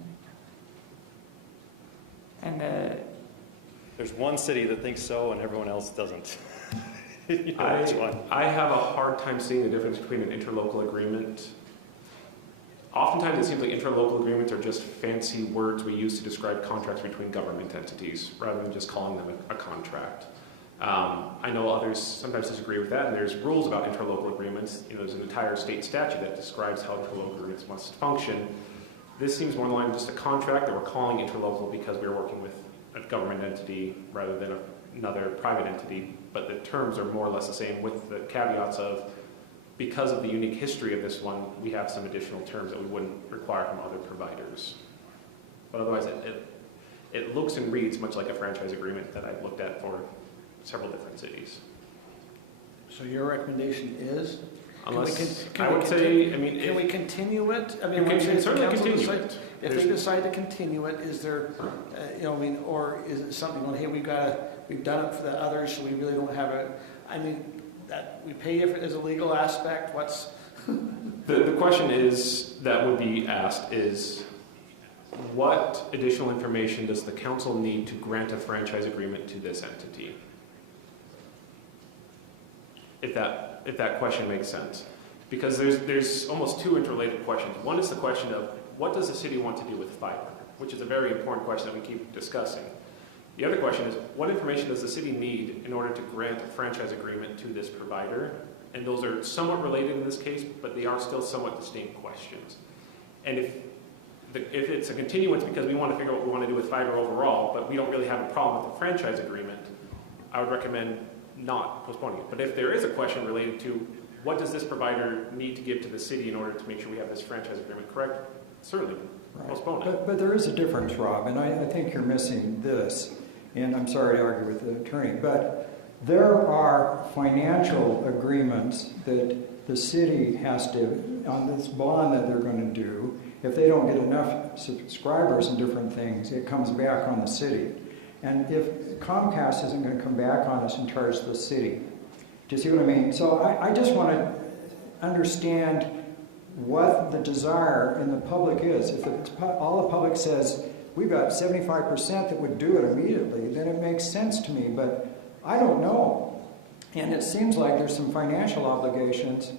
And there's one city that thinks so and everyone else doesn't. You know I have a hard time seeing the difference between an interlocal agreement. Oftentimes it seems like interlocal agreements are just fancy words we use to describe contracts between government entities rather than just calling them a contract. I know others sometimes disagree with that, and there's rules about interlocal agreements. You know, there's an entire state statute that describes how interlocal agreements must function. This seems more in line with just a contract that we're calling interlocal because we're working with a government entity rather than another private entity, but the terms are more or less the same with the caveats of because of the unique history of this one, we have some additional terms that we wouldn't require from other providers. But otherwise, it looks and reads much like a franchise agreement that I've looked at for several different cities. So your recommendation is? Unless, I would say, I mean, can we continue it? I mean, we can certainly continue it. If they decide to continue it, is there, you know, I mean, or is it something like, hey, we've done it for the others, so we really don't have a, I mean, that we pay if it is a legal aspect, what's? The question is, that would be asked is, what additional information does the council need to grant a franchise agreement to this entity? If that question makes sense. Because there's almost two interrelated questions. One is the question of, what does the city want to do with fiber? Which is a very important question that we keep discussing. The other question is, what information does the city need in order to grant a franchise agreement to this provider? And those are somewhat related in this case, but they are still somewhat distinct questions. And if it's a continuance because we want to figure out what we want to do with fiber overall, but we don't really have a problem with the franchise agreement, I would recommend not postponing it. But if there is a question related to what does this provider need to give to the city in order to make sure we have this franchise agreement correct, certainly postpone it. But there is a difference, Rob, and I think you're missing this. And I'm sorry to argue with the attorney, but there are financial agreements that the city has to, on this bond that they're going to do, if they don't get enough subscribers and different things, it comes back on the city. And if Comcast isn't going to come back on us and charge the city, do you see what I mean? So I just want to understand what the desire in the public is. If all the public says, we've got 75% that would do it immediately, then it makes sense to me, but I don't know. And it seems like there's some financial obligations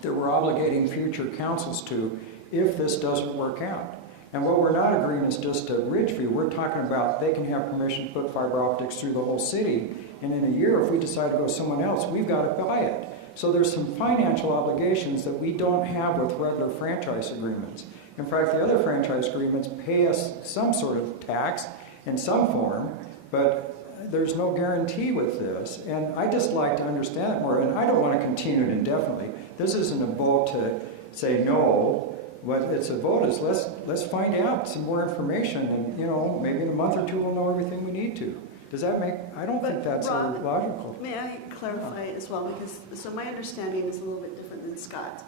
that we're obligating future councils to if this doesn't work out. And what we're not agreeing is just a Ridgeview. We're talking about they can have permission to put fiber optics through the whole city, and in a year, if we decide to go someone else, we've got to buy it. So there's some financial obligations that we don't have with regular franchise agreements. In fact, the other franchise agreements pay us some sort of tax in some form, but there's no guarantee with this. And I just like to understand it more, and I don't want to continue it indefinitely. This isn't a vote to say no. What it's a vote is let's find out some more information, and you know, maybe in a month or two we'll know everything we need to. Does that make? I don't think that's Rob, logical. May I clarify as well, because so my understanding is a little bit different than Scott's.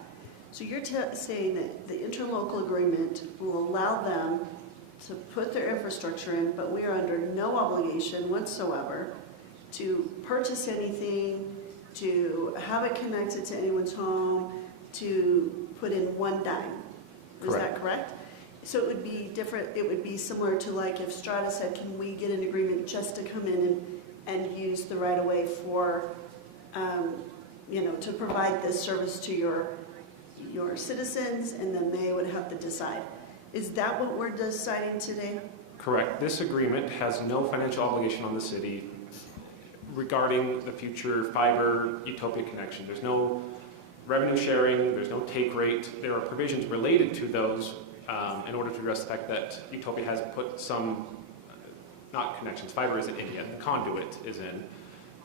So you're saying that the interlocal agreement will allow them to put their infrastructure in, but we are under no obligation whatsoever to purchase anything, to have it connected to anyone's home, to put in one dime. Is that correct? So it would be different, it would be similar to like if Strata said, can we get an agreement just to come in and use the right of way for, to provide this service to your citizens, and then they would have to decide. Is that what we're deciding today? Correct. This agreement has no financial obligation on the city regarding the future fiber Utopia connection. There's no revenue sharing, there's no take rate. There are provisions related to those in order to address the fact that Utopia has put some, not connections, fiber is in India, the conduit is in,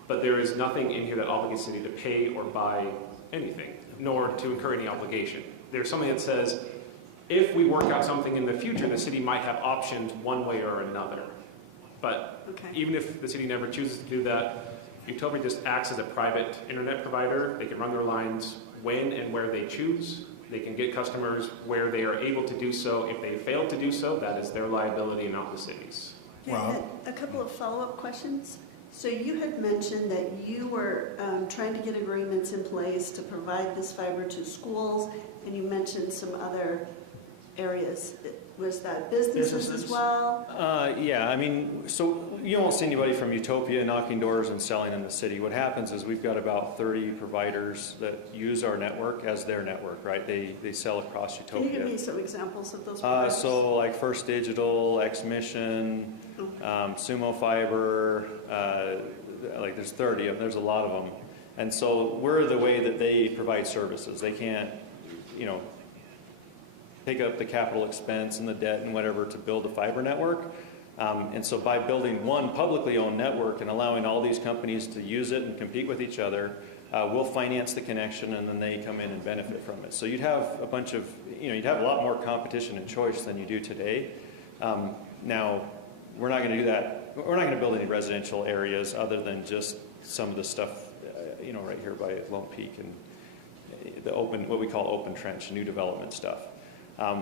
but there is nothing in here that obligates the city to pay or buy anything, nor to incur any obligation. There's something that says, if we work out something in the future, the city might have options one way or another. But even if the city never chooses to do that, Utopia just acts as a private internet provider. They can run their lines when and where they choose. They can get customers where they are able to do so. If they fail to do so, that is their liability and not the city's. Wow. A couple of follow-up questions. So you had mentioned that you were trying to get agreements in place to provide this fiber to schools, and you mentioned some other areas. Was that businesses as well? Yeah, I mean, so you won't see anybody from Utopia knocking doors and selling in the city. What happens is we've got about 30 providers that use our network as their network, right? They sell across Utopia. Can you give me some examples of those providers? So like First Digital, X-Mission, Sumo Fiber, like there's 30 of them, there's a lot of them. And so we're the way that they provide services. They can't, take up the capital expense and the debt and whatever to build a fiber network. And so by building one publicly owned network and allowing all these companies to use it and compete with each other, we'll finance the connection and then they come in and benefit from it. So you'd have a bunch of, you'd have a lot more competition and choice than you do today. Now, we're not going to do that. We're not going to build any residential areas other than just some of the stuff, right here by Lone Peak and the open, what we call open trench, new development stuff.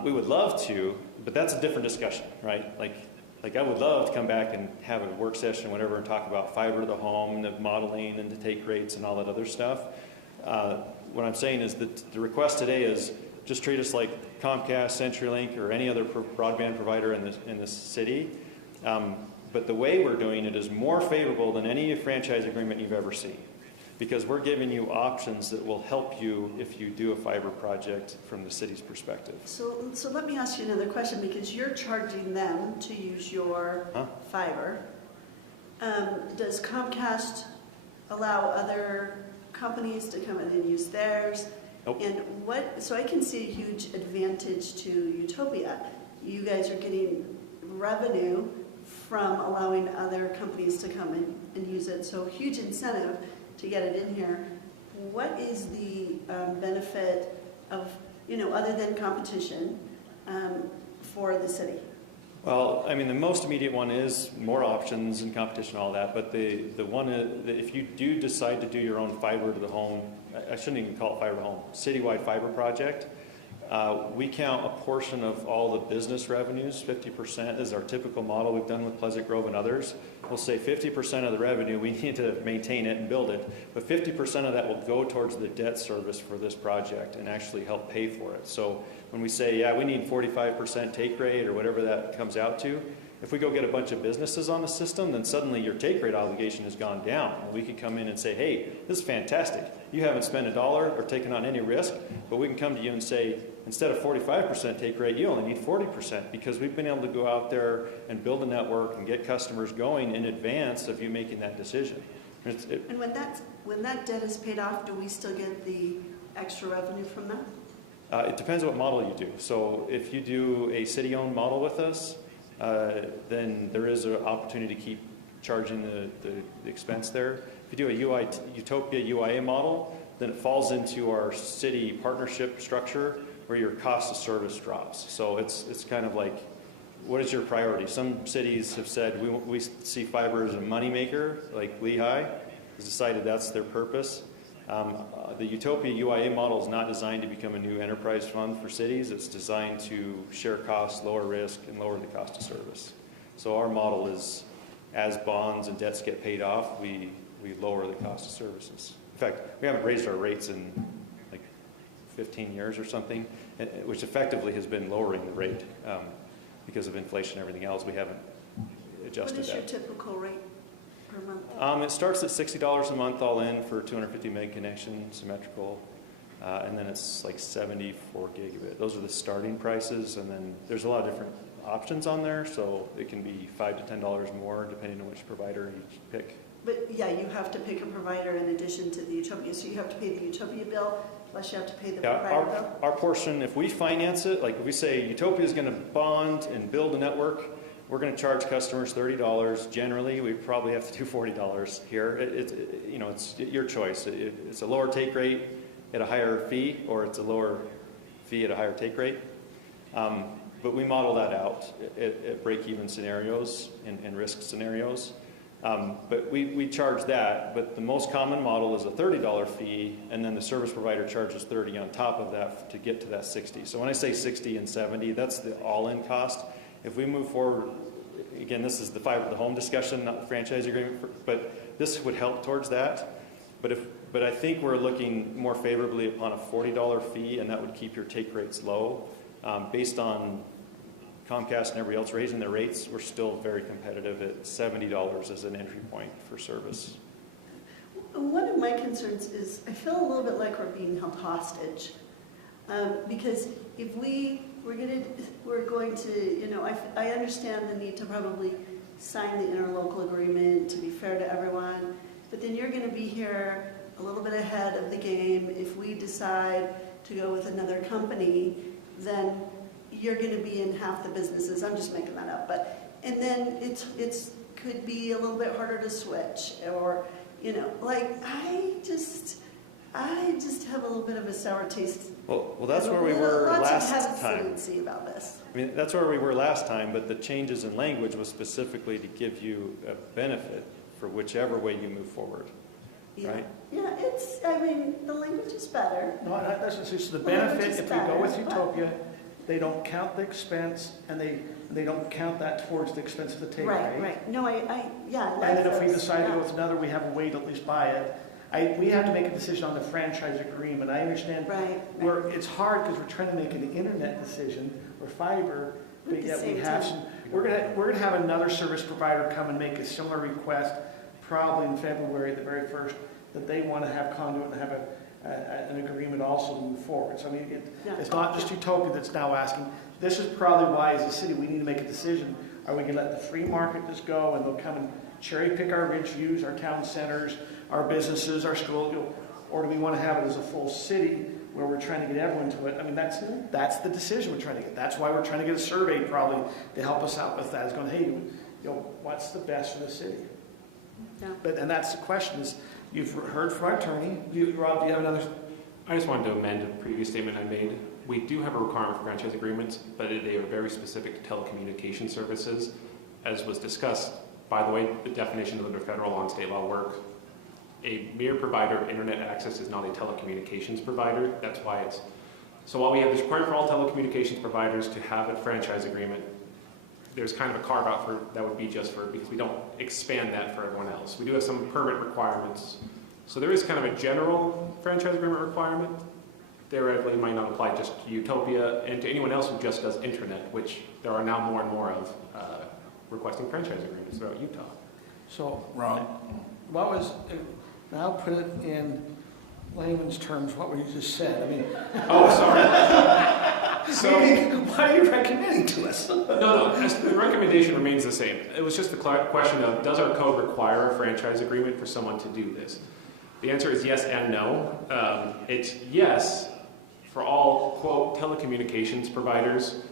We would love to, but that's a different discussion, right? Like I would love to come back and have a work session, whatever, and talk about fiber to the home and the modeling and the take rates and all that other stuff. What I'm saying is that the request today is just treat us like Comcast, CenturyLink, or any other broadband provider in this city. But the way we're doing it is more favorable than any franchise agreement you've ever seen, because we're giving you options that will help you if you do a fiber project from the city's perspective. So let me ask you another question, because you're charging them to use your fiber. Does Comcast allow other companies to come in and use theirs? Nope. And so I can see a huge advantage to Utopia. You guys are getting revenue from allowing other companies to come in and use it. So huge incentive to get it in here. What is the benefit of, other than competition for the city? Well, I mean, the most immediate one is more options and competition, all that. But the one, if you do decide to do your own fiber to the home, I shouldn't even call it fiber to home, citywide fiber project, we count a portion of all the business revenues. 50% is our typical model we've done with Pleasant Grove and others. We'll say 50% of the revenue, we need to maintain it and build it, but 50% of that will go towards the debt service for this project and actually help pay for it. So when we say, yeah, we need 45% take rate or whatever that comes out to, if we go get a bunch of businesses on the system, then suddenly your take rate obligation has gone down. We could come in and say, hey, this is fantastic. You haven't spent $1 or taken on any risk, but we can come to you and say, instead of 45% take rate, you only need 40%, because we've been able to go out there and build a network and get customers going in advance of you making that decision. And when that debt is paid off, do we still get the extra revenue from that? It depends what model you do. So if you do a city-owned model with us, then there is an opportunity to keep charging the expense there. If you do a Utopia UIA model, then it falls into our city partnership structure where your cost of service drops. So it's kind of like, what is your priority? Some cities have said we see fiber as a moneymaker, like Lehigh has decided that's their purpose. The Utopia UIA model is not designed to become a new enterprise fund for cities. It's designed to share costs, lower risk, and lower the cost of service. So our model is, as bonds and debts get paid off, we lower the cost of services. In fact, we haven't raised our rates in like 15 years or something, which effectively has been lowering the rate because of inflation and everything else. We haven't adjusted What is your that. typical rate per month? It starts at $60 a month all in for 250 meg connection, symmetrical, and then it's like 74 gigabit. Those are the starting prices, and then there's a lot of different options on there, so it can be $5 to $10 more depending on which provider you pick. But yeah, you have to pick a provider in addition to the Utopia. So you have to pay the Utopia bill, plus you have to pay the provider bill? Our portion, if we finance it, like if we say Utopia is going to bond and build a network, we're going to charge customers $30. Generally, we probably have to do $40 here. It's your choice. It's a lower take rate at a higher fee, or it's a lower fee at a higher take rate. But we model that out at break-even scenarios and risk scenarios. But we charge that, but the most common model is a $30 fee, and then the service provider charges $30 on top of that to get to that $60. So when I say $60 and $70, that's the all-in cost. If we move forward, again, this is the fiber to the home discussion, not the franchise agreement, but this would help towards that. But I think we're looking more favorably upon a $40 fee, and that would keep your take rates low. Based on Comcast and everybody else raising their rates, we're still very competitive at $70 as an entry point for service. One of my concerns is I feel a little bit like we're being held hostage. Because if we're going to, I understand the need to probably sign the interlocal agreement to be fair to everyone, but then you're going to be here a little bit ahead of the game. If we decide to go with another company, then you're going to be in half the businesses. I'm just making that up, and then it's could be a little bit harder to switch, or I just have a little bit of a sour taste. Well, that's where we were last time. Hesitancy about this. I mean, that's where we were last time, but the changes in language was specifically to give you a benefit for whichever way you move forward, right? Yeah, the language is better. No, that's just the benefit. If we go with Utopia, they don't count the expense, and they don't count that towards the expense of the take rate. Right. No, yeah. And then if we decide to go with another, we have a way to at least buy it. We have to make a decision on the franchise agreement. I understand it's hard because we're trying to make an internet decision or fiber, but yet we have some. We're gonna have another service provider come and make a similar request, probably in February, the very first, that they want to have conduit and have an agreement also to move forward. So I mean, it's not just Utopia that's now asking. This is probably why, as a city, we need to make a decision. Are we going to let the free market just go and they'll come and cherry pick our rich views, our town centers, our businesses, our schools, or do we want to have it as a full city where we're trying to get everyone to it? I mean, that's the decision we're trying to get. That's why we're trying to get a survey probably to help us out with that. Is going, hey, what's the best for the city? Yeah. And that's the question. Is you've heard from our attorney. Rob, do you have another? I just wanted to amend a previous statement I made. We do have a requirement for franchise agreements, but they are very specific to telecommunication services. As was discussed, by the way, the definition under federal law and state law work. A mere provider of internet access is not a telecommunications provider. That's why it's... So while we have this requirement for all telecommunications providers to have a franchise agreement, there's kind of a carve out for that would be just for, because we don't expand that for everyone else. We do have some permit requirements. So there is kind of a general franchise agreement requirement. Theoretically, it might not apply just to Utopia and to anyone else who just does internet, which there are now more and more of requesting franchise agreements throughout Utah. So, Rob, I'll put it in layman's terms, what you just said. I mean, oh, sorry. So, why are you recommending to us? No, the recommendation remains the same. It was just the question of, does our code require a franchise agreement for someone to do this? The answer is yes and no. It's yes for all, quote, telecommunications providers.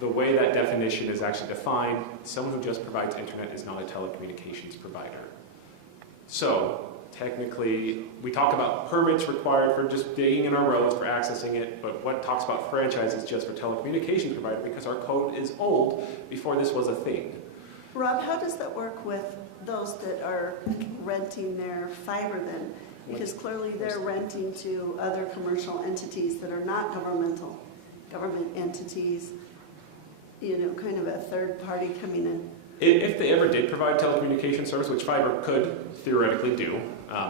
The way that definition is actually defined, someone who just provides internet is not a telecommunications provider. So, technically, we talk about permits required for just digging in our roads for accessing it, but what talks about franchise is just for telecommunications provider because our code is old before this was a thing. Rob, how does that work with those that are renting their fiber then? Because clearly they're renting to other commercial entities that are not government entities, kind of a third party coming in. If they ever did provide telecommunication service, which fiber could theoretically do,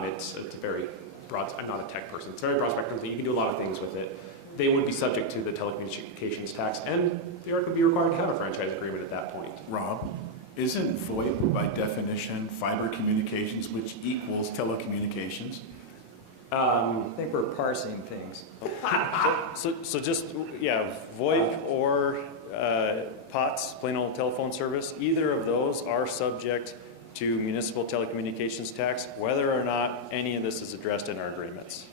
it's a very broad, I'm not a tech person, it's a very broad spectrum thing, you can do a lot of things with it. They would be subject to the telecommunications tax, and they would be required to have a franchise agreement at that point. Rob, isn't VoIP by definition fiber communications, which equals telecommunications? I think we're parsing things. So just, yeah, VoIP or POTS, plain old telephone service, either of those are subject to municipal telecommunications tax, whether or not any of this is addressed in our agreements.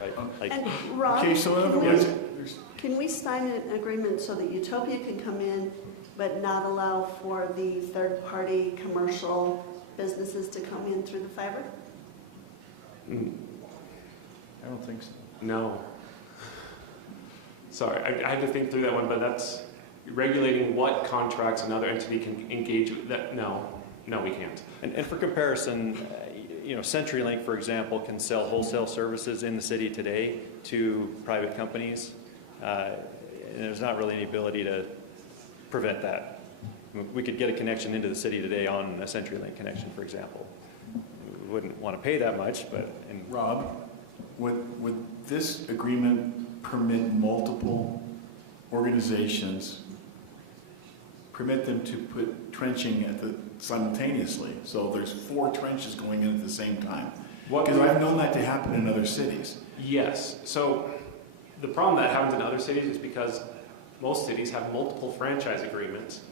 Right? Like, And Rob, Okay, so in other words, can we sign an agreement so that Utopia can come in, but not allow for the third-party commercial businesses to come in through the fiber? I don't think so. No. Sorry, I had to think through that one, but that's regulating what contracts another entity can engage with. That, no, we can't. and for comparison, CenturyLink, for example, can sell wholesale services in the city today to private companies. And there's not really any ability to prevent that. We could get a connection into the city today on a CenturyLink connection, for example. We wouldn't want to pay that much, but... Rob, would this agreement permit multiple organizations, permit them to put trenching simultaneously? So there's 4 trenches going in at the same time. Because I've known that to happen in other cities. Yes. So the problem that happens in other cities is because most cities have multiple franchise agreements,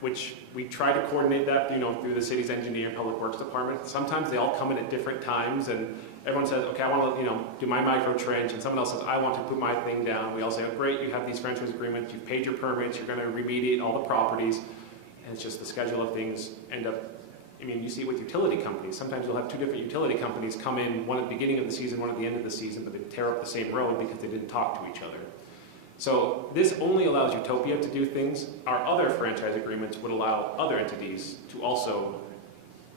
which we try to coordinate that, through the city's engineer and public works department. Sometimes they all come in at different times, and everyone says, okay, I want to, do my micro trench, and someone else says, I want to put my thing down. We all say, oh, great, you have these franchise agreements, you've paid your permits, you're going to remediate all the properties, and it's just the schedule of things end up. You see it with utility companies. Sometimes you'll have 2 different utility companies come in, one at the beginning of the season, one at the end of the season, but they tear up the same road because they didn't talk to each other. So this only allows Utopia to do things. Our other franchise agreements would allow other entities to also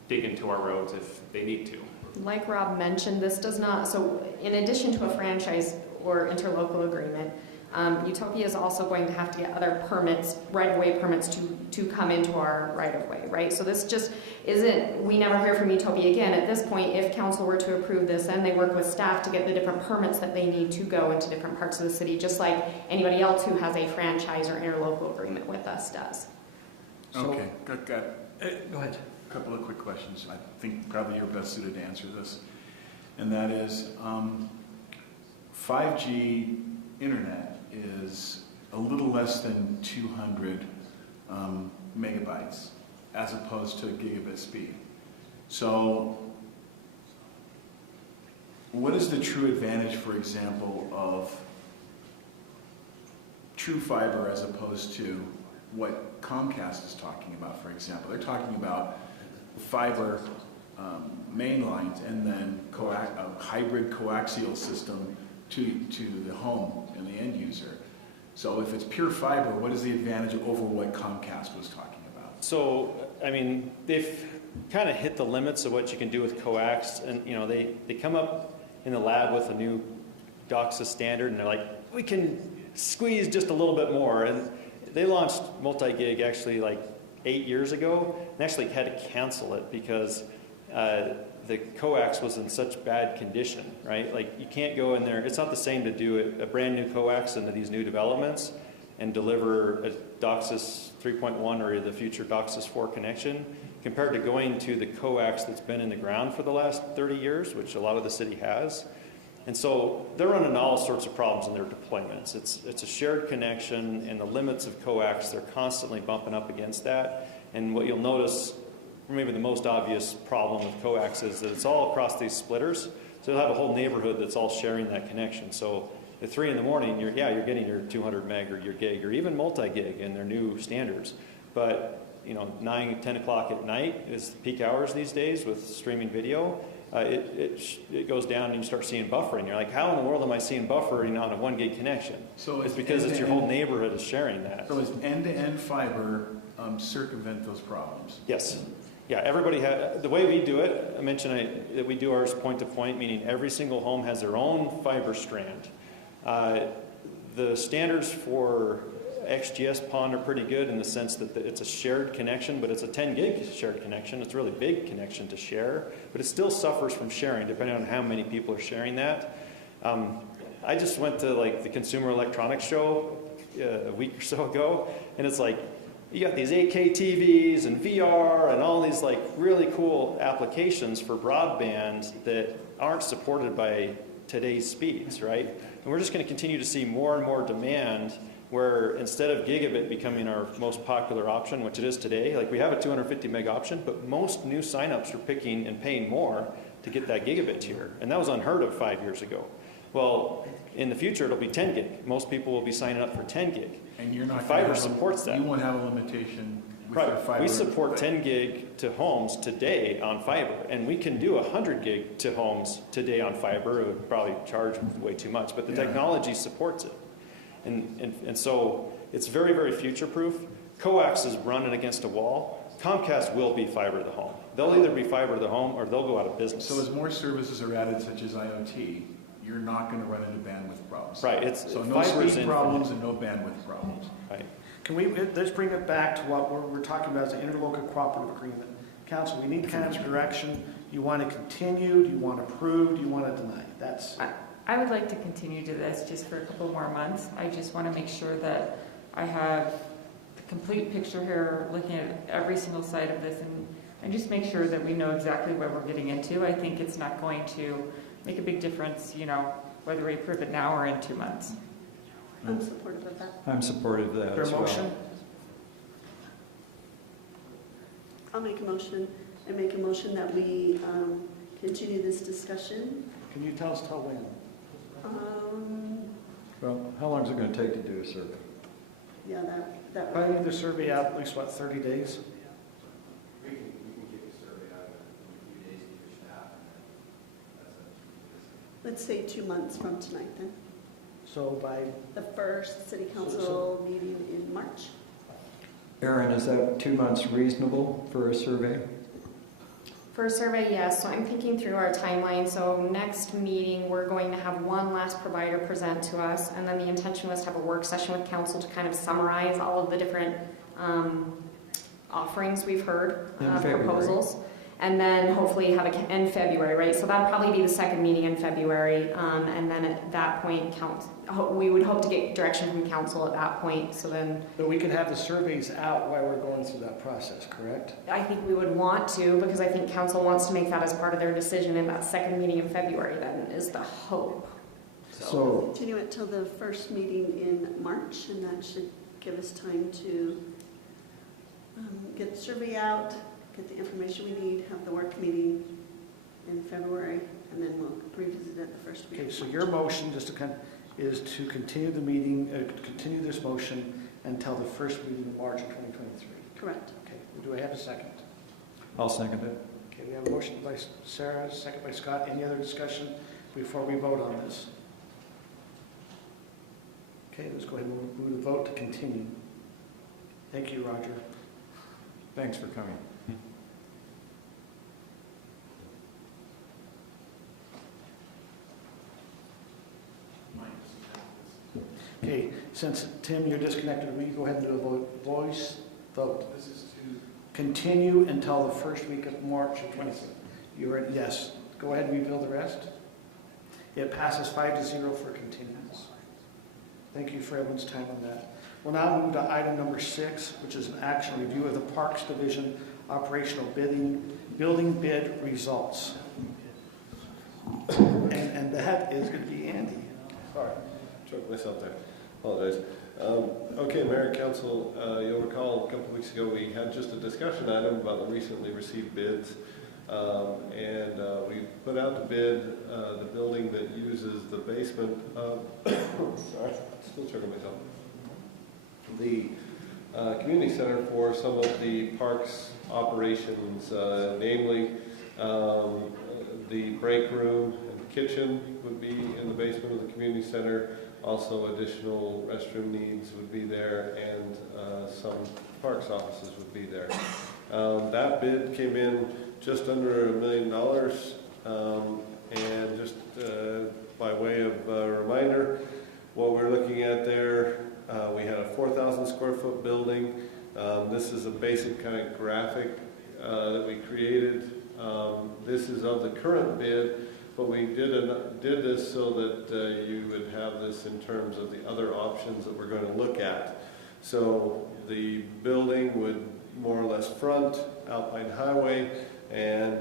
dig into our roads if they need to. Like Rob mentioned, this does not, so in addition to a franchise or interlocal agreement, Utopia is also going to have to get other permits, right-of-way permits to come into our right-of-way, right? So this just isn't, we never hear from Utopia again. At this point, if council were to approve this, then they work with staff to get the different permits that they need to go into different parts of the city, just like anybody else who has a franchise or interlocal agreement with us does. Okay, got Go ahead. a couple of quick questions. I think probably you're best suited to answer this. And that is, 5G internet is a little less than 200 megabytes as opposed to gigabit speed. So what is the true advantage, for example, of true fiber as opposed to what Comcast is talking about, for example? They're talking about fiber main lines and then a hybrid coaxial system to the home and the end user. So if it's pure fiber, what is the advantage over what Comcast was talking about? So, they've kind of hit the limits of what you can do with coax, and they come up in the lab with a new DOCSIS standard, and they're like, we can squeeze just a little bit more. And they launched multi-gig actually like 8 years ago, and actually had to cancel it because the coax was in such bad condition, right? Like you can't go in there. It's not the same to do a brand new coax into these new developments and deliver a DOCSIS 3.1 or the future DOCSIS 4 connection compared to going to the coax that's been in the ground for the last 30 years, which a lot of the city has. And so they're running into all sorts of problems in their deployments. It's a shared connection, and the limits of coax, they're constantly bumping up against that. And what you'll notice, maybe the most obvious problem with coax is that it's all across these splitters. So you'll have a whole neighborhood that's all sharing that connection. So at 3 in the morning, you're getting your 200 meg or your gig or even multi-gig in their new standards. But 9, 10 o'clock at night is the peak hours these days with streaming video. It goes down and you start seeing buffering. You're like, how in the world am I seeing buffering on a 1 gig connection? So it's because it's your whole neighborhood is sharing that. So is end-to-end fiber circumvent those problems? Yes. Yeah, everybody has, the way we do it, I mentioned that we do ours point to point, meaning every single home has their own fiber strand. The standards for XGS PON are pretty good in the sense that it's a shared connection, but it's a 10 gig shared connection. It's a really big connection to share, but it still suffers from sharing depending on how many people are sharing that. I just went to like the Consumer Electronics Show a week or so ago, and it's like you got these 8K TVs and VR and all these like really cool applications for broadband that aren't supported by today's speeds, right? And we're just going to continue to see more and more demand where instead of gigabit becoming our most popular option, which it is today, like we have a 250 meg option, but most new signups are picking and paying more to get that gigabit tier. And that was unheard of 5 years ago. Well, in the future, it'll be 10 gig. Most people will be signing up for 10 gig. And you're not fiber supports that. You won't have a limitation with Right. your fiber. We support 10 gig to homes today on fiber, and we can do 100 gig to homes today on fiber. It would probably charge way too much, but the technology supports it. And so it's very, very future-proof. Coax is running against a wall. Comcast will be fiber to the home. They'll either be fiber to the home or they'll go out of business. So as more services are added, such as IoT, you're not going to run into bandwidth problems. Right. So no speed problems and no bandwidth problems. Right. Can we, let's bring it back to what we're talking about as an interlocal cooperative agreement. Council, we need kind of direction. You want to continue? Do you want to approve? Do you want to deny? That's. I would like to continue to this just for a couple more months. I just want to make sure that I have the complete picture here, looking at every single side of this, and just make sure that we know exactly what we're getting into. I think it's not going to make a big difference, you know, whether we approve it now or in 2 months. I'm supportive of that. I'm supportive of that as well. Motion? I'll make a motion. I make a motion that we continue this discussion. Can you tell us till when? Well, how long is it going to take to do a survey? Yeah, that I need the survey out at least, what, 30 days? We can get the survey out in a few days to your staff. Let's say 2 months from tonight then. So by The first city council meeting in March. Aaron, is that 2 months reasonable for a survey? For a survey, yes. So I'm thinking through our timeline. So next meeting, we're going to have one last provider present to us, and then the intention was to have a work session with council to kind of summarize all of the different offerings we've heard, proposals. And then hopefully have in February, right? So that'll probably be the second meeting in February. And then at that point, we would hope to get direction from council at that point. So then. But we could have the surveys out while we're going through that process, correct? I think we would want to, because I think council wants to make that as part of their decision in that second meeting in February, then is the hope. So Continue it till the first meeting in March, and that should give us time to get the survey out, get the information we need, have the work meeting in February, and then we'll revisit it the first week. Okay, so your motion, just to is to continue the meeting, continue this motion until the first meeting in March of 2023. Correct. Okay, do I have a second? I'll second it. Okay, we have a motion by Sarah, second by Scott. Any other discussion before we vote on this? Okay, let's go ahead and move the vote to continue. Thank you, Roger. Thanks for coming. Okay, since Tim, you're disconnected, will you go ahead and do a voice vote? This is to Continue until the first week of March of 2023. You're in, yes. Go ahead and reveal the rest. It passes 5-0 for continuance. Thank you for everyone's time on that. We'll now move to item number 6, which is an action review of the Parks Division operational building bid results. And that is going to be Andy. Sorry, choked myself there. Apologize. Okay, Mayor and Council, you'll recall a couple weeks ago we had just a discussion item about the recently received bids. We put out to bid the building that uses the basement of, sorry, still choking myself, the community center for some of the parks operations, namely the break room and kitchen would be in the basement of the community center. Also, additional restroom needs would be there, and some parks offices would be there. That bid came in just under $1 million, and just by way of a reminder, what we're looking at there, we had a $4,000 100,000 square foot building. This is a basic kind of graphic that we created. This is of the current bid, but we did this so that you would have this in terms of the other options that we're going to look at. So the building would more or less front Alpine Highway and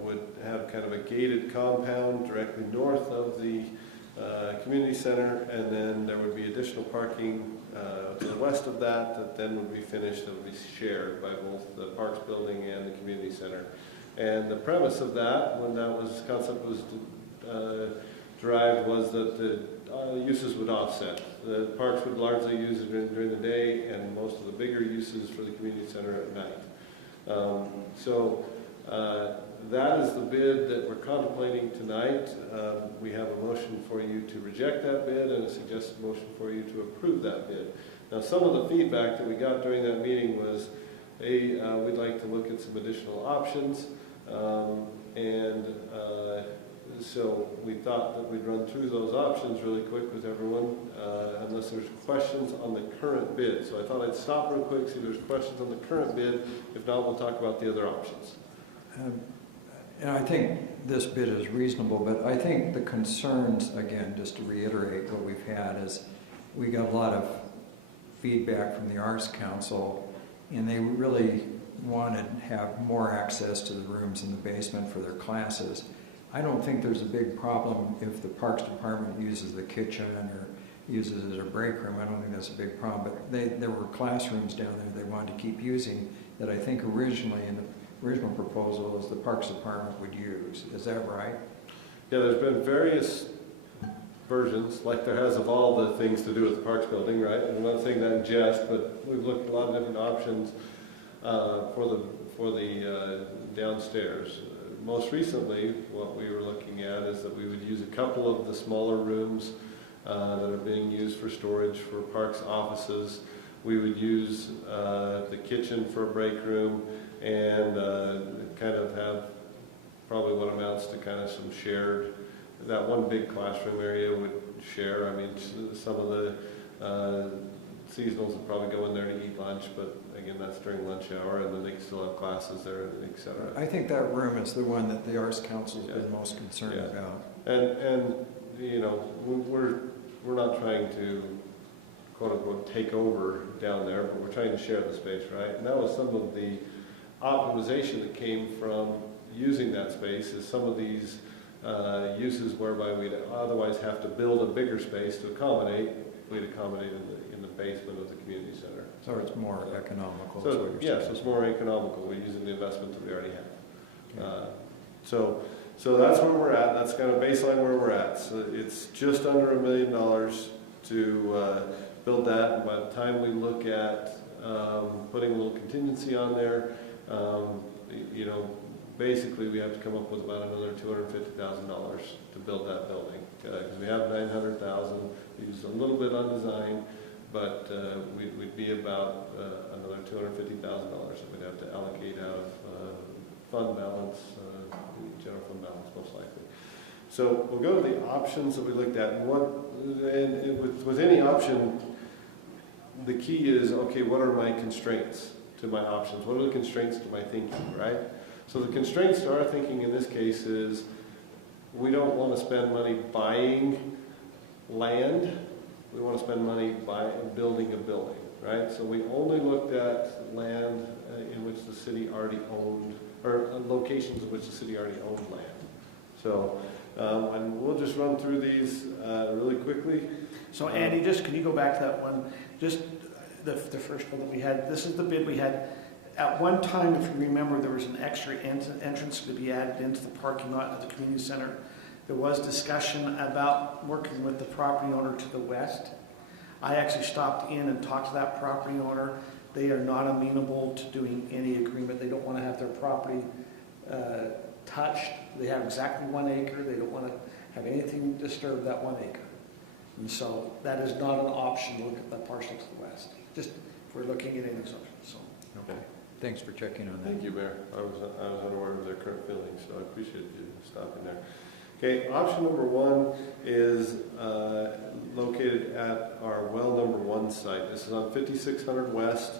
would have kind of a gated compound directly north of the community center, and then there would be additional parking to the west of that that then would be finished and would be shared by both the Parks building and the community center. And the premise of that, when that concept was derived, was that the uses would offset. The parks would largely use it during the day, and most of the bigger uses for the community center at night. That is the bid that we're contemplating tonight. We have a motion for you to reject that bid and a suggested motion for you to approve that bid. Now, some of the feedback that we got during that meeting was, hey, we'd like to look at some additional options. So we thought that we'd run through those options really quick with everyone, unless there's questions on the current bid. So I thought I'd stop real quick, see if there's questions on the current bid. If not, we'll talk about the other options. And I think this bid is reasonable, but I think the concerns, again, just to reiterate what we've had, is we got a lot of feedback from the Arts Council, and they really wanted to have more access to the rooms in the basement for their classes. I don't think there's a big problem if the Parks Department uses the kitchen or uses it as a break room. I don't think that's a big problem, but there were classrooms down there they wanted to keep using that I think originally in the original proposal is the Parks Department would use. Is that right? Yeah, there's been various versions, like there has of all the things to do with the Parks building, right? And I'm not saying that in jest, but we've looked at a lot of different options for the downstairs. Most recently, what we were looking at is that we would use a couple of the smaller rooms that are being used for storage for Parks offices. We would use the kitchen for a break room, and kind of have probably what amounts to kind of some shared, that one big classroom area would share. I mean, some of the seasonals would probably go in there to eat lunch, but again, that's during lunch hour, and then they can still have classes there, et cetera. I think that room is the one that the Arts Council's been most concerned about. And you know, we're not trying to quote unquote take over down there, but we're trying to share the space, right? And that was some of the optimization that came from using that space, is some of these uses whereby we'd otherwise have to build a bigger space to accommodate, we'd accommodate in the basement of the community center. So it's more economical. So yes, it's more economical. We're using the investment that we already have. Okay. So that's where we're at. That's kind of baseline where we're at. So it's just under $1 million to build that. And by the time we look at putting a little contingency on there, you know, basically we have to come up with about another $250,000 to build that building. Because we have $900,000. We used a little bit on design, but we'd be about another $250,000 that we'd have to allocate out of fund balance, general fund balance most likely. So we'll go to the options that we looked at. And with any option, the key is, okay, what are my constraints to my options? What are the constraints to my thinking, right? So the constraints to our thinking in this case is we don't want to spend money buying land. We want to spend money building a building, right? So we only looked at land in which the city already owned, or locations in which the city already owned land. So, and we'll just run through these really quickly. So Andy, just can you go back to that one? Just the first one that we had. This is the bid we had. At one time, if you remember, there was an extra entrance to be added into the parking lot of the community center. There was discussion about working with the property owner to the west. I actually stopped in and talked to that property owner. They are not amenable to doing any agreement. They don't want to have their property touched. They have exactly 1 acre. They don't want to have anything disturb that 1 acre. And so that is not an option to look at that parcel to the west. Just if we're looking at any options. So. Okay. Thanks for checking on that. Thank you, Mayor. I was unaware of their current feelings, so I appreciate you stopping there. Okay, option number one is located at our well number 1 site. This is on 5600 West.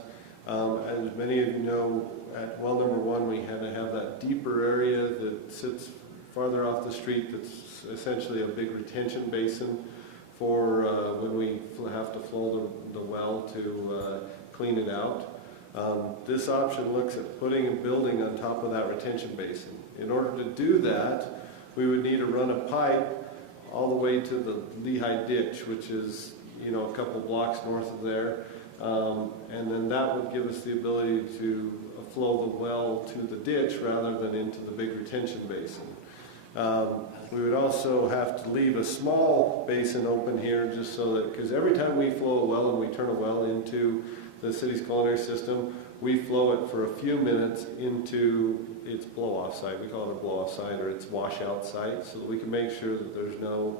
As many of you know, at well number 1, we had to have that deeper area that sits farther off the street that's essentially a big retention basin for when we have to flow the well to clean it out. This option looks at putting a building on top of that retention basin. In order to do that, we would need to run a pipe all the way to the Lehigh Ditch, which is, you know, a couple blocks north of there. And then that would give us the ability to flow the well to the ditch rather than into the big retention basin. We would also have to leave a small basin open here just so that, because every time we flow a well and we turn a well into the city's culinary system, we flow it for a few minutes into its blow-off site. We call it a blow-off site or its washout site, so that we can make sure that there's no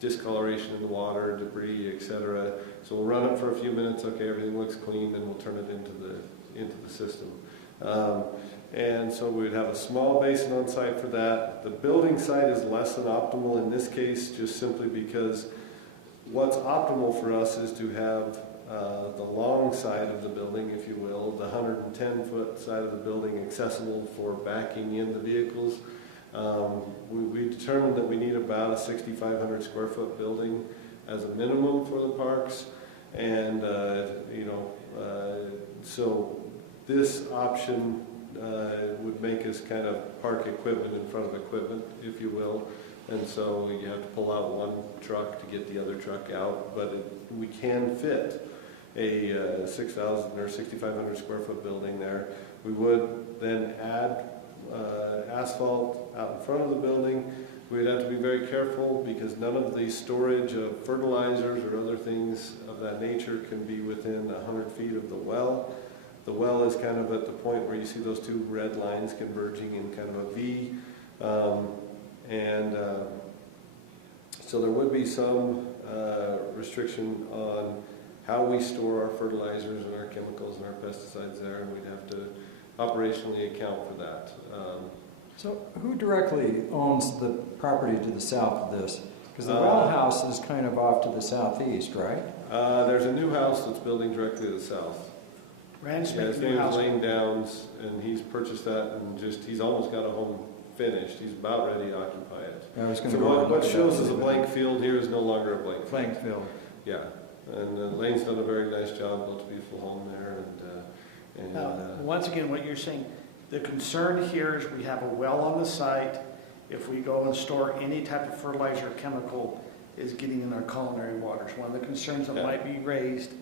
discoloration in the water, debris, etc. So we'll run it for a few minutes. Okay, everything looks clean, then we'll turn it into the system. And so we would have a small basin on site for that. The building site is less than optimal in this case, just simply because what's optimal for us is to have the long side of the building, if you will, the 110-foot side of the building accessible for backing in the vehicles. We determined that we need about a 6,500 square foot building as a minimum for the parks, and so this option would make us kind of park equipment in front of equipment, if you will, and so you have to pull out one truck to get the other truck out, but we can fit a 6,000 or 6,500 square foot building there. We would then add asphalt out in front of the building. We'd have to be very careful because none of the storage of fertilizers or other things of that nature can be within 100 feet of the well. The well is kind of at the point where you see those two red lines converging in kind of a V. So there would be some restriction on how we store our fertilizers and our chemicals and our pesticides there, and we'd have to operationally account for that. So who directly owns the property to the south of this? Because the well house is kind of off to the southeast, right? There's a new house that's building directly to the south. Rand's Yeah, his making name new is house. Lane Downs, and he's purchased that and he's almost got a home finished. He's about ready to occupy it. I was going So to go what shows as a blank field here is no longer a blank field. Yeah, and Lane's done a very nice job, built a beautiful home there, Once again, what you're saying, the concern here is we have a well on the site. If we go and store any type of fertilizer or chemical, is getting in our culinary waters. One of the concerns that might be raised,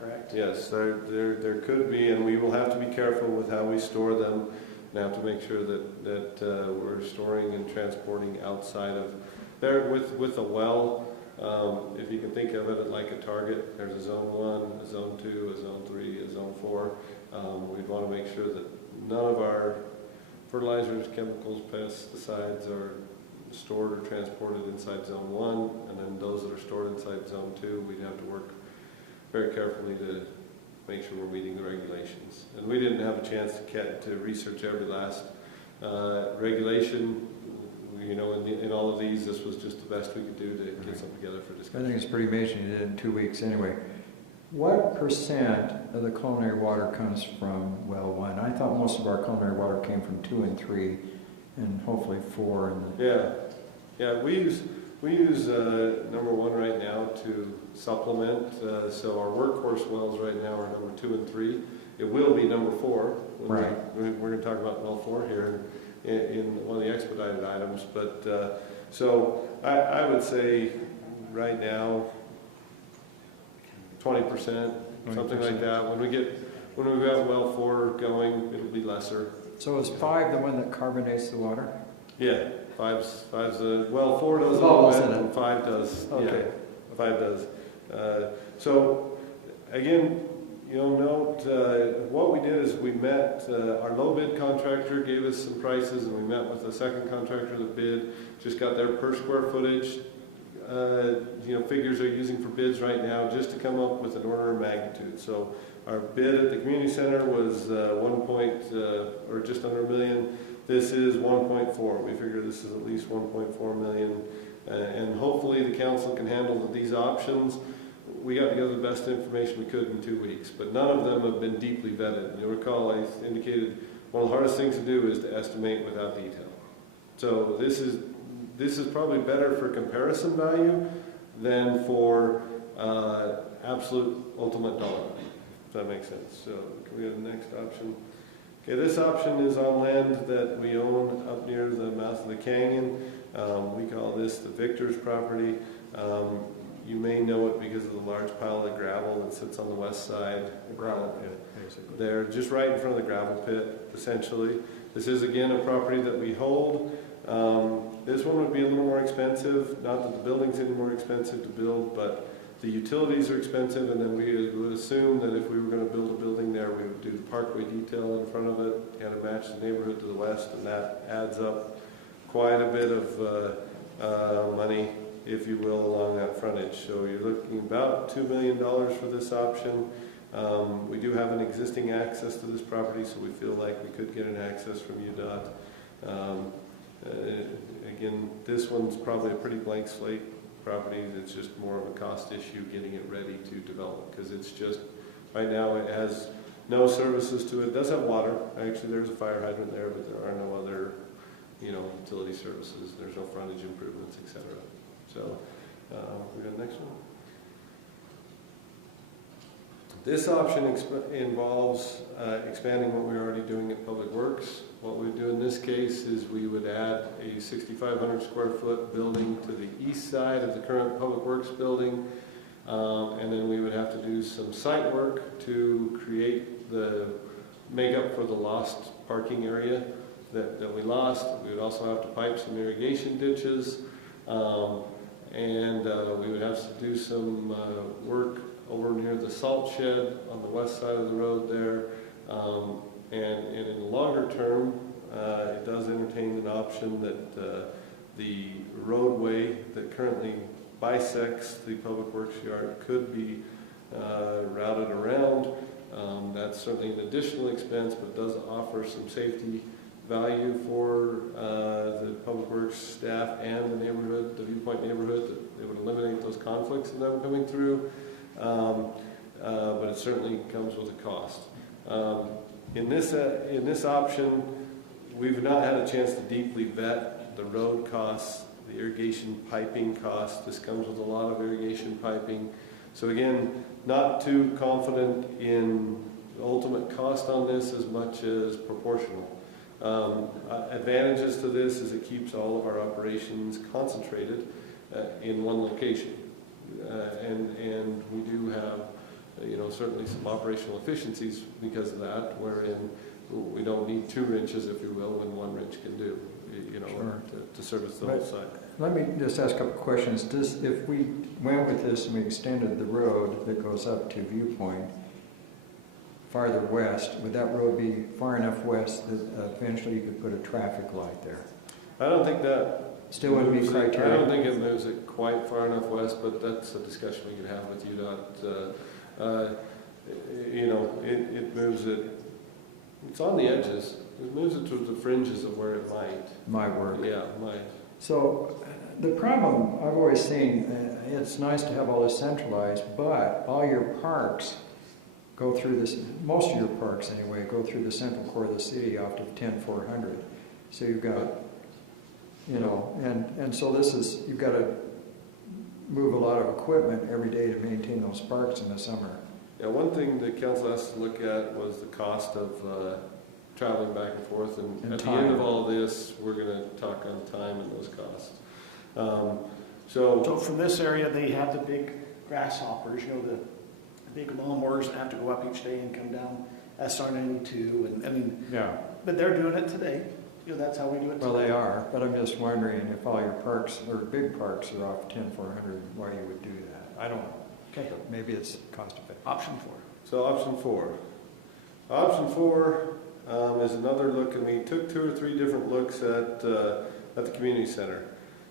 correct? Yes, there could be, and we will have to be careful with how we store them, and have to make sure that we're storing and transporting outside of there with a well. If you can think of it like a target, there's a zone 1, a zone 2, a zone 3, a zone 4. We'd want to make sure that none of our fertilizers, chemicals, pesticides are stored or transported inside zone 1, and then those that are stored inside zone 2, we'd have to work very carefully to make sure we're meeting the regulations. And we didn't have a chance to research every last regulation. You know, in all of these, this was just the best we could do to get something together for discussion. I think it's pretty amazing you did it in 2 weeks anyway. What percent of the culinary water comes from well 1? I thought most of our culinary water came from 2 and 3, and hopefully 4. Yeah. We use number 1 right now to supplement. So our workhorse wells right now are number 2 and 3. It will be number 4. Right. We're going to talk about well 4 here in one of the expedited items. But so I would say right now 20%, something like that. When we got well 4 going, it'll be lesser. So is 5 the one that carbonates the water? Yeah, 5's the well 4 does Bubbles in it. and 5 does. Okay. Yeah, 5 does. So again, note what we did is we met our low bid contractor gave us some prices, and we met with the second contractor that bid. Just got their per square footage figures they're using for bids right now, just to come up with an order of magnitude. So our bid at the community center was or just under $1 million. This is 1.4. We figure this is at least 1.4 million. And hopefully the council can handle these options. We got together the best information we could in 2 weeks, but none of them have been deeply vetted. You'll recall I indicated one of the hardest things to do is to estimate without detail. So this is probably better for comparison value than for absolute ultimate dollar value, if that makes sense. So can we go to the next option? Okay, this option is on land that we own up near the mouth of the canyon. We call this the Victor's property. You may know it because of the large pile of gravel that sits on the west side. The gravel pit, basically. They're just right in front of the gravel pit, essentially. This is, again, a property that we hold. This one would be a little more expensive. Not that the building's any more expensive to build, but the utilities are expensive, and then we would assume that if we were going to build a building there, we would do the parkway detail in front of it, kind of match the neighborhood to the west, and that adds up quite a bit of money, if you will, along that frontage. So you're looking about $2 million for this option. We do have an existing access to this property, so we feel like we could get an access from UDOT. Again, this one's probably a pretty blank slate property. It's just more of a cost issue getting it ready to develop, because it's just, right now it has no services to it. It does have water. Actually, there's a fire hydrant there, but there are no other, utility services. There's no frontage improvements, etc. So, we got the next one. This option involves expanding what we're already doing at Public Works. What we do in this case is we would add a 6,500 square foot building to the east side of the current Public Works building, and then we would have to do some site work to create make up for the lost parking area that we lost. We would also have to pipe some irrigation ditches, and we would have to do some work over near the salt shed on the west side of the road there. And in the longer term, it does entertain an option that the roadway that currently bisects the Public Works yard could be routed around. That's certainly an additional expense, but does offer some safety value for the Public Works staff and the neighborhood, the Viewpoint neighborhood, that they would eliminate those conflicts in them coming through. But it certainly comes with a cost. In this option, we've not had a chance to deeply vet the road costs, the irrigation piping costs. This comes with a lot of irrigation piping. So again, not too confident in the ultimate cost on this as much as proportional. Advantages to this is it keeps all of our operations concentrated in one location. And we do have, certainly some operational efficiencies because of that, wherein we don't need 2 wrenches, if you will, when 1 wrench can do, Sure. to service the whole site. Let me just ask a couple questions. If we went with this and we extended the road that goes up to Viewpoint farther west, would that road be far enough west that eventually you could put a traffic light there? I don't think that still wouldn't be criteria. I don't think it moves it quite far enough west, but that's a discussion we could have with UDOT. It moves it. It's on the edges. It moves it to the fringes of where it might work. Yeah, might. So the problem I've always seen, it's nice to have all this centralized, but all your parks go through this, most of your parks anyway, go through the central core of the city off to 10400. So you've got, and so this is, you've got to move a lot of equipment every day to maintain those parks in the summer. Yeah, one thing the council has to look at was the cost of traveling back and forth, and at the end of all this, we're going to talk on time and those costs. So from this area, they have the big grasshoppers, the big lawnmowers that have to go up each day and come down SR92, and yeah. But they're doing it today. That's how we do it today. Well, they are, but I'm just wondering if all your parks, or big parks, are off 10400, why you would do that. I don't know. Okay. But maybe it's cost effective. Option 4. So option 4. Option 4 is another look, and we took 2 or 3 different looks at the community center.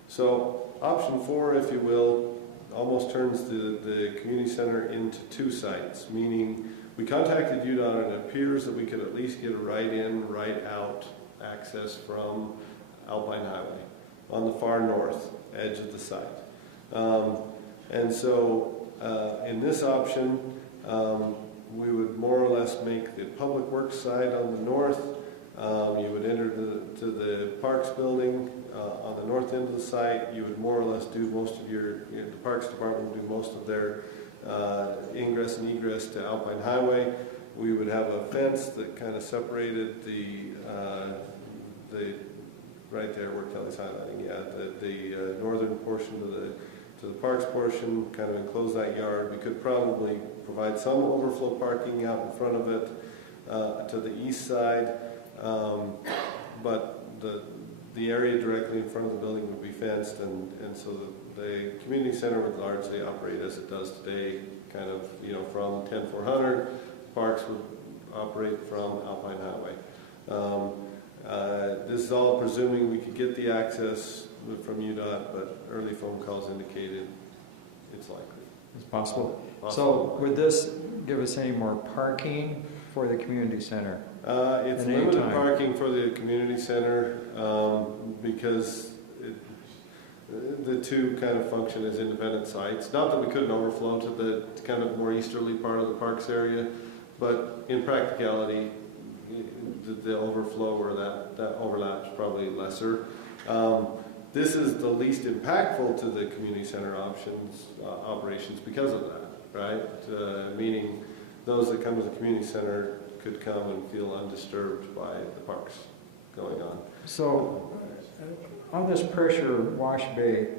So option 4, if you will, almost turns the community center into 2 sites, meaning we contacted UDOT and it appears that we could at least get a right in, right out access from Alpine Highway on the far north edge of the site. And so in this option, we would more or less make the public works side on the north. You would enter to the Parks building on the north end of the site. You would more or less do most of the Parks Department would do most of their ingress and egress to Alpine Highway. We would have a fence that kind of separated the right there where Kelly's highlighting, the northern portion to the Parks portion, kind of enclose that yard. We could probably provide some overflow parking out in front of it to the east side, but the area directly in front of the building would be fenced, and so the community center would largely operate as it does today, kind of, from 10400. Parks would operate from Alpine Highway. This is all presuming we could get the access from UDOT, but early phone calls indicated it's likely. It's possible. So would this give us any more parking for the community center? It's limited parking for the community center because the two kind of function as independent sites. Not that we couldn't overflow to the kind of more easterly part of the parks area, but in practicality, the overflow or that overlap is probably lesser. This is the least impactful to the community center operations because of that, right? Meaning those that come to the community center could come and feel undisturbed by the parks going on. So on this pressure wash bay,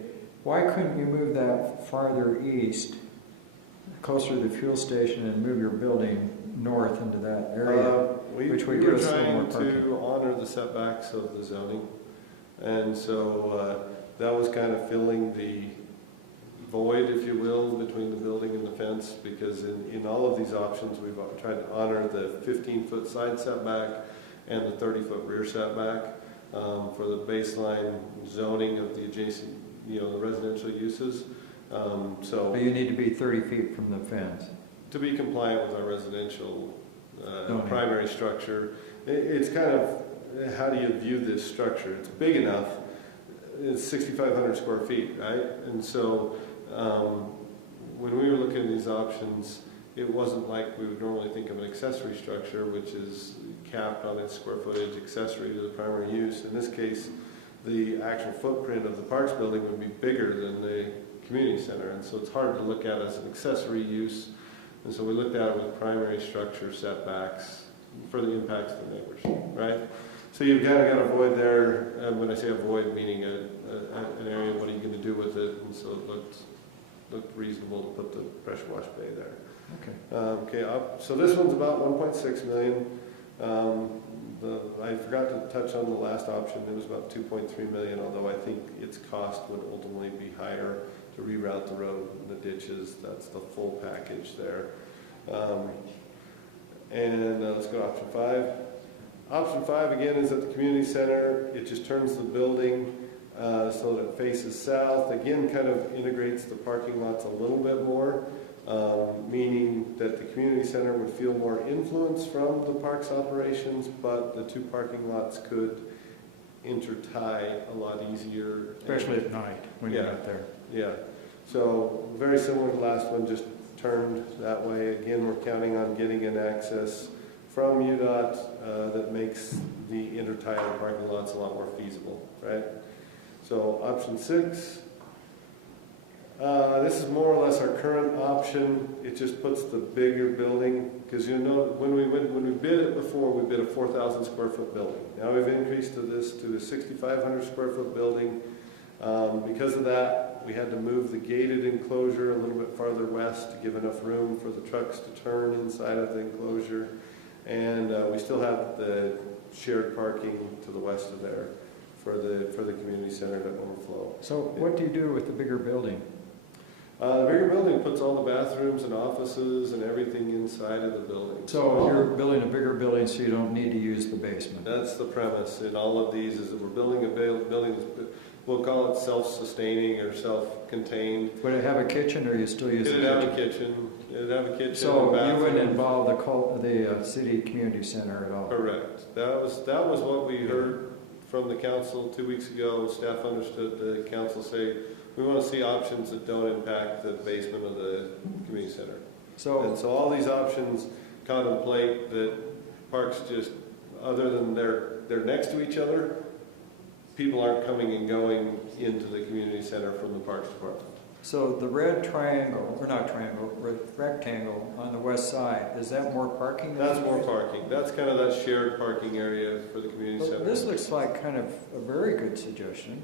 why couldn't you move that farther east, closer to the fuel station, and move your building north into that area, which would give us a little more parking? We were trying to honor the setbacks of the zoning, and so that was kind of filling the void, if you will, between the building and the fence, because in all of these options, we've tried to honor the 15-foot side setback and the 30-foot rear setback for the baseline zoning of the adjacent, the residential uses. So you need to be 30 feet from the fence to be compliant with our residential primary structure. It's kind of, how do you view this structure? It's big enough. It's 6,500 square feet, right? And so when we were looking at these options, it wasn't like we would normally think of an accessory structure, which is capped on its square footage, accessory to the primary use. In this case, the actual footprint of the Parks building would be bigger than the community center, and so it's hard to look at as an accessory use. And so we looked at it with primary structure setbacks for the impacts to the neighbors, right? So you've kind of got a void there, and when I say a void, meaning an area, what are you going to do with it? And so it looked reasonable to put the pressure wash bay there. Okay. So this one's about 1.6 million. I forgot to touch on the last option. It was about 2.3 million, although I think its cost would ultimately be higher to reroute the road and the ditches. That's the full package there. And let's go to option 5. Option 5 again is at the community center. It just turns the building so that it faces south. Again, kind of integrates the parking lots a little bit more, meaning that the community center would feel more influence from the parks operations, but the two parking lots could intertie a lot easier. Especially at night when you're out there. Yeah. So very similar to the last one, just turned that way. Again, we're counting on getting an access from UDOT that makes the intertie of parking lots a lot more feasible, right? So option 6. This is more or less our current option. It just puts the bigger building, because when we bid it before, we bid a 4,000 square foot building. Now we've increased this to a 6,500 square foot building. Because of that, we had to move the gated enclosure a little bit farther west to give enough room for the trucks to turn inside of the enclosure. And we still have the shared parking to the west of there for the community center to overflow. So what do you do with the bigger building? The bigger building puts all the bathrooms and offices and everything inside of the building. So you're building a bigger building so you don't need to use the basement? That's the premise in all of these, is that we're building a building. we'll call it self-sustaining or self-contained. Would it have a kitchen, or you still use It'd the have a kitchen? kitchen. It'd have a kitchen. So and you wouldn't bathroom. involve the city community center at all? Correct. That was what we heard from the council 2 weeks ago. Staff understood the council say, we want to see options that don't impact the basement of the community center. And so all these options contemplate that parks just, other than they're next to each other, people aren't coming and going into the community center from the Parks Department. So the red triangle, or not triangle, red rectangle on the west side, is that more parking? That's more parking. That's kind of that shared parking area for the community Well, center. this looks like kind of a very good suggestion.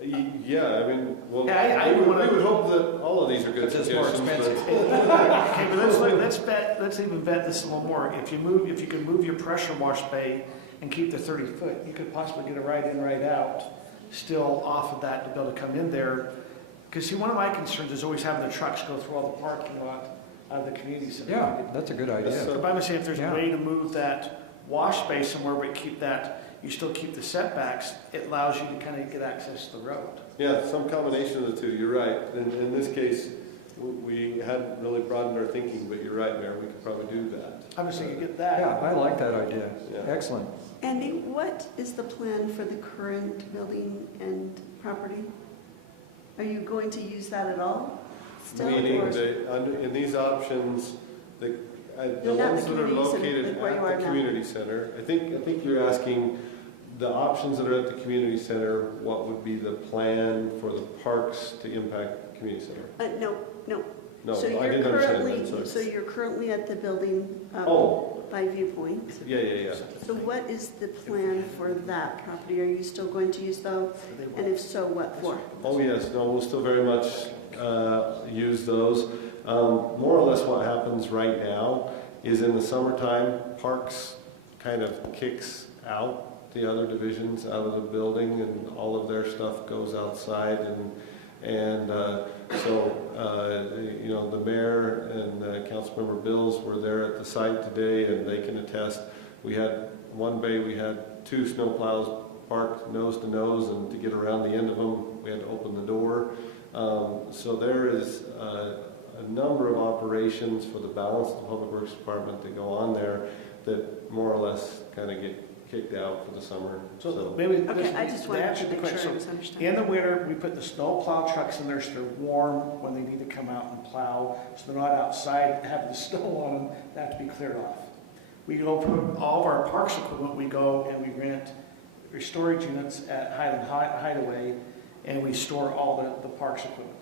Yeah, I mean, well, Yeah, we would hope that all of these are good It's just more suggestions. expensive. Okay, but let's even vet this a little more. If you can move your pressure wash bay and keep the 30 foot, you could possibly get a right in, right out, still off of that to be able to come in there. Because see, one of my concerns is always having the trucks go through all the parking lot out of the community center. Yeah, that's a good idea. So I'm saying if there's Yeah. a way to move that wash bay somewhere, but keep that, you still keep the setbacks, it allows you to kind of get access to the road. Yeah, some combination of the two. You're right. In this case, we hadn't really broadened our thinking, but you're right, Mayor. We could probably do that. I'm just saying you get that. Yeah, I like that idea. Yeah. Excellent. Andy, what is the plan for the current building and property? Are you going to use that at all? Still, Meaning or- that in these options, the No, not ones the that are community center, located like where you are at the now. community center, I think you're asking the options that are at the community center, what would be the plan for the parks to impact the community center? No. No, So I you're didn't understand currently, that, sorry. so you're currently at the building Oh. by Viewpoint. Yeah. So what is the plan for that property? Are you still going to use those? And if so, what for? Oh, yes, no, we'll still very much use those. More or less what happens right now is in the summertime, Parks kind of kicks out the other divisions out of the building, and all of their stuff goes outside, and so the mayor and Councilmember Bills were there at the site today, and they can attest. We had one bay, we had 2 snowplows parked nose to nose, and to get around the end of them, we had to open the door. So there is a number of operations for the balance of the Public Works Department that go on there that more or less kind of get kicked out for the summer. So maybe Okay, I just wanted answer to the make sure question. I was In understanding. the winter, we put the snow plow trucks in there so they're warm when they need to come out and plow, so they're not outside having the snow on them, they have to be cleared off. We go put all of our parks equipment, we go and we rent storage units at Highland Hideaway, and we store all the parks equipment.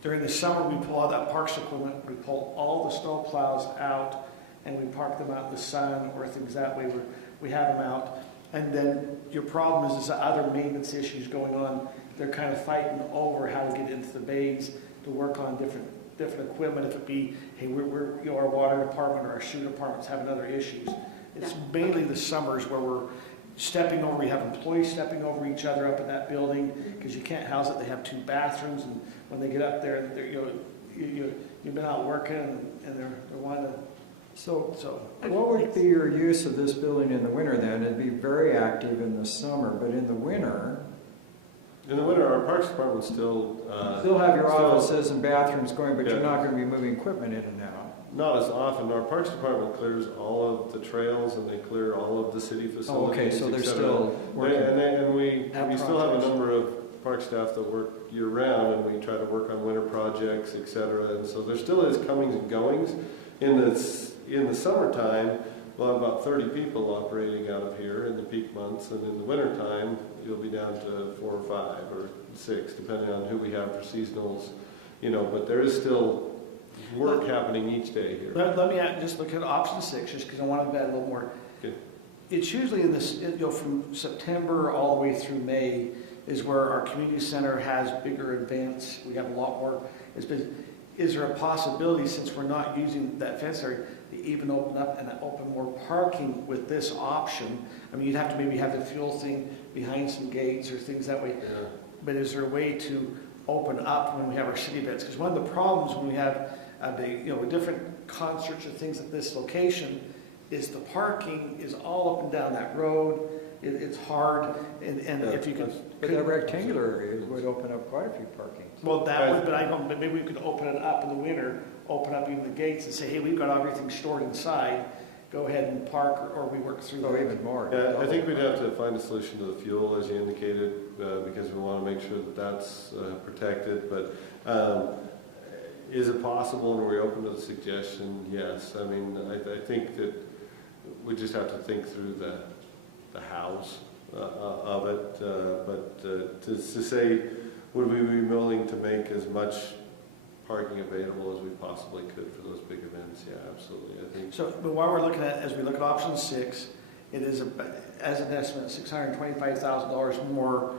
During the summer, we pull all that parks equipment, we pull all the snow plows out, and we park them out in the sun or things that way. We have them out. And then your problem is the other maintenance issues going on. They're kind of fighting over how to get into the bays to work on different equipment. If it be, hey, we're our water department or our sewer department's having other issues. It's mainly the summers where we're stepping over. We have employees stepping over each other up in that building because you can't house it. They have 2 bathrooms, and when they get up there, you've been out working, and they're wanting to. So what would be your use of this building in the winter then? It'd be very active in the summer, but in the winter, our Parks Department still have your offices and bathrooms going, but you're not going to be moving equipment in and out. Not as often. Our Parks Department clears all of the trails, and they clear all of the city facilities. Oh, okay, so they're et cetera. still working. And we still have a number of park staff that work year-round, and we try to work on winter projects, et cetera. And so there still is comings and goings. In the summertime, we'll have about 30 people operating out of here in the peak months, and in the wintertime, you'll be down to 4 or 5 or 6, depending on who we have for seasonals. But there is still work happening each day here. Let me just look at option 6, just because I want to bet a little more. Okay. It's usually in this, from September all the way through May is where our community center has bigger events. We have a lot more. Is there a possibility, since we're not using that fence area, to even open up and open more parking with this option? I mean, you'd have to maybe have the fuel thing behind some gates or things that way. Yeah. But is there a way to open up when we have our city events? Because one of the problems when we have different concerts or things at this location is the parking is all up and down that road, it's hard, and if you could. But that rectangular area would open up quite a few parking. Well, that would, but I don't, but maybe we could open it up in the winter, open up even the gates and say, hey, we've got everything stored inside, go ahead and park, or we work through. So even more. Yeah, I think we'd have to find a solution to the fuel, as you indicated, because we want to make sure that that's protected. But is it possible, and are we open to the suggestion? Yes. I mean, I think that we just have to think through the hows of it. But to say, would we be willing to make as much parking available as we possibly could for those big events? Yeah, absolutely. I think so. But while we're looking at, as we look at option 6, it is as an estimate $625,000 more.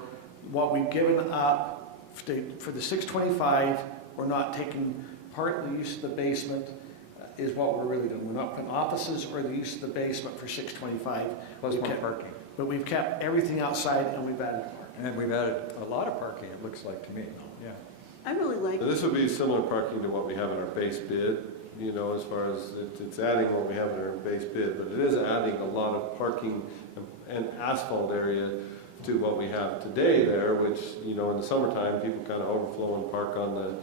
What we've given up for the 625, we're not taking part of the use of the basement. Is what we're really doing. We're not putting offices or the use of the basement for 625. Plus more parking. But we've kept everything outside and we've added parking. And we've added a lot of parking, it looks like to me. Yeah. I really like. this would be similar parking to what we have in our base bid, you know, as far as it's adding what we have in our base bid, but it is adding a lot of parking and asphalt area to what we have today there, which, you know, in the summertime, people kind of overflow and park on the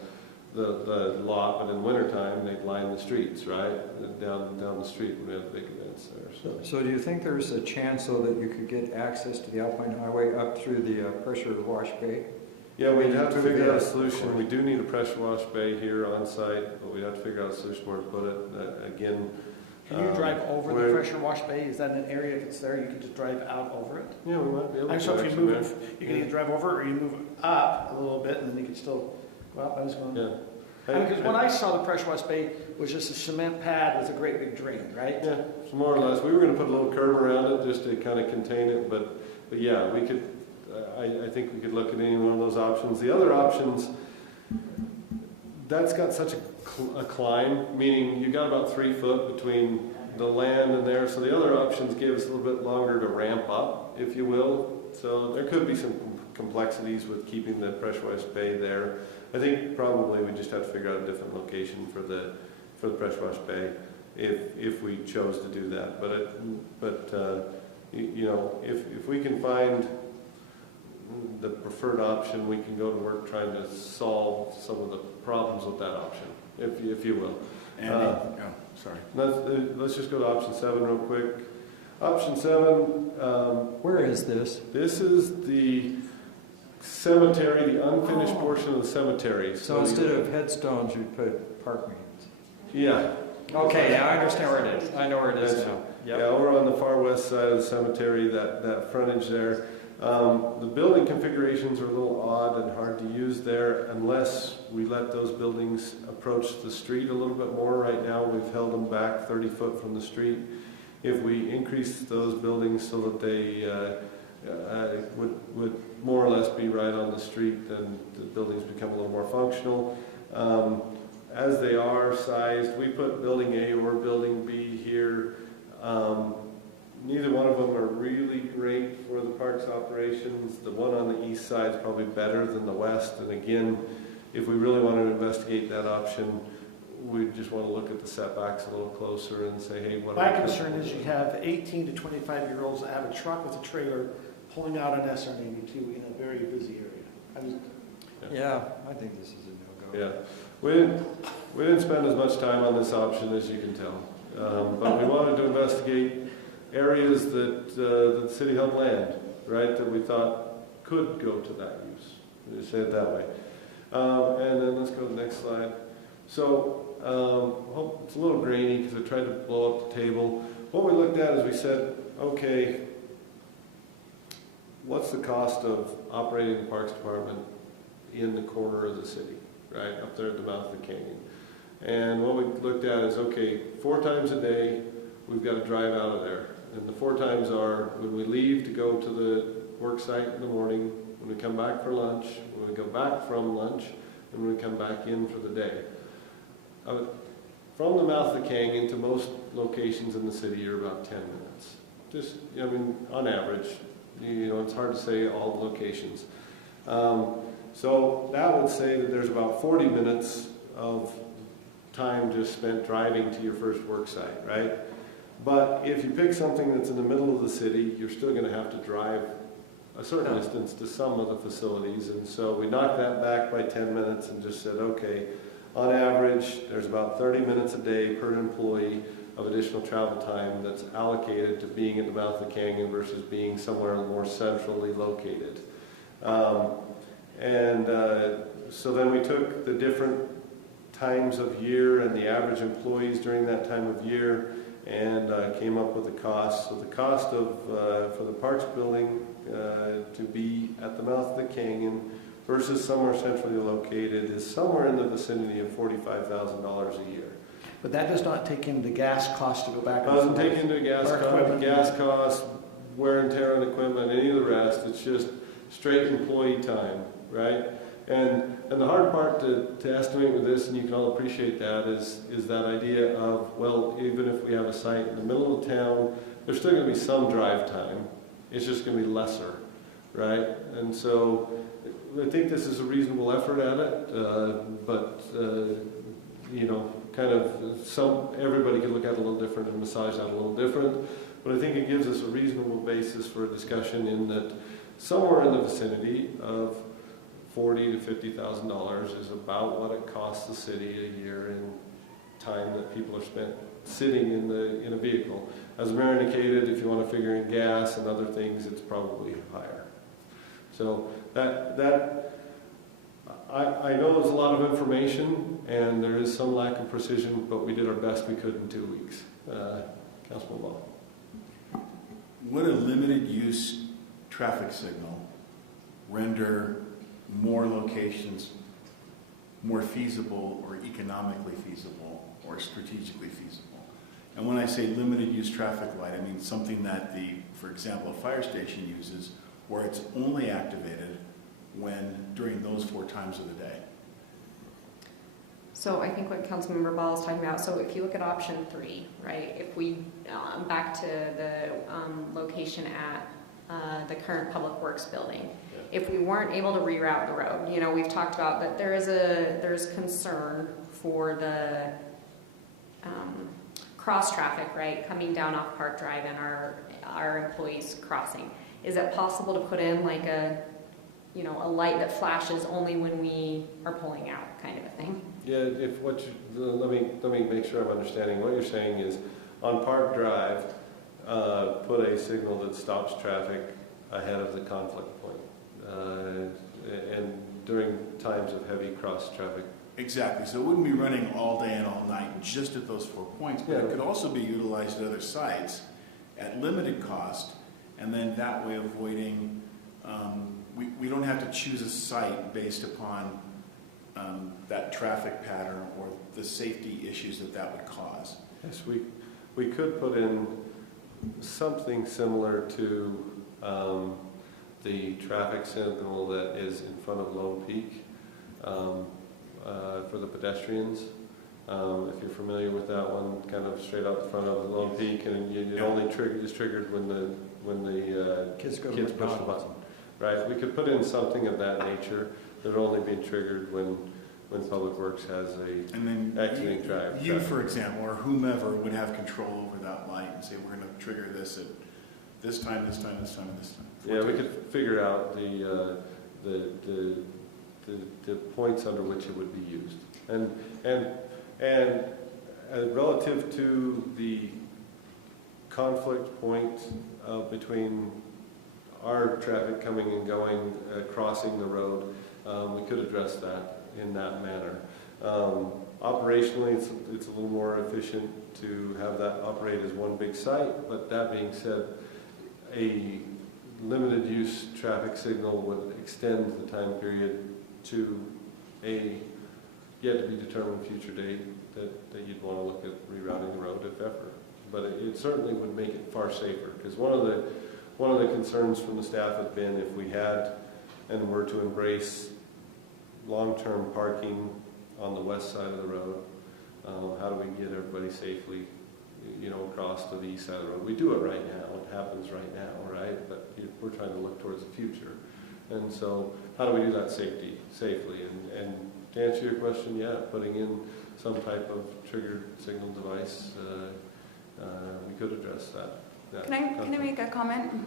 lot, but in wintertime, they'd line the streets, right? Down the street when we have big events there. So do you think there's a chance, though, that you could get access to the Alpine Highway up through the pressure wash bay? Yeah, we'd have to figure out a solution. We do need a pressure wash bay here on site, but we'd have to figure out a solution where to put it. Again, can you drive over the pressure wash bay? Is that an area, if it's there, you can just drive out over it? Yeah, we might be able to. So if you move, you can either drive over or you move up a little bit and then you can still go up. I was going. Yeah. Because when I saw the pressure wash bay, it was just a cement pad with a great big drain, right? Yeah, more or less. We were going to put a little curb around it just to kind of contain it, but yeah, we could. I think we could look at any one of those options. The other options, that's got such a climb, meaning you got about 3 foot between the land and there. So the other options give us a little bit longer to ramp up, if you will. So there could be some complexities with keeping the pressure wash bay there. I think probably we just have to figure out a different location for the pressure wash bay if we chose to do that. But you know, if we can find the preferred option, we can go to work trying to solve some of the problems with that option, if you will. Sorry. Let's just go to option 7 real quick. Option 7. Where is this? This is the cemetery, the unfinished portion of the cemetery. So instead of headstones, you'd put park means. Yeah. Okay, now I understand where it is. I know where it is now. Yep. Yeah, we're on the far west side of the cemetery, that frontage there. The building configurations are a little odd and hard to use there unless we let those buildings approach the street a little bit more. Right now, we've held them back 30 foot from the street. If we increase those buildings so that they would more or less be right on the street, then the buildings become a little more functional. As they are sized, we put building A or building B here. Neither one of them are really great for the parks operations. The one on the east side is probably better than the west. And again, if we really want to investigate that option, we just want to look at the setbacks a little closer and say, hey, what? My concern is you have 18 to 25-year-olds that have a truck with a trailer pulling out an SR-92 in a very busy area. Yeah, I think this is a no-go. Yeah, we didn't spend as much time on this option as you can tell, but we wanted to investigate areas that the city held land, right, that we thought could go to that use. We'll say it that way. And then let's go to the next slide. So it's a little grainy because I tried to blow up the table. What we looked at is we said, okay, what's the cost of operating the Parks Department in the corner of the city, right, up there at the mouth of the canyon? And what we looked at is, okay, 4 times a day, we've got to drive out of there. And the 4 times are when we leave to go to the work site in the morning, when we come back for lunch, when we go back from lunch, and when we come back in for the day. From the mouth of the canyon to most locations in the city are about 10 minutes. Just, I mean, on average. You know, it's hard to say all the locations. So that would say that there's about 40 minutes of time just spent driving to your first work site, right? But if you pick something that's in the middle of the city, you're still going to have to drive a certain Yeah. distance to some of the facilities. And so we knocked that back by 10 minutes and just said, okay, on average, there's about 30 minutes a day per employee of additional travel time that's allocated to being at the mouth of the canyon versus being somewhere more centrally located. So then we took the different times of year and the average employees during that time of year and came up with the cost. So the cost of for the parks building to be at the mouth of the canyon versus somewhere centrally located is somewhere in the vicinity of $45,000 a year. But that does not take into gas costs to go back and Doesn't forth. take into Or gas costs, wear and tear on equipment, any of the rest. It's just straight employee time, right? And the hard part to estimate with this, and you can all appreciate that, is that idea of, well, even if we have a site in the middle of town, there's still going to be some drive time. It's just going to be lesser, right? And so I think this is a reasonable effort at it, but you know, kind of everybody can look at it a little different and massage that a little different. But I think it gives us a reasonable basis for a discussion in that somewhere in the vicinity of $40,000 to $50,000 is about what it costs the city a year in time that people are spent sitting in a vehicle. As the mayor indicated, if you want to figure in gas and other things, it's probably higher. So I know there's a lot of information and there is some lack of precision, but we did our best we could in 2 weeks. Councilman Ball. Would a limited use traffic signal render more locations more feasible or economically feasible or strategically feasible? And when I say limited use traffic light, I mean something that for example, a fire station uses where it's only activated during those 4 times of the day. So I think what Councilmember Ball is talking about, so if you look at option 3, right, if we, back to the location at the current Public Works building, if we weren't able to reroute the road, you know, we've talked about that there's concern for the cross traffic, right, coming down off Park Drive and our employees crossing. Is it possible to put in like a light that flashes only when we are pulling out, kind of a thing? Yeah, let me make sure I'm understanding. What you're saying is, on Park Drive, put a signal that stops traffic ahead of the conflict point, and during times of heavy cross traffic. Exactly. So it wouldn't be running all day and all night just at those 4 points, but it could also be utilized at other sites at limited cost, and then that way avoiding. We don't have to choose a site based upon that traffic pattern or the safety issues that would cause. Yes, we could put in something similar to the traffic signal that is in front of Lone Peak for the pedestrians. If you're familiar with that one, kind of straight out the front of the Lone Peak, and it only is triggered when the kids push the button. Right, we could put in something of that nature that would only be triggered when Public Works has exiting drive. You, for example, or whomever would have control over that light and say, we're going to trigger this at this time, this time, this time, and this time. Yeah, we could figure out the points under which it would be used, and relative to the conflict point between our traffic coming and going, crossing the road, we could address that in that manner. Operationally, it's a little more efficient to have that operate as one big site, but that being said, a limited use traffic signal would extend the time period to a yet to be determined future date that you'd want to look at rerouting the road if ever. But it certainly would make it far safer, because one of the concerns from the staff has been if we had and were to embrace long-term parking on the west side of the road, how do we get everybody safely, across to the east side of the road? We do it right now. It happens right now, right? But we're trying to look towards the future. And so how do we do that safely? And to answer your question, yeah, putting in some type of triggered signal device we could address that. Can I make a comment?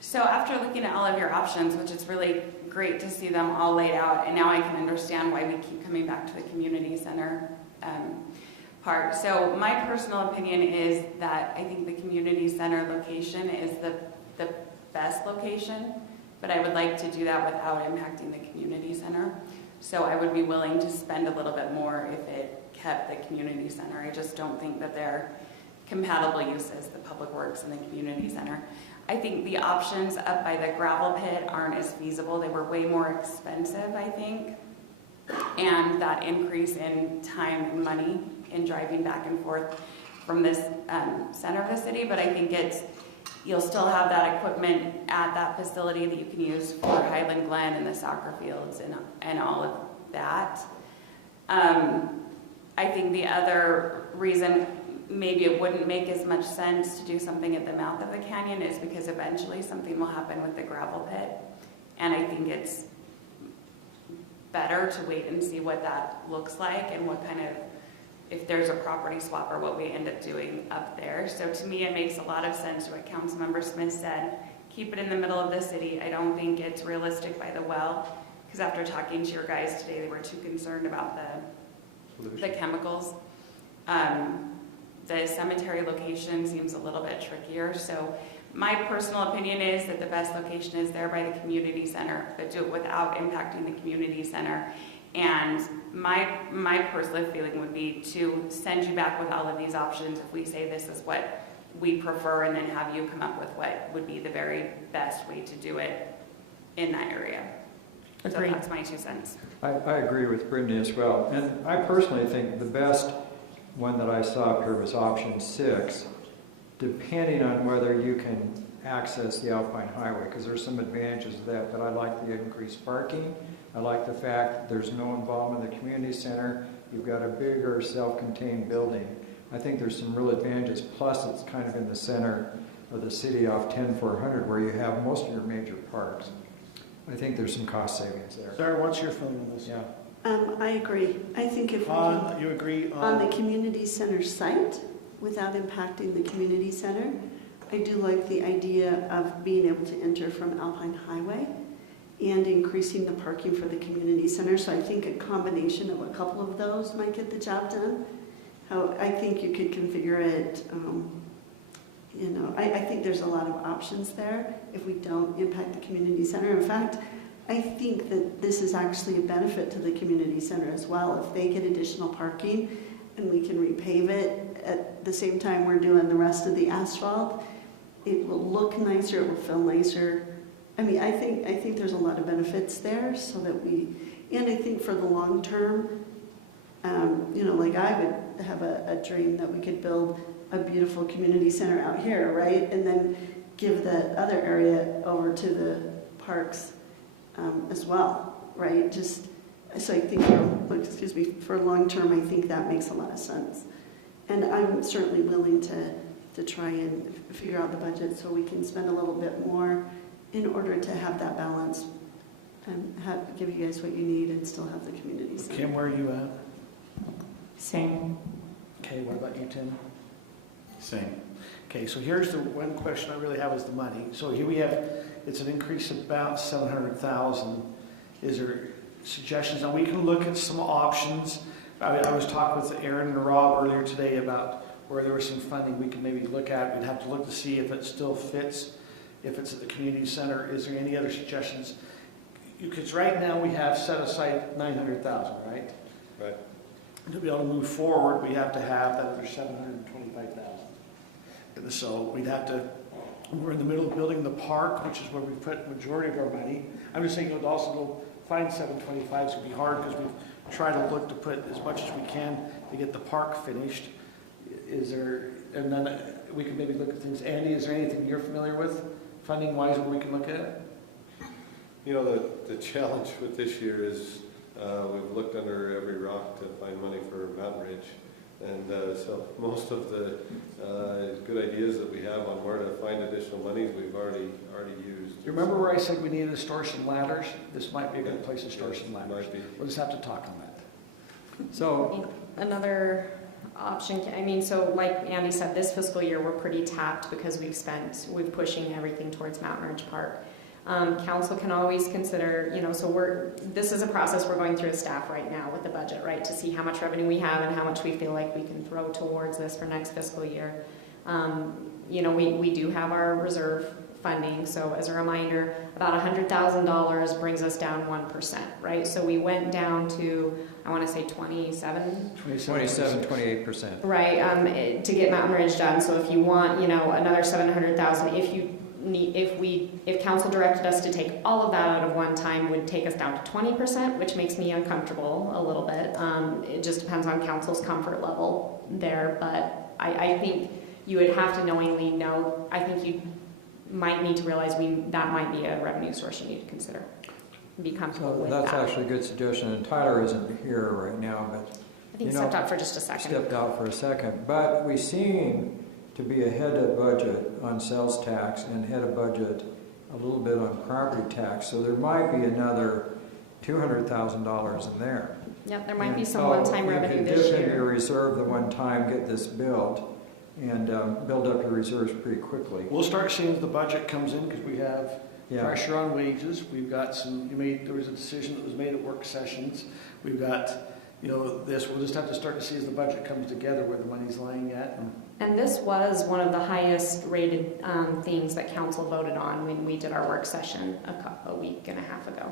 So after looking at all of your options, which is really great to see them all laid out, and now I can understand why we keep coming back to the community center part. So my personal opinion is that I think the community center location is the best location, but I would like to do that without impacting the community center. So I would be willing to spend a little bit more if it kept the community center. I just don't think that they're compatible uses, the public works and the community center. I think the options up by the gravel pit aren't as feasible. They were way more expensive, I think. And that increase in time and money in driving back and forth from this center of the city, but I think you'll still have that equipment at that facility that you can use for Highland Glen and the soccer fields and all of that. I think the other reason maybe it wouldn't make as much sense to do something at the mouth of the canyon is because eventually something will happen with the gravel pit. And I think it's better to wait and see what that looks like and what kind of, if there's a property swap or what we end up doing up there. So to me, it makes a lot of sense what Councilmember Smith said. Keep it in the middle of the city. I don't think it's realistic by the well, because after talking to your guys today, they were too concerned about the chemicals. The cemetery location seems a little bit trickier. So my personal opinion is that the best location is there by the community center, but do it without impacting the community center. And my personal feeling would be to send you back with all of these options if we say this is what we prefer, and then have you come up with what would be the very best way to do it in that area. Agreed. So that's my 2 cents. I agree with Brittany as well. And I personally think the best one that I saw up here was option 6, depending on whether you can access the Alpine Highway, because there's some advantages to that, but I like the increased parking. I like the fact that there's no involvement in the community center. You've got a bigger self-contained building. I think there's some real advantages. Plus, it's kind of in the center of the city off 10400 where you have most of your major parks. I think there's some cost savings there. Sarah, what's your feeling on this? Yeah. I agree. I think if we can, You agree on the community center site, without impacting the community center, I do like the idea of being able to enter from Alpine Highway and increasing the parking for the community center. So I think a combination of a couple of those might get the job done. I think you could configure it, I think there's a lot of options there if we don't impact the community center. In fact, I think that this is actually a benefit to the community center as well. If they get additional parking and we can repave it at the same time we're doing the rest of the asphalt, it will look nicer, it will feel nicer. I mean, I think there's a lot of benefits there, so that and I think for the long term, like I would have a dream that we could build a beautiful community center out here, right? And then give the other area over to the parks as well, right? So I think, for long term, I think that makes a lot of sense. And I'm certainly willing to try and figure out the budget so we can spend a little bit more in order to have that balance and give you guys what you need and still have the community center. Kim, where are you at? Same. Okay, what about you, Tim? Same. Okay, so here's the one question I really have is the money. So here we have, it's an increase of about 700,000. Is there suggestions? Now we can look at some options. I was talking with Aaron and Rob earlier today about where there was some funding we could maybe look at. We'd have to look to see if it still fits, if it's at the community center. Is there any other suggestions? Because right now we have set aside 900,000, right? Right. To be able to move forward, we have to have that other 725,000. So we'd have to, we're in the middle of building the park, which is where we put the majority of our money. I'm just saying, also go find 725 is going to be hard because we've tried to look to put as much as we can to get the park finished. Is there, and then we can maybe look at things. Andy, is there anything you're familiar with, funding-wise, where we can look at? The challenge with this year is we've looked under every rock to find money for Mountain Ridge. And so most of the good ideas that we have on where to find additional monies, we've already used. You remember where I said we needed to store some ladders? This might be a good place to store some ladders. We'll just have to talk on that. So another option, I mean, so like Andy said, this fiscal year, we're pretty tapped because we're pushing everything towards Mountain Ridge Park. Council can always consider, so this is a process we're going through as staff right now with the budget, right, to see how much revenue we have and how much we feel like we can throw towards this for next fiscal year. We do have our reserve funding, so as a reminder, about $100,000 brings us down 1%, right? So we went down to, I want to say 28%. Right, to get Mountain Ridge done. So if you want, another 700,000, if council directed us to take all of that out of one time, would take us down to 20%, which makes me uncomfortable a little bit. It just depends on council's comfort level there, but I think you would have to knowingly know. I think you might need to realize that might be a revenue source you need to consider. Be comfortable with that. That's actually a good suggestion, and Tyler isn't here right now, but I think he stepped out for just a second. Stepped out for a second, but we seem to be ahead of budget on sales tax and ahead of budget a little bit on property tax, so there might be another $200,000 in there. Yep, there might be some one-time revenue this You can dip into year. your reserve the one time, get this built, and build up your reserves pretty quickly. We'll start seeing as the budget comes in, because we have pressure on wages. We've got there was a decision that was made at work sessions. We've got, this, we'll just have to start to see as the budget comes together where the money's lying at. And this was one of the highest rated things that council voted on when we did our work session a week and a half ago,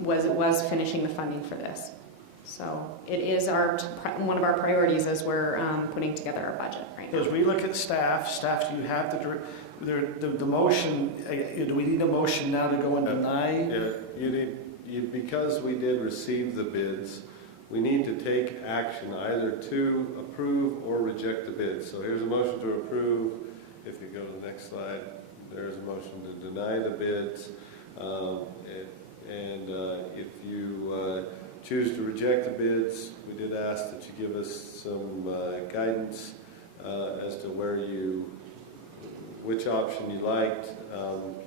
was finishing the funding for this. So it is one of our priorities as we're putting together our budget right now. As we look at staff, do you have the motion, do we need a motion now to go and deny? Yeah, because we did receive the bids, we need to take action either to approve or reject the bids. So here's a motion to approve. If you go to the next slide, there's a motion to deny the bids. If you choose to reject the bids, we did ask that you give us some guidance as to which option you liked.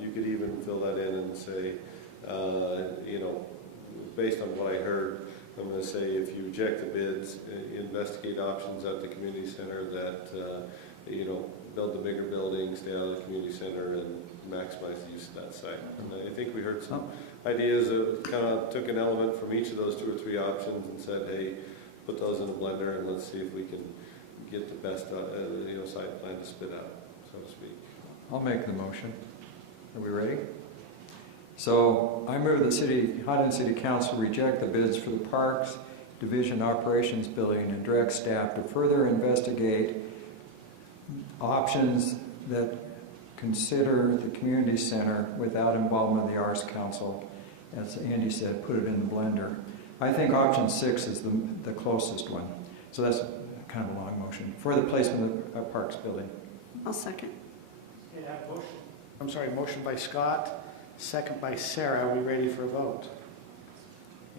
You could even fill that in and say, based on what I heard, I'm going to say if you reject the bids, investigate options at the community center that, build the bigger building, stay out of the community center, and maximize the use of that site. And I think we heard some ideas that kind of took an element from each of those 2 or 3 options and said, hey, put those in a blender and let's see if we can get the best site plan to spit out, so to speak. I'll make the motion. Are we ready? So I move the Highland City Council reject the bids for the Parks Division Operations Building and direct staff to further investigate options that consider the community center without involvement of the Arts Council. As Andy said, put it in the blender. I think option 6 is the closest one. So that's kind of a long motion for the placement of the Parks Building. I'll second. Motion by Scott, second by Sarah. Are we ready for a vote?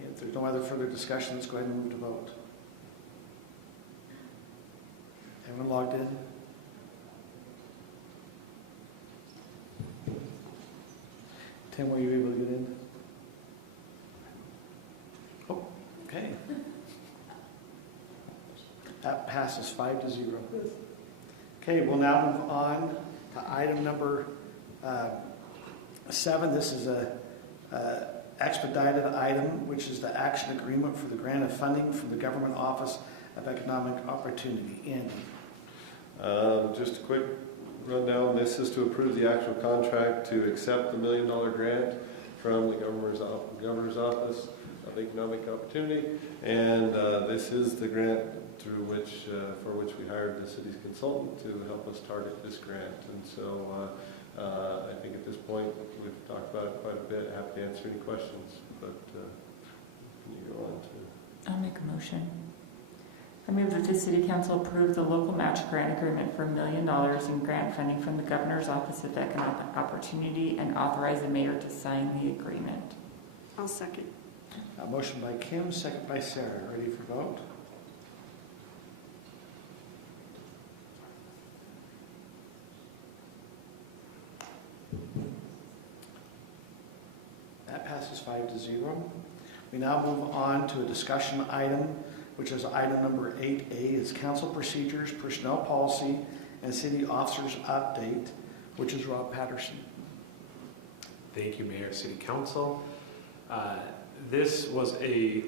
If there's no other further discussion, let's go ahead and move to vote. Everyone logged in? Tim, were you able to get in? Oh, okay. That passes 5-0. Okay, we'll now move on to item number 7. This is a expedited item, which is the action agreement for the grant of funding from the Government Office of Economic Opportunity. Andy. Just a quick rundown. This is to approve the actual contract to accept the $1 million grant from the Governor's Office of Economic Opportunity, and this is the grant through for which we hired the city's consultant to help us target this grant. And so I think at this point we've talked about it quite a bit. Happy to answer any questions, but can you go on to? I'll make a motion. I move that the City Council approve the local match grant agreement for $1 million in grant funding from the Governor's Office of Economic Opportunity and authorize the mayor to sign the agreement. I'll second. Motion by Kim, second by Sarah. Ready for vote? That passes 5-0. We now move on to a discussion item which is item number 8A, is council procedures, personnel policy, and city officers update, which is Rob Patterson. Thank you, Mayor, City Council. This was a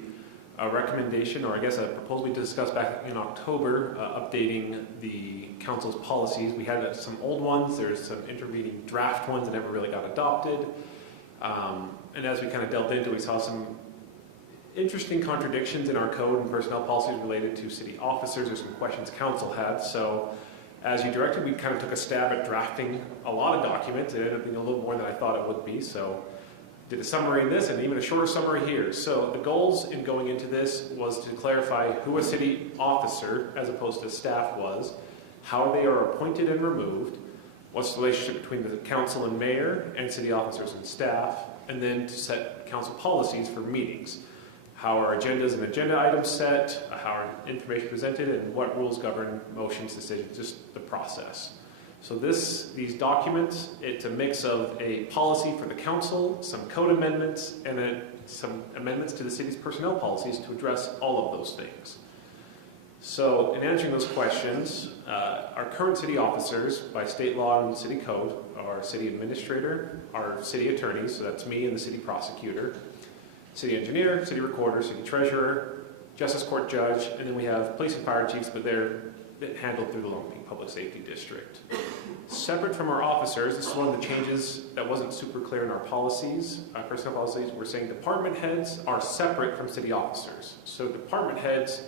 recommendation, or I guess a proposal we discussed back in October, updating the council's policies. We had some old ones, there's some intervening draft ones that never really got adopted. And as we kind of delved into it, we saw some interesting contradictions in our code and personnel policies related to city officers. There's some questions council had. So as you directed, we kind of took a stab at drafting a lot of documents. It ended up being a little more than I thought it would be. So did a summary in this and even a shorter summary here. So the goals in going into this was to clarify who a city officer as opposed to staff was, how they are appointed and removed, what's the relationship between the council and mayor and city officers and staff, and then to set council policies for meetings. How are agendas and agenda items set, how are information presented, and what rules govern motions, decisions, just the process. So these documents, it's a mix of a policy for the council, some code amendments, and then some amendments to the city's personnel policies to address all of those things. So in answering those questions, our current city officers, by state law and city code, are city administrator, our city attorneys, so that's me and the city prosecutor, city engineer, city recorder, city treasurer, justice court judge, and then we have police and fire chiefs, but they're handled through the Lone Peak Public Safety District. Separate from our officers, this is one of the changes that wasn't super clear in our policies, personnel policies. We're saying department heads are separate from city officers. So department heads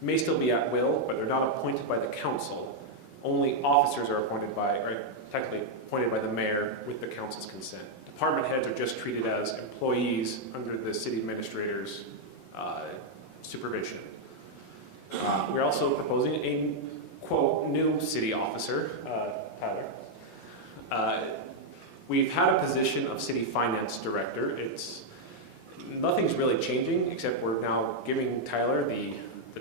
may still be at will, but they're not appointed by the council. Only officers are appointed by, or technically appointed by the mayor with the council's consent. Department heads are just treated as employees under the city administrator's supervision. We're also proposing a, quote, new city officer, Tyler. We've had a position of city finance director. Nothing's really changing, except we're now giving Tyler the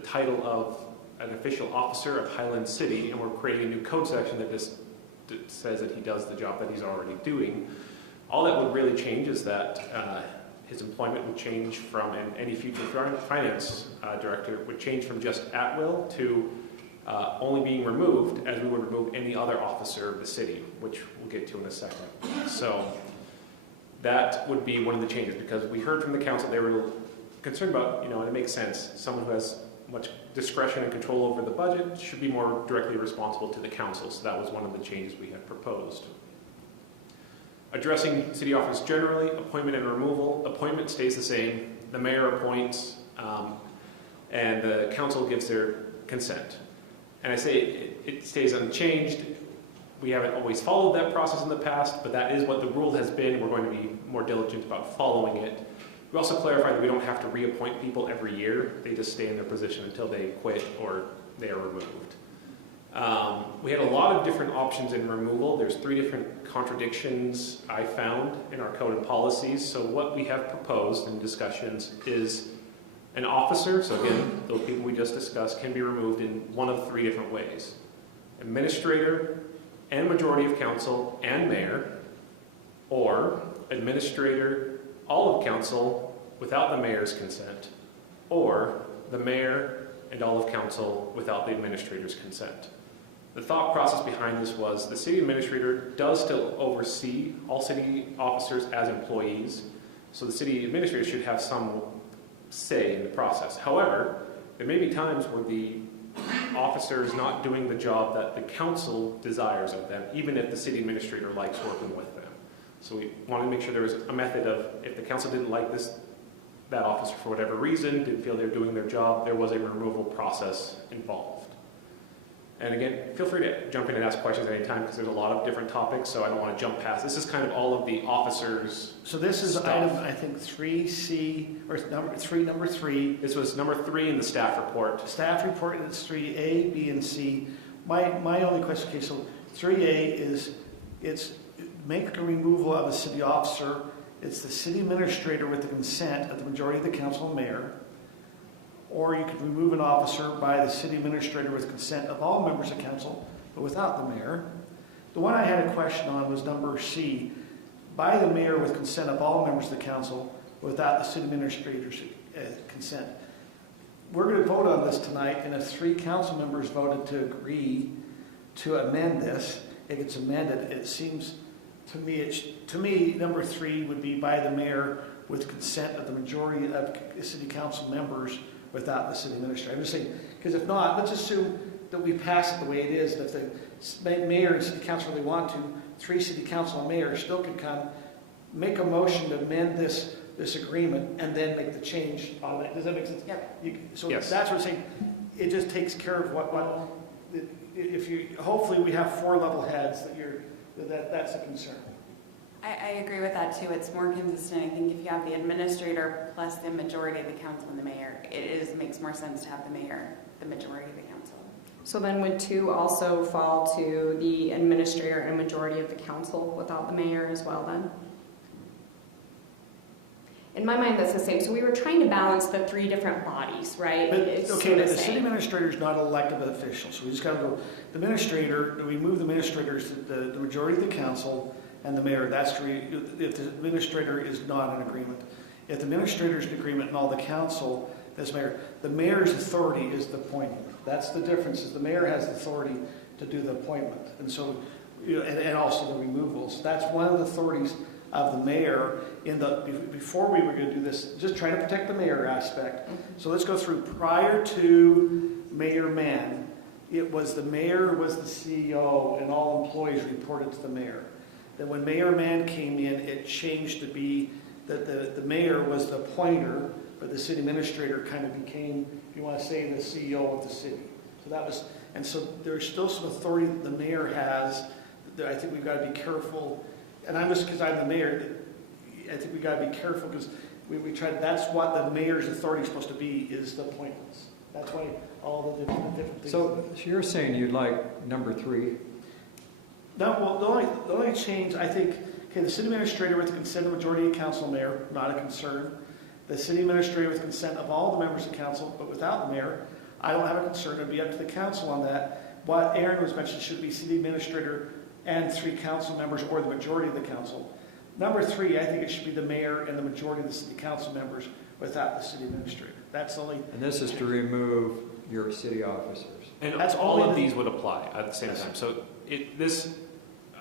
title of an official officer of Highland City, and we're creating a new code section that just says that he does the job that he's already doing. All that would really change is that his employment would change from, and any future finance director would change from just at will to only being removed as we would remove any other officer of the city, which we'll get to in a second. So that would be one of the changes, because we heard from the council they were concerned about, and it makes sense, someone who has much discretion and control over the budget should be more directly responsible to the council. So that was one of the changes we had proposed. Addressing city office generally, appointment and removal. Appointment stays the same. The mayor appoints, and the council gives their consent. And I say it stays unchanged. We haven't always followed that process in the past, but that is what the rule has been. We're going to be more diligent about following it. We also clarified that we don't have to reappoint people every year. They just stay in their position until they quit or they are removed. We had a lot of different options in removal. There's 3 different contradictions I found in our code and policies. So what we have proposed in discussions is an officer, so again, those people we just discussed, can be removed in one of 3 different ways. Administrator and majority of council and mayor, or administrator, all of council without the mayor's consent, or the mayor and all of council without the administrator's consent. The thought process behind this was the city administrator does still oversee all city officers as employees, so the city administrator should have some say in the process. However, there may be times where the officer is not doing the job that the council desires of them, even if the city administrator likes working with them. So we wanted to make sure there was a method of, if the council didn't like that officer for whatever reason, didn't feel they were doing their job, there was a removal process involved. And again, feel free to jump in and ask questions at any time, because there's a lot of different topics, so I don't want to jump past. This is kind of all of the officers' So this is stuff. item, I think, 3C, or number 3. This was number 3 in the staff report. Staff report, it's 3A, B, and C. My only question, okay, so 3A is, it's make a removal of a city officer. It's the city administrator with the consent of the majority of the council and mayor. Or you could remove an officer by the city administrator with consent of all members of council, but without the mayor. The one I had a question on was number C, by the mayor with consent of all members of the council, without the city administrator's consent. we're going to vote on this tonight, and if 3 council members voted to agree to amend this, it gets amended. It seems to me, number 3 would be by the mayor with consent of the majority of city council members without the city administrator. I'm just saying, because if not, let's assume that we pass it the way it is, and if the mayor and city council really want to, 3 city council and mayor still could come, make a motion to amend this agreement, and then make the change on it. Does that make sense? Yep. So Yes. that's what I'm saying. It just takes care of if you, hopefully we have 4 level heads that's a concern. I agree with that too. It's more consistent. I think if you have the administrator plus the majority of the council and the mayor, makes more sense to have the mayor, the majority of the council. So then would 2 also fall to the administrator and majority of the council without the mayor as well then? In my mind, that's the same. So we were trying to balance the 3 different bodies, right? But, It's okay, so but the the city same. administrator is not an elected official, so we just got to go, the administrator, we move the administrators to the majority of the council and the mayor. That's if the administrator is not in agreement. If the administrator is in agreement and all the council, that's mayor. The mayor's authority is the appointing. That's the difference, is the mayor has the authority to do the appointment. And so, and also the removals. That's one of the authorities of the mayor before we were going to do this, just trying to protect the mayor aspect. So let's go through. Prior to Mayor Mann, it was the mayor was the CEO and all employees reported to the mayor. Then when Mayor Mann came in, it changed to be that the mayor was the appointer, but the city administrator kind of became, if you want to say, the CEO of the city. So that was, and so there's still some authority that the mayor has that I think we've got to be careful. And I'm just, because I'm the mayor, I think we've got to be careful because we tried, that's what the mayor's authority is supposed to be, is the appointments. That's why all the different things. So you're saying you'd like number 3? No, well, the only change, I think, okay, the city administrator with the consent of the majority of council and mayor, not a concern. The city administrator with consent of all the members of council, but without the mayor, I don't have a concern. It'd be up to the council on that. What Aaron was mentioning should be city administrator and 3 council members or the majority of the council. Number 3, I think it should be the mayor and the majority of the city council members without the city administrator. That's only. And this is to remove your city officers. And That's all only of these would apply at the same Yes. time. So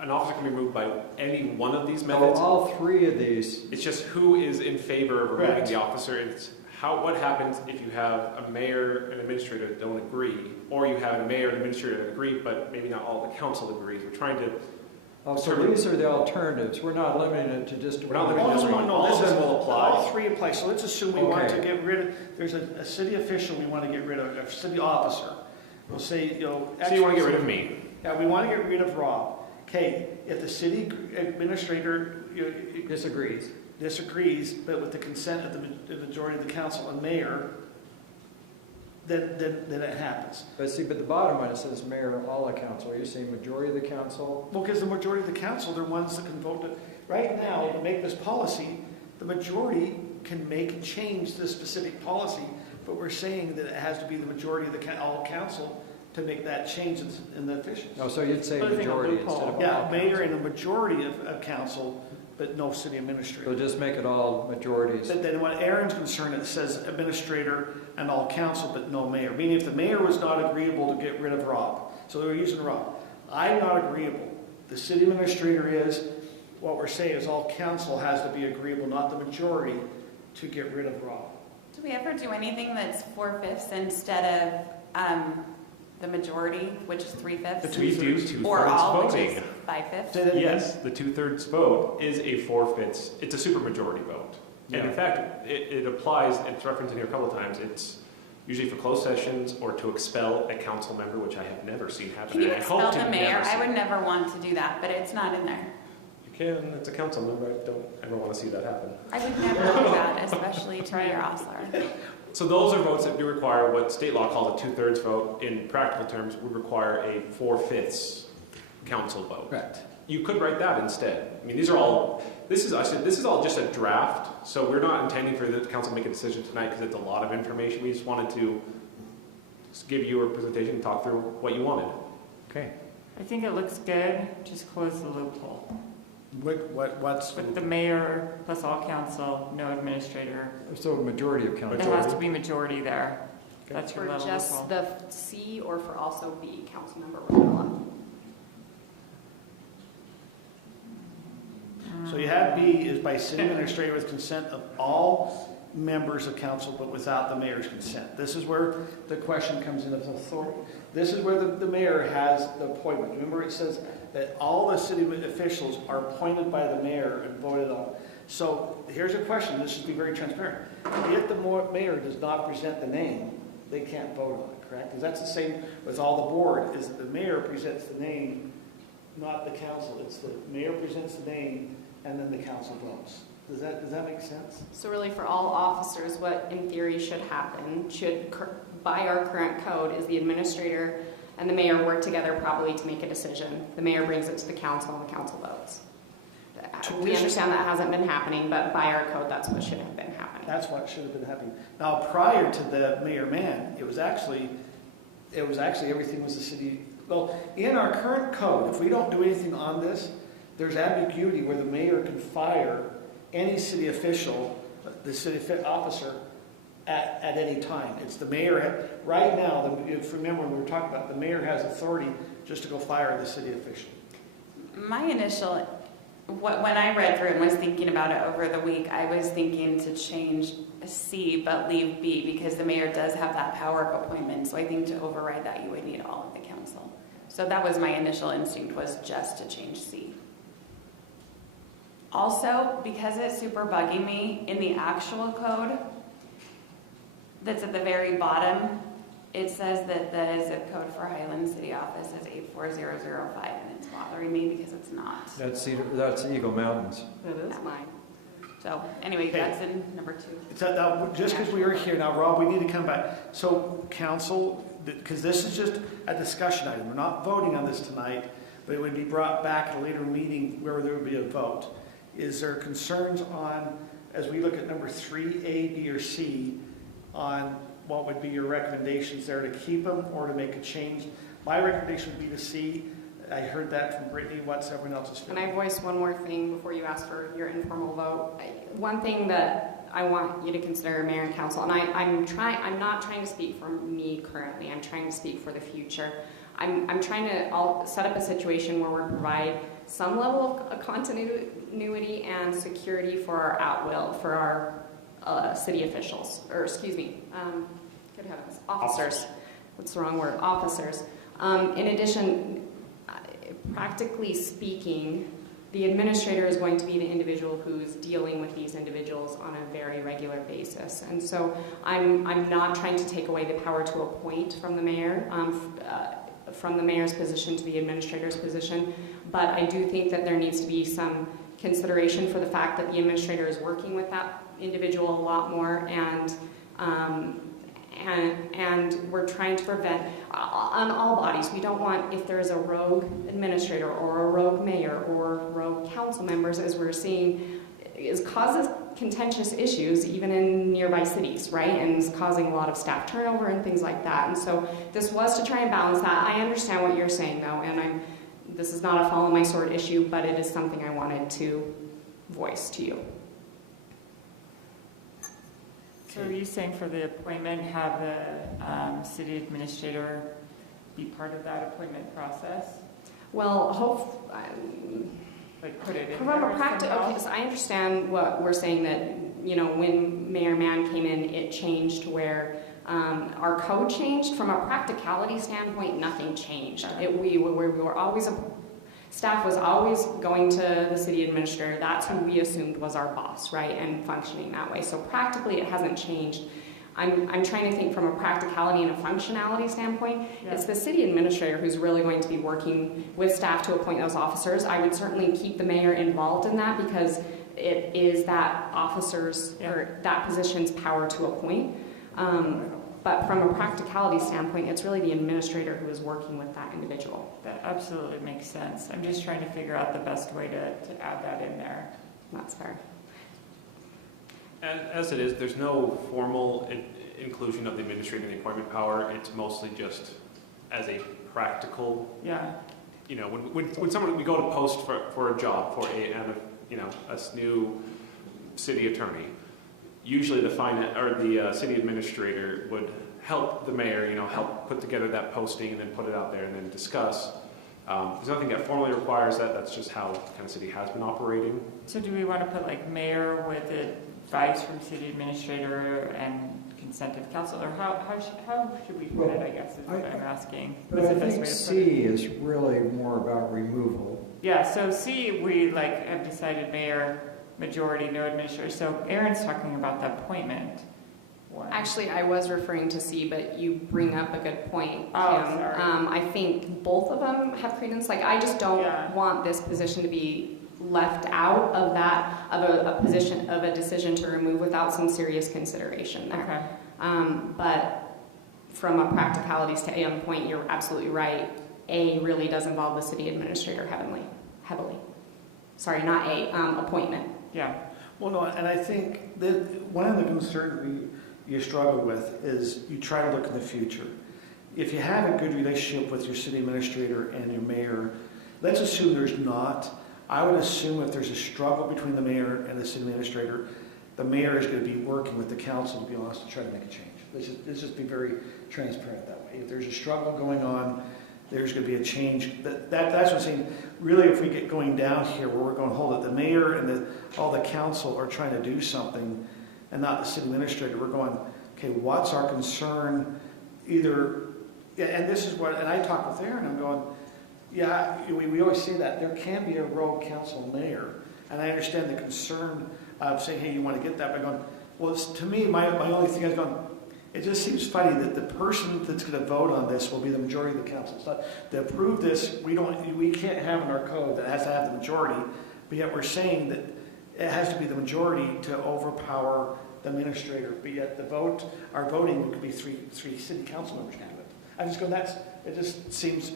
an officer can be removed by any one of these So methods. all 3 of these, It's just who is in favor of removing Correct. the officer. It's what happens if you have a mayor and administrator that don't agree, or you have a mayor and administrator that agree, but maybe not all the council agrees. We're trying to. so these are the alternatives. We're not limiting it to just We're not limiting Oh, just no, one. no, All this of them is- will apply. All 3 apply. So let's assume we want to Okay. get rid of, there's a city official we want to get rid of, a city officer. We'll say, So you want to get rid of me? Yeah, we want to get rid of Rob. Okay, if the city administrator disagrees, but with the consent of the majority of the council and mayor, then it happens. but the bottom one, it says mayor and all the council. Are you saying majority of the council? Well, because the majority of the council, they're ones that can vote. Right now, to make this policy, the majority can change this specific policy, but we're saying that it has to be the majority of all council to make that change in the officials. No, so you'd say Closing a majority loophole. instead of all Yeah, mayor council. and a majority of council, but no city administrator. So just make it all majorities. But then what Aaron's concerned, it says administrator and all council, but no mayor. Meaning if the mayor was not agreeable to get rid of Rob, so they were using Rob. I'm not agreeable. The city administrator is. What we're saying is all council has to be agreeable, not the majority, to get rid of Rob. Do we ever do anything that's 4/5 instead of the majority, which is 3/5? We do 2/3 Or all, which is voting. 5/5? Yes, the 2/3 vote is a 4/5. It's a supermajority vote. And in Yeah. fact, it applies, it's referenced in here a couple of times, it's usually for closed sessions or to expel a council member, which I have never seen happen. Can you and I hope expel to the mayor? never see. I would never want to do that, but it's not in there. You can, it's a council member, I don't ever want to see that happen. I would never do that, especially to Mayor Osler. So those are votes that do require what state law calls a 2/3 vote. In practical terms, would require a 4/5 council vote. Correct. You could write that instead. I mean, this is all just a draft, so we're not intending for the council to make a decision tonight because it's a lot of information. We just wanted to just give you a presentation and talk through what you wanted. Okay. I think it looks good. Just close the loophole. What's With the mayor plus all council, no administrator. So majority of council. There has to be majority there. That's your For level just of the C or for also B, Councilmember Rosella? So you have B is by city administrator with consent of all members of council, but without the mayor's consent. This is where the question comes in of authority. This is where the mayor has the appointment. Remember, it says that all the city officials are appointed by the mayor and voted on. So here's a question. This should be very transparent. If the mayor does not present the name, they can't vote on it, correct? Because that's the same with all the board, is that the mayor presents the name, not the council. It's the mayor presents the name, and then the council votes. Does that make sense? So really for all officers, what in theory should happen, by our current code, is the administrator and the mayor work together probably to make a decision. The mayor brings it to the council and the council votes. We understand that hasn't been happening, but by our code, that's what should have been happening. That's what should have been happening. Now, prior to the mayor-man, it was actually everything was the city. Well, in our current code, if we don't do anything on this, there's ambiguity where the mayor can fire any city official, the city officer, at any time. It's the mayor. Right now, if you remember when we were talking about it, the mayor has authority just to go fire the city official. My initial, when I read through it and was thinking about it over the week, I was thinking to change C but leave B because the mayor does have that power of appointment. So I think to override that, you would need all of the council. So that was my initial instinct, was just to change C. Also, because it's super bugging me, in the actual code that's at the very bottom, it says that the zip code for Highland City Office is 84005, and it's bothering me because it's not. That's Eagle Mountains. That is mine. So anyway, that's in number 2. Now, just because we are here now, Rob, we need to come back. So council, because this is just a discussion item. We're not voting on this tonight, but it would be brought back at a later meeting where there would be a vote. Is there concerns on, as we look at number 3, A, B, or C, on what would be your recommendations there, to keep them or to make a change? My recommendation would be to C. I heard that from Brittany. What's everyone else's feeling? Can I voice one more thing before you ask for your informal vote? One thing that I want you to consider, Mayor and Council, and I'm not trying to speak for me currently. I'm trying to speak for the future. I'm trying to set up a situation where we provide some level of continuity and security for our at-will, for our city officials, or excuse me, good heavens, officers. What's the wrong word? Officers. In addition, practically speaking, the administrator is going to be the individual who's dealing with these individuals on a very regular basis. And so I'm not trying to take away the power to appoint from the mayor, from the mayor's position to the administrator's position, but I do think that there needs to be some consideration for the fact that the administrator is working with that individual a lot more, and we're trying to prevent, on all bodies, we don't want, if there's a rogue administrator or a rogue mayor or rogue council members, as we're seeing, causes contentious issues even in nearby cities, right? And is causing a lot of staff turnover and things like that. And so this was to try and balance that. I understand what you're saying though, and this is not a follow my sword issue, but it is something I wanted to voice to you. So are you saying for the appointment, have the city administrator be part of that appointment process? Well, like put it in from a practical, okay, so I understand what we're saying, that, you know, when Mayor Mann came in, it changed where our code changed. From a practicality standpoint, nothing changed. We were always, staff was always going to the city administrator. That's who we assumed was our boss, right, and functioning that way. So practically, it hasn't changed. I'm trying to think from a practicality and a functionality standpoint. Yeah. It's the city administrator who's really going to be working with staff to appoint those officers. I would certainly keep the mayor involved in that because it is that officer's or that position's power to appoint. But from a practicality standpoint, it's really the administrator who is working with that individual. That absolutely makes sense. I'm just trying to figure out the best way to add that in there. That's fair. As it is, there's no formal inclusion of the administrator in the appointment power. It's mostly just as a practical. Yeah. You know, when someone, we go to post for a job for a new city attorney, usually the city administrator would help the mayor, help put together that posting and then put it out there and then discuss. There's nothing that formally requires that. That's just how Kansas City has been operating. So do we want to put like mayor with advice from city administrator and consent of council, or how should we put it, I guess, is what I'm asking. But What's I the best think way to put C it? is really more about removal. Yeah, so C, we have decided mayor, majority, no administrator. So Aaron's talking about the appointment one. Actually, I was referring to C, but you bring up a good point, Kim. Oh, sorry. I think both of them have credence. Like, I just don't want this position to be left out of that, of a position, of a decision to remove without some serious consideration there. Okay. But from a practicality standpoint, you're absolutely right. A really does involve the city administrator heavily. Sorry, not A, appointment. Yeah. Well, no, and I think that one of the concerns you struggle with is you try to look in the future. If you have a good relationship with your city administrator and your mayor, let's assume there's not. I would assume if there's a struggle between the mayor and the city administrator, the mayor is going to be working with the council, to be honest, to try to make a change. Let's just be very transparent that way. If there's a struggle going on, there's going to be a change. That's what I'm saying. Really, if we get going down here where we're going to hold it, the mayor and all the council are trying to do something and not the city administrator. We're going, okay, what's our concern? And this is what, and I talked with Aaron, I'm going, yeah, we always say that. There can be a rogue council mayor. And I understand the concern of saying, hey, you want to get that. But I'm going, well, to me, my only thing is going, it just seems funny that the person that's going to vote on this will be the majority of the council. It's not, to approve this, we can't have in our code that it has to have the majority, but yet we're saying that it has to be the majority to overpower the administrator. But yet our voting could be three city council members can do it. I'm just going, it just seems,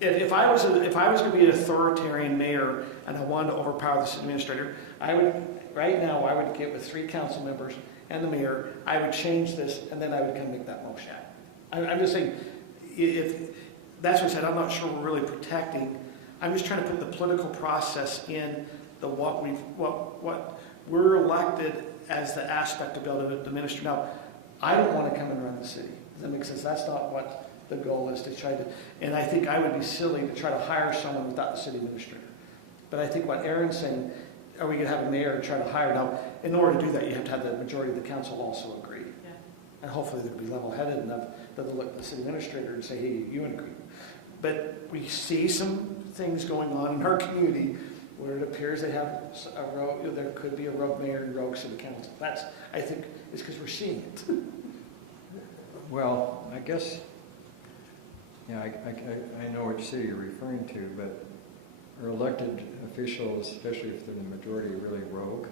if I was going to be an authoritarian mayor and I wanted to overpower the city administrator, I would get with 3 council members and the mayor, I would change this, and then I would come make that motion. I'm just saying, if that's what I said, I'm not sure we're really protecting. I'm just trying to put the political process in what we're elected as the aspect of being able to administer. Now, I don't want to come and run the city. Does that make sense? That's not what the goal is to try to, and I think I would be silly to try to hire someone without the city administrator. But I think what Aaron's saying, are we going to have a mayor and try to hire? Now, in order to do that, you have to have the majority of the council also agree. Yeah. And hopefully they'll be level-headed enough that they'll look at the city administrator and say, hey, you agree. But we see some things going on in our community where it appears they have there could be a rogue mayor and rogue city council. That's, I think, is because we're seeing it. Well, I guess, yeah, I know which city you're referring to, but are elected officials, especially if they're the majority, really rogue?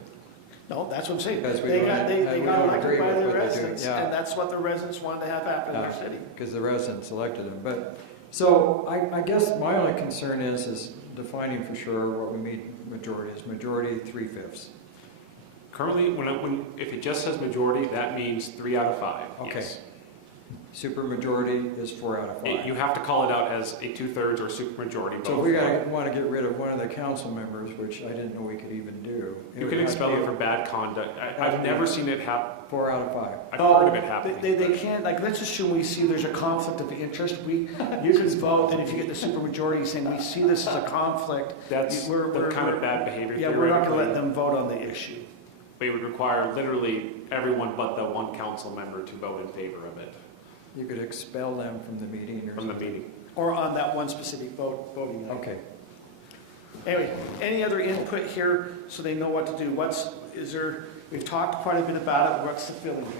No, that's what I'm saying. Because they got elected by the what residents, and that's what the residents wanted to have happen in their city. Because the residents elected them. But so I guess my only concern is defining for sure what we mean majority is. Majority 3/5. Currently, if it just says majority, that means 3 out of 5. Okay. Yes. Supermajority is 4 out of 5. You have to call it out as a 2/3 or supermajority. So we want to get rid of one of the council members, which I didn't know we could even do. You can expel it for bad conduct. I've never seen it happen. 4 out of 5. I've heard of it happening. They can't, like, let's assume we see there's a conflict of interest. You can vote, and if you get the supermajority saying we see this as a conflict, that's the kind of bad behavior. Yeah, we're not going to let them vote on the issue. But it would require literally everyone but the one council member to vote in favor of it. You could expel them from the meeting or from the meeting. Or on that one specific voting night. Okay. Anyway, any other input here so they know what to do? We've talked quite a bit about it. What's the feeling here?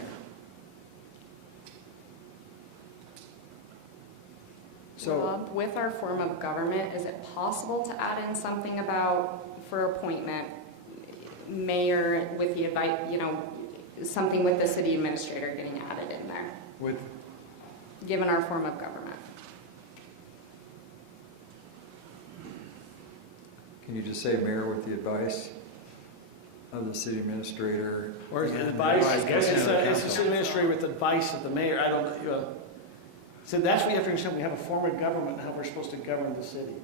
So, Rob, with our form of government, is it possible to add in something about, for appointment, mayor with the advice, something with the city administrator getting added in there? Given our form of government. Can you just say mayor with the advice of the city administrator? Or is it advice? It's the city administrator with advice of the mayor. I don't know. So that's what you have to understand. We have a form of government and how we're supposed to govern the city.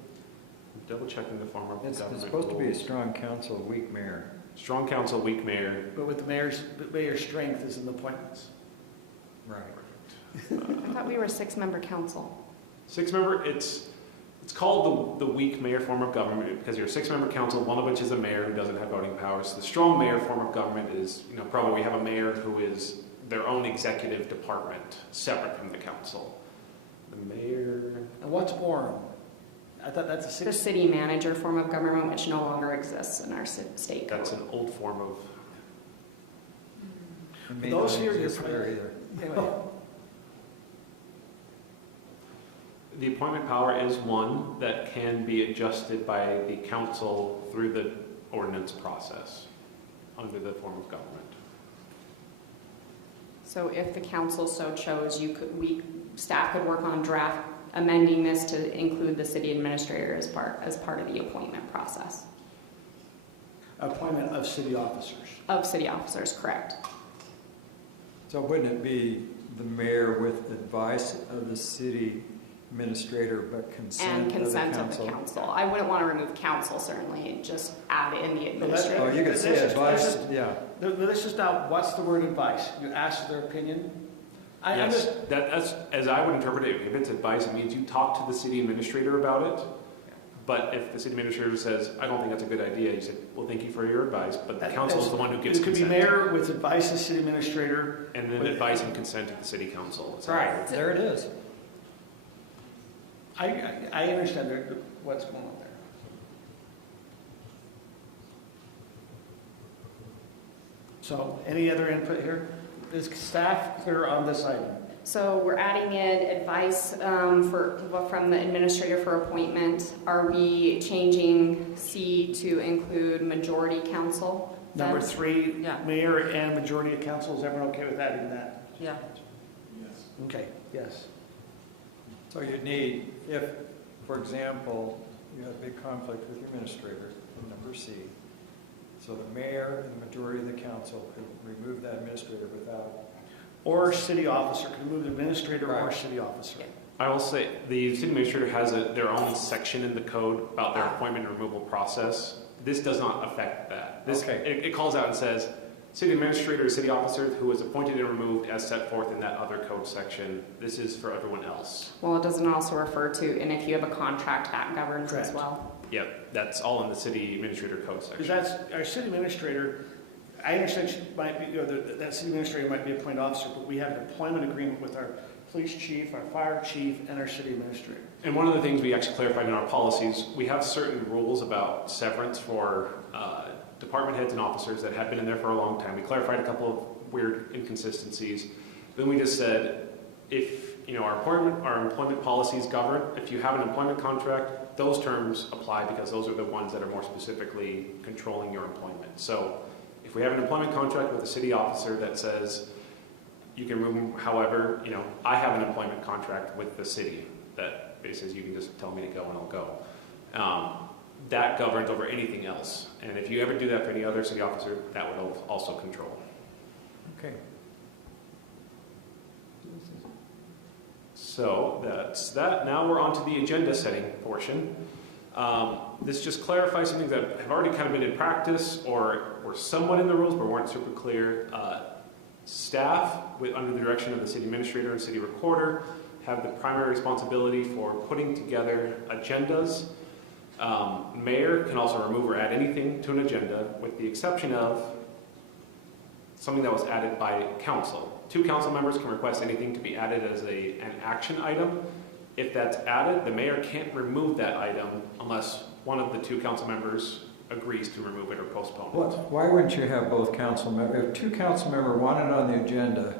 Double checking the form of government. It's supposed to be a strong council, weak mayor. Strong council, weak mayor. But with the mayor's strength is in the appointments. Right. I thought we were a 6-member council. 6-member, it's called the weak mayor form of government because you're a 6-member council, one of which is a mayor who doesn't have voting powers. The strong mayor form of government is, probably we have a mayor who is their own executive department, separate from the council. The mayor... And what's Orem? I thought that's a 6... The city manager form of government, which no longer exists in our state code. That's an old form of... It may Those not here, exist there either. The appointment power is one that can be adjusted by the council through the ordinance process under the form of government. So if the council so chose, staff could work on a draft amending this to include the city administrator as part of the appointment process. Appointment of city officers. Of city officers, correct. So wouldn't it be the mayor with advice of the city administrator but consent And consent of the council? I wouldn't want to remove council, certainly, just add in the administrator. Oh, you could say advice, yeah. This is now, what's the word advice? You ask their opinion? Yes, that's, as I would interpret it, if it's advice, it means you talk to the city administrator about it. But if the city administrator says, I don't think that's a good idea, you say, well, thank you for your advice, but the council is the one who gives consent. It could be mayor with advice of city administrator. And then advice and consent of the city council. Right. There it is. I understand what's going on there. So, any other input here? Is staff clear on this item? So we're adding in advice from the administrator for appointment. Are we changing C to include majority council? Number 3, mayor and majority of council. Is everyone okay with adding that? Yeah. Yes. Okay, yes. So you'd need, if, for example, you have a big conflict with your administrator in number C, so the mayor and the majority of the council could remove that administrator without... Or city officer, could remove the administrator or city officer. I will say, the city administrator has their own section in the code about their appointment and removal process. This does not affect that. It calls out and says, city administrator or city officer who was appointed and removed as set forth in that other code section. This is for everyone else. Well, it doesn't also refer to, and if you have a contract, that governs as well. Yep, that's all in the city administrator code section. Because that's, our city administrator, I understand she might be, that city administrator might be a appointed officer, but we have an employment agreement with our police chief, our fire chief, and our city administrator. And one of the things we actually clarified in our policies, we have certain rules about severance for department heads and officers that have been in there for a long time. We clarified a couple of weird inconsistencies. Then we just said, if our employment policies govern, if you have an employment contract, those terms apply because those are the ones that are more specifically controlling your employment. So if we have an employment contract with a city officer that says you can remove them, however, I have an employment contract with the city that says you can just tell me to go and I'll go. That governs over anything else. And if you ever do that for any other city officer, that would also control. Okay. So that's that. Now we're on to the agenda setting portion. This just clarifies some things that have already kind of been in practice or were somewhat in the rules but weren't super clear. Staff, under the direction of the city administrator and city recorder, have the primary responsibility for putting together agendas. Mayor can also remove or add anything to an agenda with the exception of something that was added by council. 2 council members can request anything to be added as an action item. If that's added, the mayor can't remove that item unless one of the 2 council members agrees to remove it or postpone it. Why wouldn't you have both council members? If 2 council members want it on the agenda,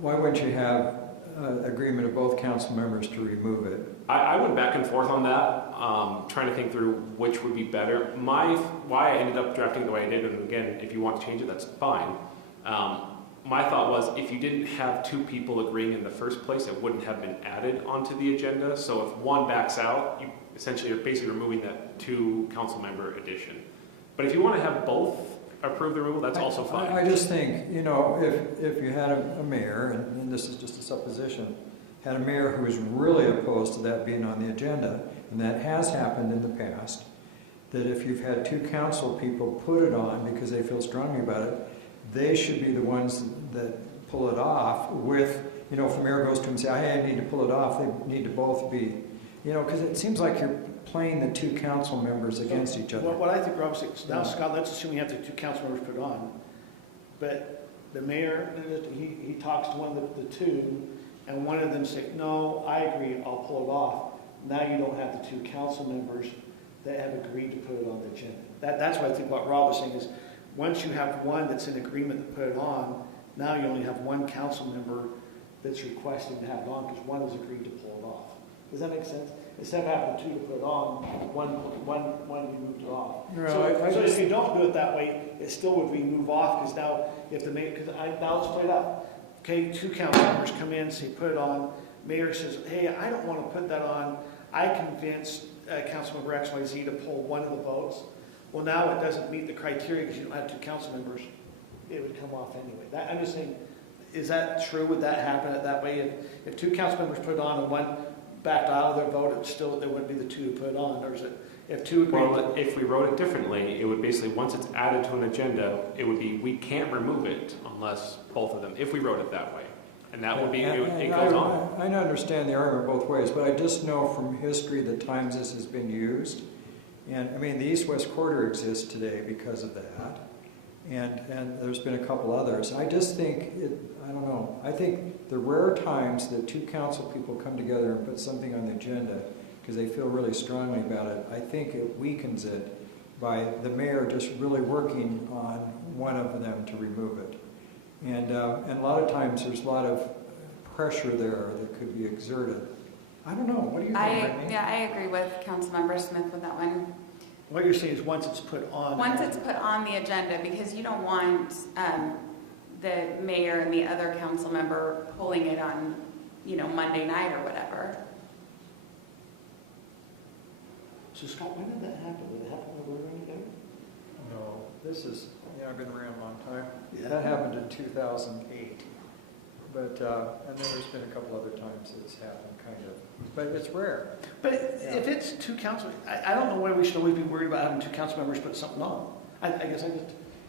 why wouldn't you have agreement of both council members to remove it? I went back and forth on that, trying to think through which would be better. Why I ended up drafting the way I did, and again, if you want to change it, that's fine. My thought was if you didn't have 2 people agreeing in the first place, it wouldn't have been added onto the agenda. So if one backs out, you essentially are basically removing that 2 council member addition. But if you want to have both approve the removal, that's also fine. I just think, if you had a mayor, and this is just a supposition, had a mayor who was really opposed to that being on the agenda, and that has happened in the past, that if you've had 2 council people put it on because they feel strongly about it, they should be the ones that pull it off with, you know, if the mayor goes to him and say, hey, I need to pull it off, they need to both be, you know, because it seems like you're playing the two council members against each other. What I think Rob said, now Scott, let's assume you have the two council members put on, but the mayor, he talks to one of the two, and one of them say, no, I agree, I'll pull it off. Now you don't have the two council members that have agreed to put it on the agenda. That's what I think what Rob was saying is, once you have one that's in agreement to put it on, now you only have one council member that's requesting to have it on because one has agreed to pull it off. Does that make sense? Instead of having two to put it on, one you moved it off. No, So if you don't do it that way, it still would be move off because now if the mayor, now let's play it out. Okay, two council members come in, say put it on. Mayor says, hey, I don't want to put that on. I convinced Councilmember XYZ to pull one of the votes. Well, now it doesn't meet the criteria because you don't have two council members. It would come off anyway. I'm just saying, is that true? Would that happen that way? If two council members put it on and one backed out of their vote, there wouldn't be the two to put it on, or is it? If two agree. Well, if we wrote it differently, it would basically, once it's added to an agenda, it would be, we can't remove it unless both of them, if we wrote it that way. And that would be, it goes on. I understand the argument both ways, but I just know from history the times this has been used. And I mean, the East-West Corridor exists today because of that. And there's been a couple others. I just think, I don't know, I think the rare times that two council people come together and put something on the agenda because they feel really strongly about it, I think it weakens it by the mayor just really working on one of them to remove it. And a lot of times there's a lot of pressure there that could be exerted. I don't know. What do you think, Brittany? Yeah, I agree with Councilmember Smith with that one. What you're saying is once it's put on. Once it's put on the agenda, because you don't want the mayor and the other council member pulling it on, you know, Monday night or whatever. So Scott, when did that happen? Did it happen when we were in there? No, this is, I've been around a long time. Yeah. That happened in 2008. But, and then there's been a couple other times it's happened, kind of. But it's rare. But if it's two council, I don't know why we should always be worried about having two council members put something on. I guess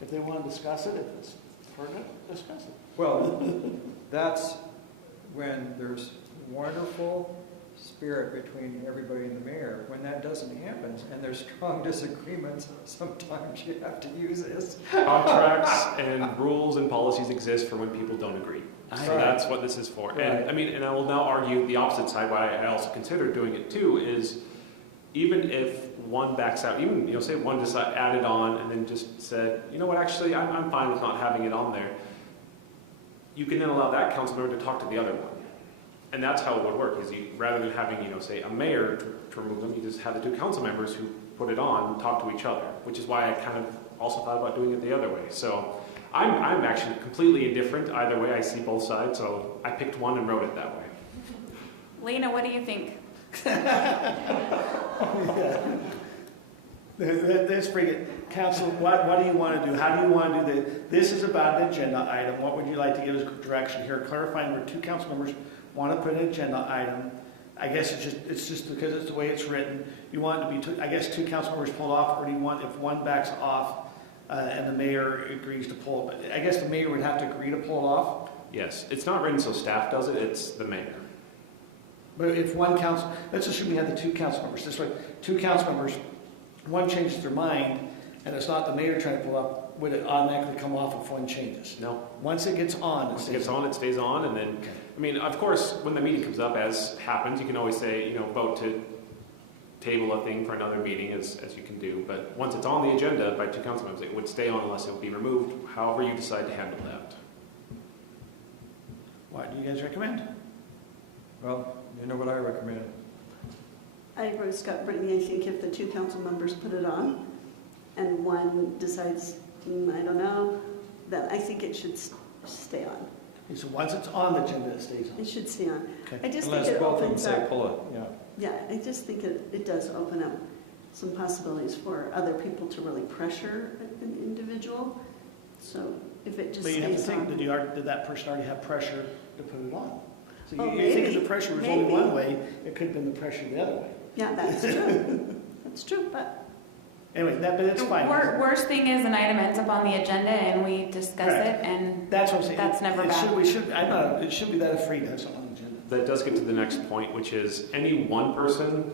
if they want to discuss it, if it's pertinent, discuss it. Well, that's when there's wonderful spirit between everybody and the mayor. When that doesn't happen and there's strong disagreements, sometimes you have to use this. Contracts and rules and policies exist for when people don't agree. So Right. that's what this is for. Right. And I mean, and I will now argue the opposite side, why I also consider doing it too, is even if one backs out, even, you know, say one just added on and then just said, you know what, actually, I'm fine with not having it on there. You can then allow that council member to talk to the other one. And that's how it would work, is you, rather than having, you know, say a mayor to remove them, you just have the two council members who put it on talk to each other, which is why I kind of also thought about doing it the other way. So I'm actually completely indifferent either way. I see both sides, so I picked one and wrote it that way. Lena, what do you think? Let's bring it. Council, what do you want to do? How do you want to do this? This is about an agenda item. What would you like to give us direction here? Clarifying where two council members want to put an agenda item. I guess it's just because it's the way it's written. You want it to be, I guess, two council members pulled off, or do you want, if one backs off and the mayor agrees to pull it? But I guess the mayor would have to agree to pull it off. Yes, it's not written so staff does it, it's the mayor. But if one council, let's assume we have the two council members. This way, two council members, one changes their mind, and it's not the mayor trying to pull up, would it automatically come off if one changes? No. Once it gets on, Once it gets on, it stays on, and then, okay. I mean, of course, when the meeting comes up, as happens, you can always say, you know, vote to table a thing for another meeting, as you can do. But once it's on the agenda by two council members, it would stay on unless it would be removed, however you decide to handle that. What do you guys recommend? Well, you know what I recommend. I agree with Scott, Brittany. I think if the two council members put it on and one decides, I don't know, then I think it should stay on. Okay, so once it's on the agenda, it stays on. It should stay on. Okay. I just Unless think it both of them opens say up. pull it, yeah. Yeah, I just think it does open up some possibilities for other people to really pressure an individual. So if it just But you have to stays think, on. did that person already have pressure to put it on? So Oh, you think maybe. if the pressure was only one way, it could have been the pressure the other way. Yeah, that's true. That's true, but Anyway, but it's fine. Worst thing is an item ends up on the agenda and we discuss it, and That's what I'm saying. that's never It bad. it should be that afraid to have something on the agenda. That does get to the next point, which is any one person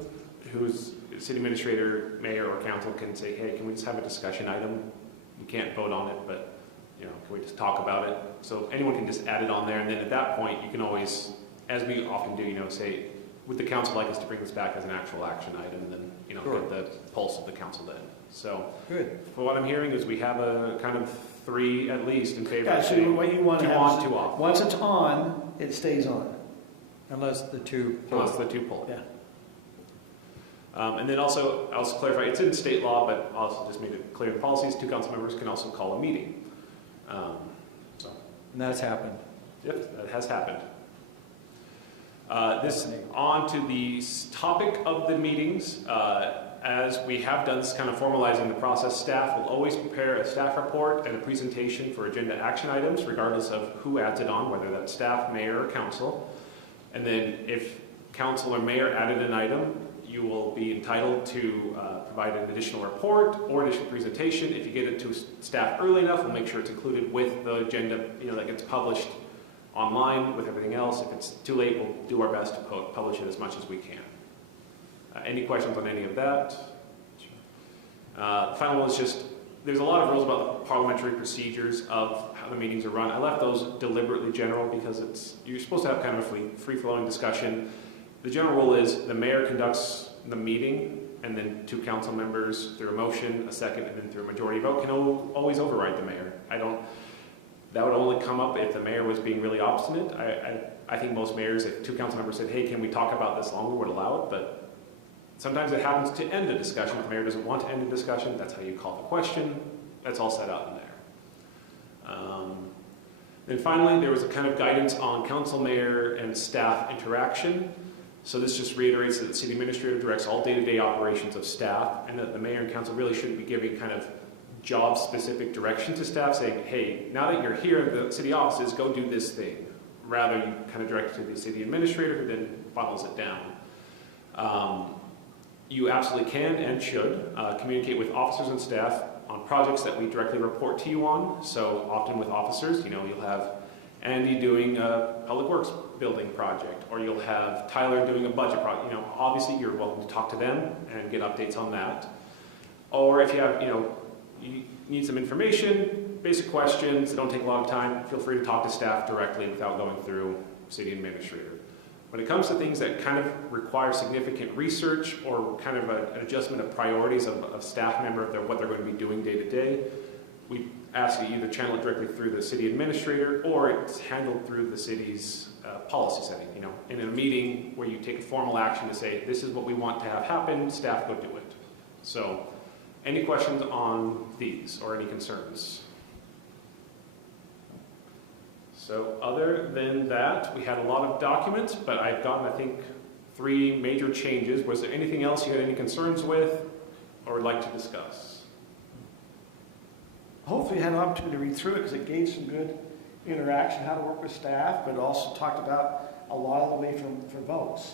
who's city administrator, mayor, or council can say, hey, can we just have a discussion item? We can't vote on it, but can we just talk about it? So anyone can just add it on there, and then at that point, you can always, as we often do, say, would the council like us to bring this back as an actual action item, and then Sure. get the pulse of the council then. So Good. for what I'm hearing is we have a kind of 3 at least in favor. Yeah, so what you want to 2 have on, is, 2 off. once it's on, it stays on. Unless the two. Unless the 2 pull. Yeah. And then also, I'll just clarify, it's in state law, but also just made it clear in policies, 2 council members can also call a meeting. And that's happened. Yep, that has happened. This on to the topic of the meetings. As we have done this kind of formalizing the process, staff will always prepare a staff report and a presentation for agenda action items, regardless of who adds it on, whether that's staff, mayor, or council. And then if council or mayor added an item, you will be entitled to provide an additional report or additional presentation. If you get it to staff early enough, we'll make sure it's included with the agenda, that gets published online with everything else. If it's too late, we'll do our best to publish it as much as we can. Any questions on any of that? The final one is just, there's a lot of rules about the parliamentary procedures of how the meetings are run. I left those deliberately general because you're supposed to have kind of a free-flowing discussion. The general rule is the mayor conducts the meeting, and then 2 council members through a motion, a second, and then through a majority vote can always override the mayor. That would only come up if the mayor was being really obstinate. I think most mayors, if 2 council members said, hey, can we talk about this longer, would allow it, but sometimes it happens to end a discussion. If the mayor doesn't want to end a discussion, that's how you call the question. That's all set out in there. Then finally, there was a kind of guidance on council, mayor, and staff interaction. So this just reiterates that the city administrator directs all day-to-day operations of staff, and that the mayor and council really shouldn't be giving kind of job-specific direction to staff, saying, hey, now that you're here in the city offices, go do this thing. Rather, you kind of direct it to the city administrator, who then funnels it down. You absolutely can and should communicate with officers and staff on projects that we directly report to you on. So often with officers, you'll have Andy doing a public works building project, or you'll have Tyler doing a budget project. Obviously you're welcome to talk to them and get updates on that. Or if you have, you need some information, basic questions that don't take a lot of time, feel free to talk to staff directly without going through city administrator. When it comes to things that kind of require significant research or kind of an adjustment of priorities of staff member, what they're going to be doing day to day, we ask you either channel it directly through the city administrator, or it's handled through the city's policy setting. In a meeting where you take a formal action to say, this is what we want to have happen, staff go do it. So any questions on these or any concerns? So other than that, we had a lot of documents, but I've gotten, I think, 3 major changes. Was there anything else you had any concerns with or would like to discuss? Hopefully you had an opportunity to read through it because it gave some good interaction, how to work with staff, but it also talked about a lot of the way for votes.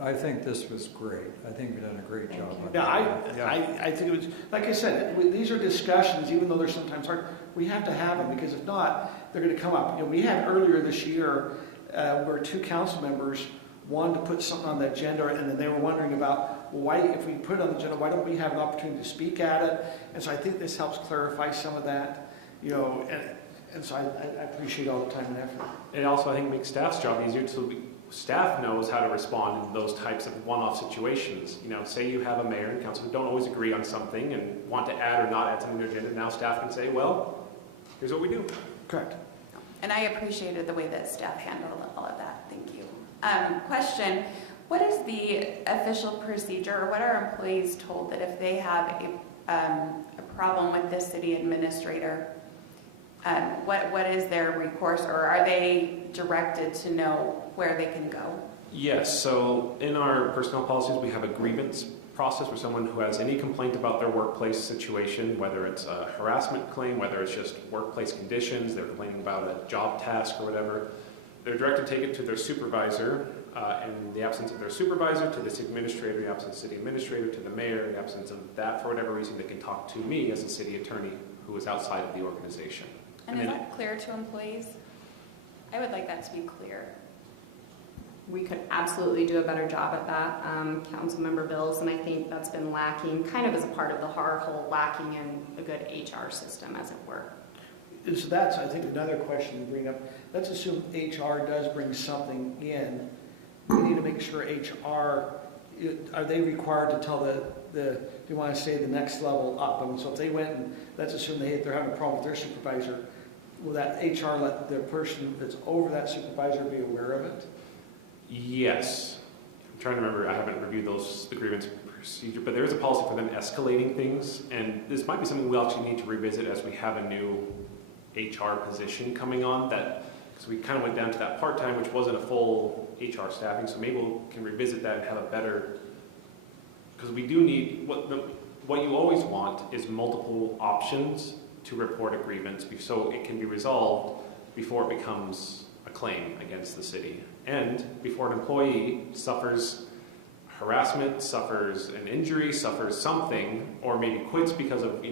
I think this was great. I think we've done a great job. Yeah, I think it was, like I said, these are discussions, even though they're sometimes hard, we have to have them, because if not, they're going to come up. We had earlier this year where 2 council members wanted to put something on the agenda, and then they were wondering about, well, why, if we put it on the agenda, why don't we have an opportunity to speak at it? And so I think this helps clarify some of that, and so I appreciate all the time and effort. It also, I think, makes staff's job easier so staff knows how to respond in those types of one-off situations. Say you have a mayor and council who don't always agree on something and want to add or not add something to the agenda. Now staff can say, well, here's what we do. Correct. And I appreciated the way that staff handled all of that. Thank you. Question, what is the official procedure, or what are employees told that if they have a problem with this city administrator, what is their recourse, or are they directed to know where they can go? Yes, so in our personnel policies, we have a grievance process for someone who has any complaint about their workplace situation, whether it's a harassment claim, whether it's just workplace conditions, they're complaining about a job task or whatever. they're directed to take it to their supervisor, in the absence of their supervisor, to the city administrator, in the absence of the city administrator, to the mayor, in the absence of that, for whatever reason, they can talk to me as a city attorney who is outside of the organization. And is that clear to employees? I would like that to be clear. We could absolutely do a better job at that, Councilmember Bills, and I think that's been lacking, kind of as a part of the whole lacking in a good HR system, as it were. So that's, I think, another question to bring up. Let's assume HR does bring something in. We need to make sure HR, are they required to tell they want to say the next level up? I mean, so if they went and, let's assume they're having a problem with their supervisor, will that HR let the person that's over that supervisor be aware of it? Yes. I'm trying to remember, I haven't reviewed the grievance procedure, but there is a policy for them escalating things, and this might be something we'll actually need to revisit as we have a new HR position coming on, because we kind of went down to that part-time, which wasn't a full HR staffing, so maybe we can revisit that and have a better, because we do need, what you always want is multiple options to report a grievance, so it can be resolved before it becomes a claim against the city. And before an employee suffers harassment, suffers an injury, suffers something, or maybe quits because of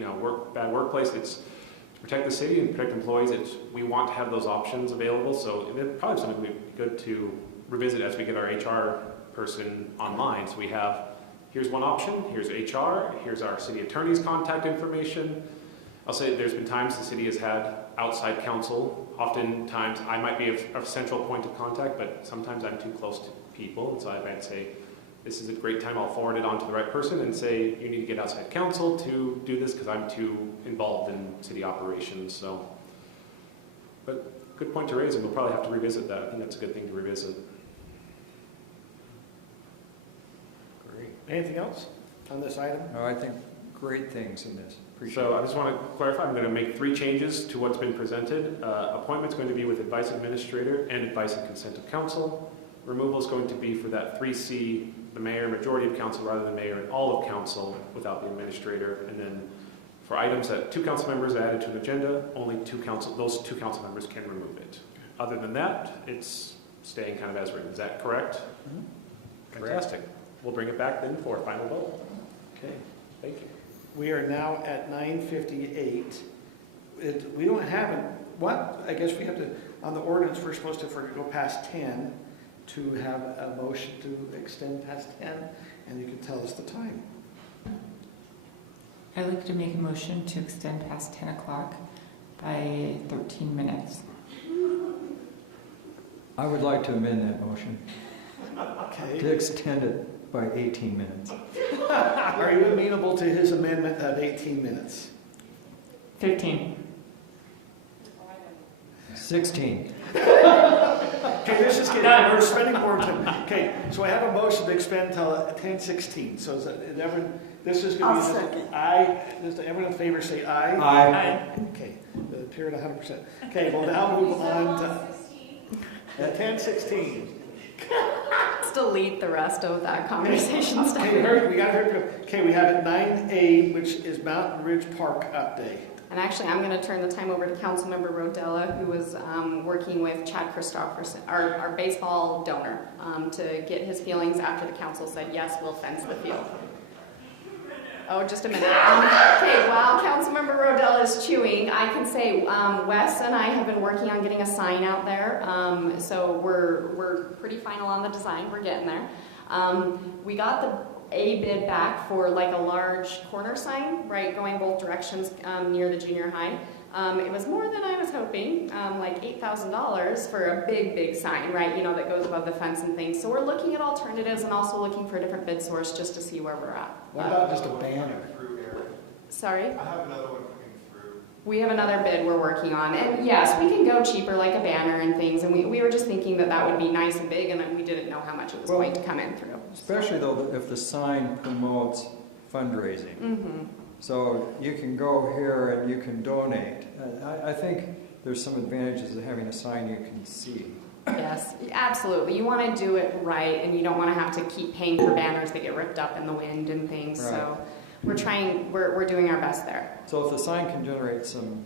bad workplace, it's to protect the city and protect employees. We want to have those options available. So it's probably something would be good to revisit as we get our HR person online. So we have, here's one option, here's HR, here's our city attorney's contact information. I'll say there's been times the city has had outside counsel. Oftentimes I might be a central point of contact, but sometimes I'm too close to people. And so I might say, this is a great time, I'll forward it on to the right person and say, you need to get outside counsel to do this because I'm too involved in city operations. So, but good point to raise, and we'll probably have to revisit that. I think that's a good thing to revisit. Great. Anything else on this item? No, I think great things in this. So I just want to clarify, I'm going to make 3 changes to what's been presented. Appointment's going to be with advice administrator and advice and consent of council. Removal is going to be for that 3C, the mayor, majority of council rather than mayor, and all of council without the administrator. And then for items that 2 council members added to an agenda, only those 2 council members can remove it. Other than that, it's staying kind of as written. Is that correct? Mm-hmm. Fantastic. We'll bring it back then for a final vote. Okay. Thank you. We are now at 9:58. We don't have I guess we have to, on the ordinance, we're supposed to, if we're going to go past 10, to have a motion to extend past 10, and you can tell us the time. I'd like to make a motion to extend past 10 o'clock by 13 minutes. I would like to amend that motion Okay. to extend it by 18 minutes. Are you amenable to his amendment of 18 minutes? 15. 16. Okay, this is getting, we're spending more time. Okay, so I have a motion to expend until 10:16. So is everyone, this is going to be... I'll second. Does everyone in favor say aye? Aye. Okay, the period 100%. Okay, we'll now move on to 10:16. Let's delete the rest of that conversation stuff. Okay, we got to hurry. Okay, we have at 9A, which is Mountain Ridge Park update. And actually, I'm going to turn the time over to Councilmember Rodella, who was working with Chad Christopherson, our baseball donor, to get his feelings after the council said, yes, we'll fence the field. Oh, just a minute. Okay, while Councilmember Rodella is chewing, I can say Wes and I have been working on getting a sign out there. So we're pretty final on the design. We're getting there. We got a bid back for like a large corner sign, right, going both directions near the junior high. It was more than I was hoping, like $8,000 for a big sign, right, that goes above the fence and things. So we're looking at alternatives and also looking for a different bid source just to see where we're at. What about just a banner? Sorry? I have another one coming through. We have another bid we're working on. And yes, we can go cheaper like a banner and things. And we were just thinking that would be nice and big, and then we didn't know how much it was going to come in through. Especially though if the sign promotes fundraising. Mm-hmm. So you can go here and you can donate. I think there's some advantages of having a sign you can see. Yes, absolutely. You want to do it right, and you don't want to have to keep paying for banners that get ripped up in the wind and things. Right. So we're doing our best there. So if the sign can generate some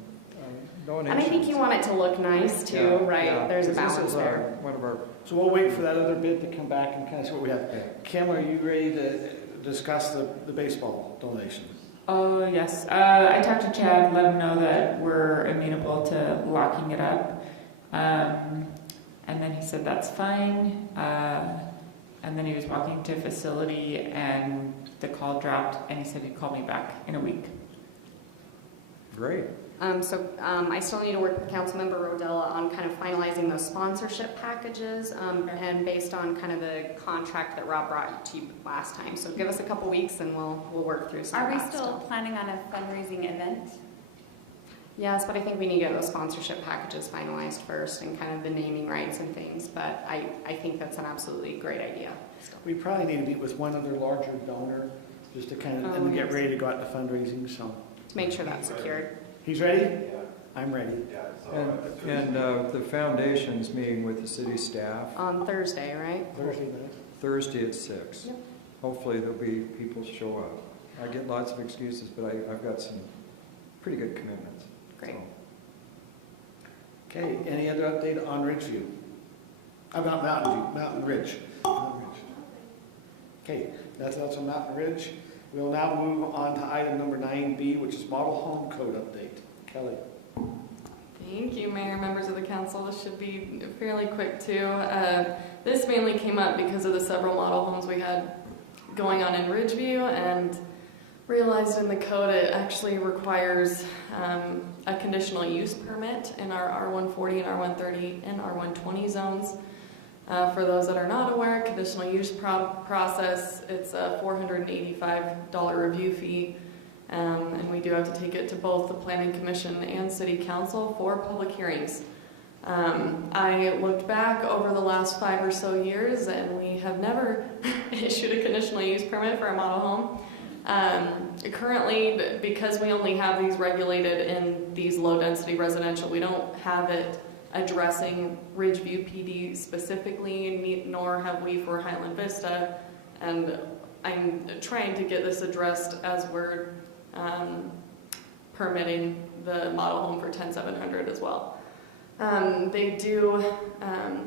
donations. And I think you want it to look nice too, Yeah, right? yeah, There's a 'cause this balance is there. one of our, So we'll wait for that other bid to come back and kind of see what we have. Kim, are you ready to discuss the baseball donation? Oh, yes. I talked to Chad, let him know that we're amenable to locking it up. And then he said that's fine. And then he was walking to a facility and the call dropped and he said he'd call me back in a week. great. I still need to work with Councilmember Rodella on kind of finalizing those sponsorship packages, and based on kind of the contract that Rob brought to you last time. So give us a couple weeks and we'll work through some Are of we that still stuff. planning on a fundraising event? Yes, but I think we need to get those sponsorship packages finalized first and kind of the naming rights and things. But I think that's an absolutely great idea. We probably need to meet with one other larger donor just to kind of, and then get ready to go out to fundraising, so. To make sure that's secured. He's ready? I'm ready. And the foundation's meeting with the city staff On Thursday, right? Thursday night. Thursday at 6. Yep. Hopefully there'll be people show up. I get lots of excuses, but I've got some pretty good commitments. Great. Okay, any other update on Ridgeview? About Mountain Ridge. Okay, that's on Mountain Ridge. We'll now move on to item number 9B, which is model home code update. Kelly. Thank you, Mayor, members of the council. This should be fairly quick too. This mainly came up because of the several model homes we had going on in Ridgeview, and realized in the code it actually requires a conditional use permit in our R140 and R130 and R120 zones. For those that are not aware, conditional use process, it's a $485 review fee, and we do have to take it to both the Planning Commission and City Council for public hearings. I looked back over the last 5 or so years, and we have never issued a conditional use permit for a model home. Currently, because we only have these regulated in these low-density residential, we don't have it addressing Ridgeview PD specifically, nor have we for Highland Vista, and I'm trying to get this addressed as we're permitting the model home for 10700 as well. They do,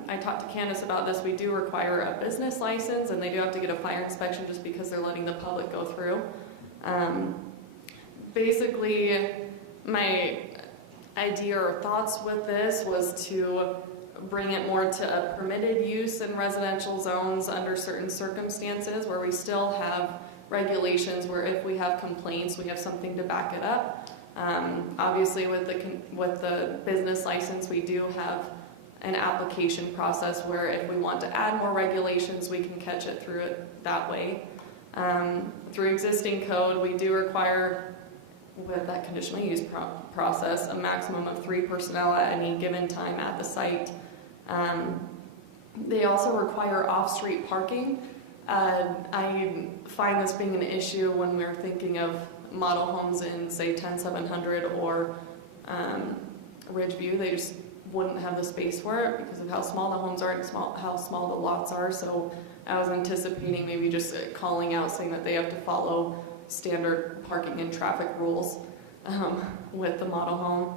I talked to Candace about this, we do require a business license, and they do have to get a fire inspection just because they're letting the public go through. Basically, my idea or thoughts with this was to bring it more to a permitted use in residential zones under certain circumstances where we still have regulations where if we have complaints, we have something to back it up. Obviously, with the business license, we do have an application process where if we want to add more regulations, we can catch it through it that way. Through existing code, we do require, with that conditional use process, a maximum of 3 personnel at any given time at the site. They also require off-street parking. I find this being an issue when we're thinking of model homes in, say, 10700 or Ridgeview. They just wouldn't have the space for it because of how small the homes are and how small the lots are. So I was anticipating maybe just calling out saying that they have to follow standard parking and traffic rules with the model home.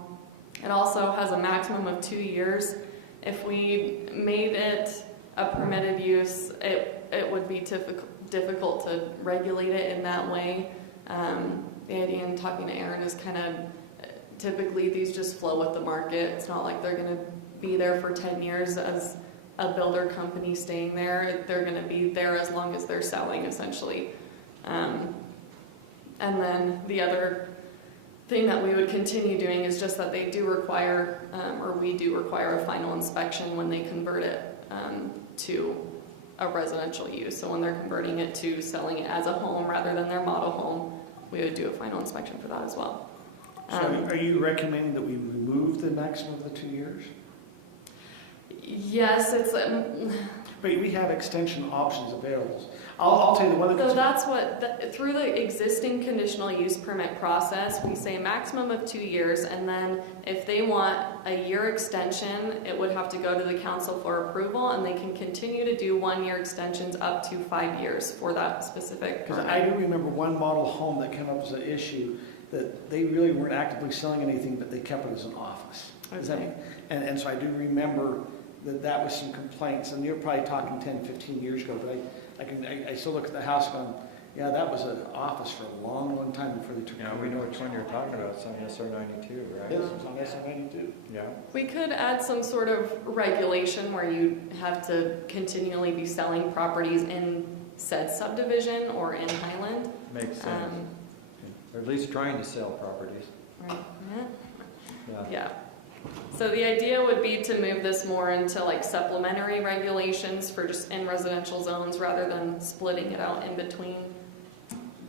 It also has a maximum of 2 years. If we made it a permitted use, it would be difficult to regulate it in that way. The idea in talking to Aaron is kind of typically these just flow with the market. It's not like they're going to be there for 10 years as a builder company staying there. They're going to be there as long as they're selling, essentially. And then the other thing that we would continue doing is just that they do require, or we do require, a final inspection when they convert it to a residential use. So when they're converting it to selling it as a home rather than their model home, we would do a final inspection for that as well. So are you recommending that we remove the maximum of the 2 years? Yes, it's... But we have extension options available. I'll tell you the one that... So that's what, through the existing conditional use permit process, we say maximum of 2 years, and then if they want a year extension, it would have to go to the council for approval, and they can continue to do 1 year extensions up to 5 years for that specific Because permit. I do remember one model home that came up as an issue, that they really weren't actively selling anything, but they kept it as an office. Does that Okay. mean? And so I do remember that was some complaints, and you're probably talking 10, 15 years ago, but I still look at the house going, yeah, that was an office for a long, long time before they took it. Yeah, we know which one you're talking about. It's on SR 92, right? Yes, it's on SR 92. Yeah. We could add some sort of regulation where you have to continually be selling properties in said subdivision or in Highland. Makes sense. Or at least trying to sell properties. Right. Yeah. Yeah. So the idea would be to move this more into like supplementary regulations for just in residential zones rather than splitting it out in between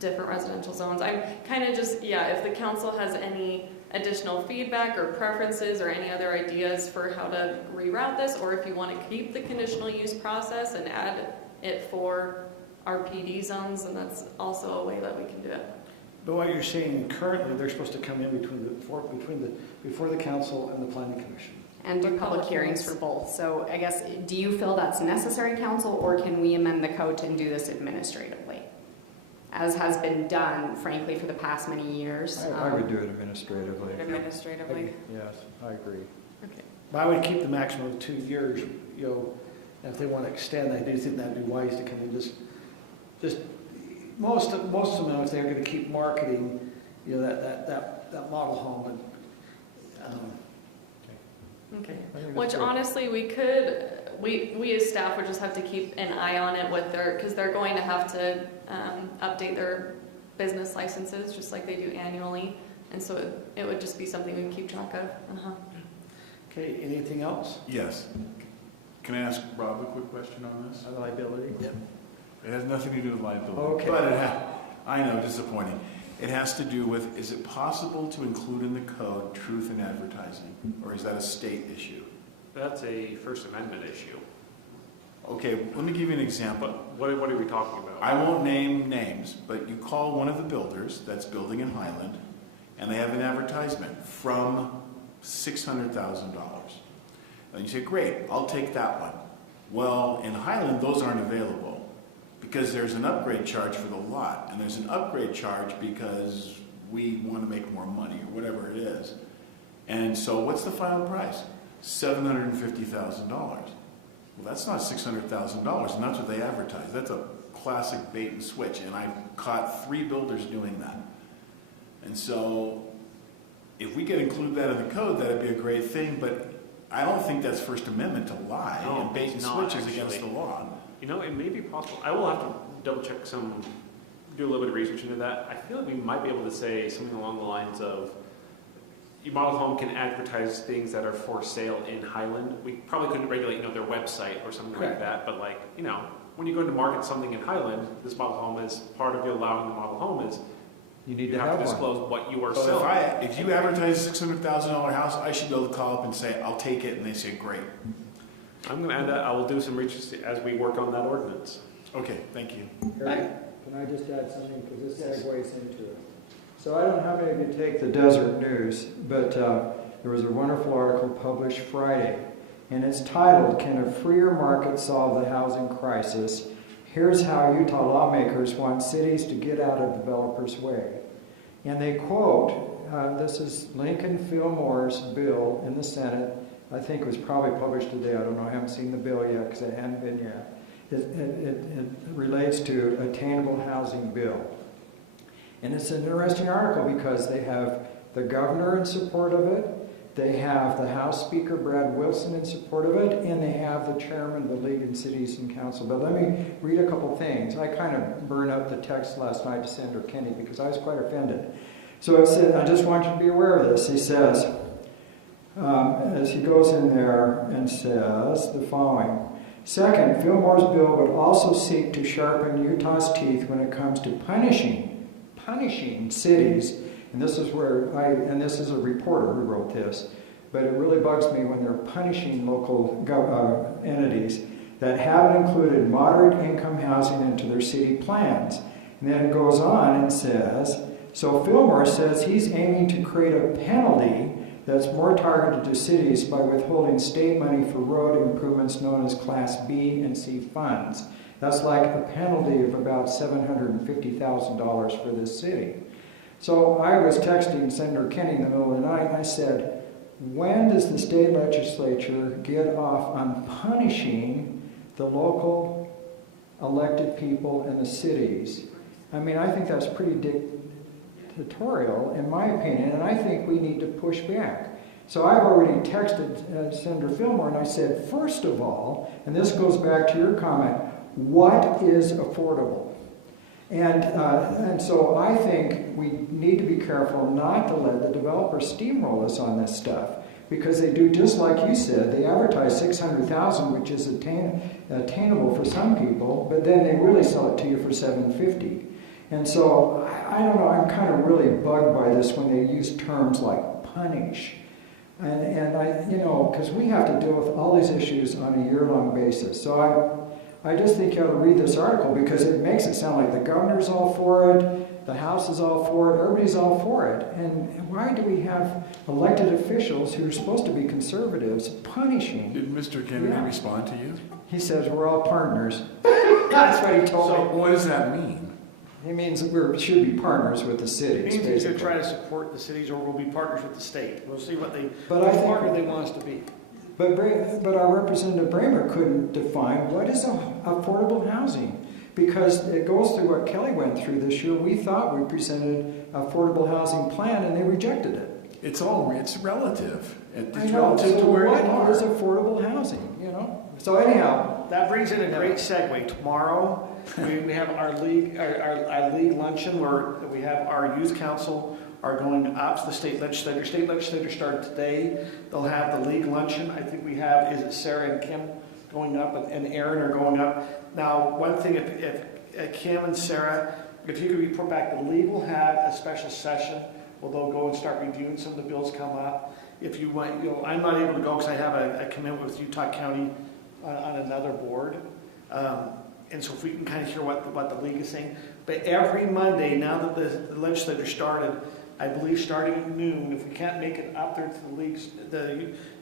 different residential zones. I'm kind of just, if the council has any additional feedback or preferences or any other ideas for how to reroute this, or if you want to keep the conditional use process and add it for our PD zones, and that's also a way that we can do it. But what you're saying currently, they're supposed to come in before the council and the planning commission. And do public hearings for both. So I guess, do you feel that's necessary, council, or can we amend the code and do this administratively? As has been done, frankly, for the past many years. I would do it administratively. Administratively? Yes, I agree. Okay. But I would keep the maximum of 2 years, and if they want to extend, I do think that'd be wise to come in just most of them, if they're going to keep marketing, that model home. Okay. Which honestly, we as staff would just have to keep an eye on it because they're going to have to update their business licenses just like they do annually, and so it would just be something we can keep track of. Okay. Anything else? Yes. Can I ask Rob a quick question on this? Liability? Yep. It has nothing to do with liability. Okay. But I know, disappointing. It has to do with, is it possible to include in the code truth in advertising? Or is that a state issue? That's a First Amendment issue. Okay, let me give you an example. What are we talking about? I won't name names, but you call one of the builders that's building in Highland, and they have an advertisement from $600,000. And you say, great, I'll take that one. Well, in Highland, those aren't available because there's an upgrade charge for the lot, and there's an upgrade charge because we want to make more money or whatever it is. And so what's the final price? $750,000. Well, that's not $600,000, and that's what they advertise. That's a classic bait and switch, and I've caught 3 builders doing that. And so if we could include that in the code, that'd be a great thing, but I don't think that's First Amendment to lie, and bait and switch is against the law. It may be possible. I will have to double check do a little bit of research into that. I feel like we might be able to say something along the lines of, your model home can advertise things that are for sale in Highland. We probably couldn't regulate, their website or something like that, but when you go to market something in Highland, this model home is part of allowing the model home is you have to disclose what you are So selling. if you advertise a $600,000 house, I should be able to call up and say, I'll take it, and they say, great. I'm going to add that. I will do some research as we work on that ordinance. Okay, thank you. Can I just add something, because this segues into it. So I don't know how many of you take the Desert News, but there was a wonderful article published Friday, and it's titled, "Can a Freer Market Solve the Housing Crisis? Here's how Utah lawmakers want cities to get out of developers' way." And they quote, this is Lincoln Fillmore's bill in the Senate. I think it was probably published today. I don't know. I haven't seen the bill yet because it hadn't been yet. It relates to attainable housing bill. And it's an interesting article because they have the governor in support of it, they have the House Speaker Brad Wilson in support of it, and they have the chairman of the League of Cities and Council. But let me read a couple things. I kind of burned up the text last night to Senator Kennedy because I was quite offended. So it said, I just want you to be aware of this. He says, as he goes in there and says the following. Second, Fillmore's bill would also seek to sharpen Utah's teeth when it comes to punishing cities, and this is and this is a reporter who wrote this, but it really bugs me when they're punishing local entities that haven't included moderate income housing into their city plans. And then it goes on and says, so Fillmore says he's aiming to create a penalty that's more targeted to cities by withholding state money for road improvements known as Class B and C funds. That's like a penalty of about $750,000 for this city. So I was texting Senator Kenny in the middle of the night, and I said, when does the state legislature get off on punishing the local elected people in the cities? I mean, I think that's pretty dictatorial, in my opinion, and I think we need to push back. So I've already texted Senator Fillmore, and I said, first of all, and this goes back to your comment, what is affordable? And so I think we need to be careful not to let the developers steamroll us on this stuff, because they do just like you said. They advertise 600,000, which is attainable for some people, but then they really sell it to you for 750. And so I don't know. I'm kind of really bugged by this when they use terms like punish, and I, you know, because we have to deal with all these issues on a year-long basis. So I just think you ought to read this article, because it makes it sound like the governor's all for it, the House is all for it, everybody's all for it. And why do we have elected officials who are supposed to be conservatives punishing? Did Mr. Kennedy respond to you? He says we're all partners. That's what he told me. So what does that mean? He means that we should be partners with the cities. It means he's going to try to support the cities, or we'll be partners with the state. We'll see what partner they want us to be. But our Representative Bramer couldn't define what is affordable housing, because it goes through what Kelly went through this year. We thought we presented an affordable housing plan, and they rejected it. It's relative. It's relative to where you are. What is affordable housing, you know? So anyhow. That brings in a great segue. Tomorrow, we have our league luncheon, where we have our youth council are going up to the state legislature. State legislature started today. They'll have the league luncheon. I think we have, is it Sarah and Kim going up, and Aaron are going up. Now, one thing, if Kim and Sarah, if you could report back, the league will have a special session where they'll go and start reviewing some of the bills come up. If you want, you know, I'm not able to go because I have a commitment with Utah County on another board. And so if we can kind of hear what the league is saying. But every Monday, now that the legislature started, I believe starting at noon, if we can't make it up there to the leagues,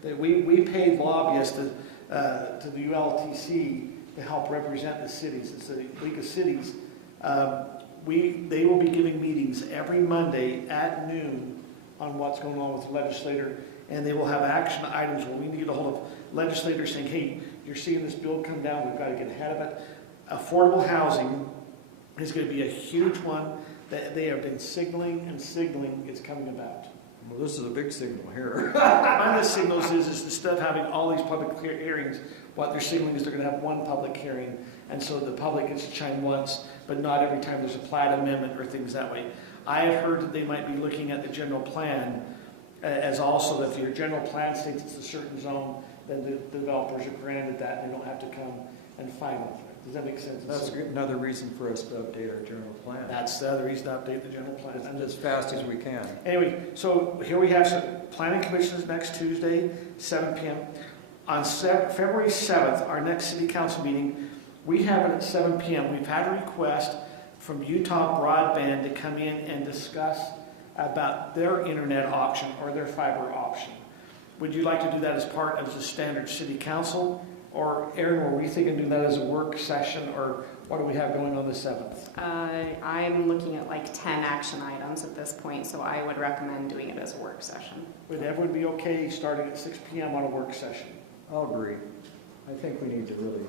we paid lobbyists to the ULTC to help represent the cities. It's the League of Cities. They will be giving meetings every Monday at noon on what's going on with the legislator, and they will have action items where we need to get a hold of legislators saying, hey, you're seeing this bill come down, we've got to get ahead of it. Affordable housing is going to be a huge one that they have been signaling it's coming about. Well, this is a big signal here. One of the signals is instead of having all these public hearings, what they're signaling is they're going to have one public hearing, and so the public gets to chime once, but not every time there's a plat amendment or things that way. I have heard that they might be looking at the general plan as also that if your general plan states it's a certain zone, then the developers are granted that and they don't have to come and fight over it. Does that make sense? That's another reason for us to update our general plan. That's the other reason to update the general plan. As fast as we can. Anyway, so here we have some planning commissions next Tuesday, 7 p.m. On February 7th, our next city council meeting, we have it at 7 p.m. We've had a request from Utah Broadband to come in and discuss about their internet option or their fiber option. Would you like to do that as part of the standard city council? Or Aaron, were we thinking doing that as a work session, or what do we have going on the 7th? I'm looking at like 10 action items at this point, so I would recommend doing it as a work session. Would everyone be okay starting at 6 p.m. on a work session? I'll agree. I think we need to really...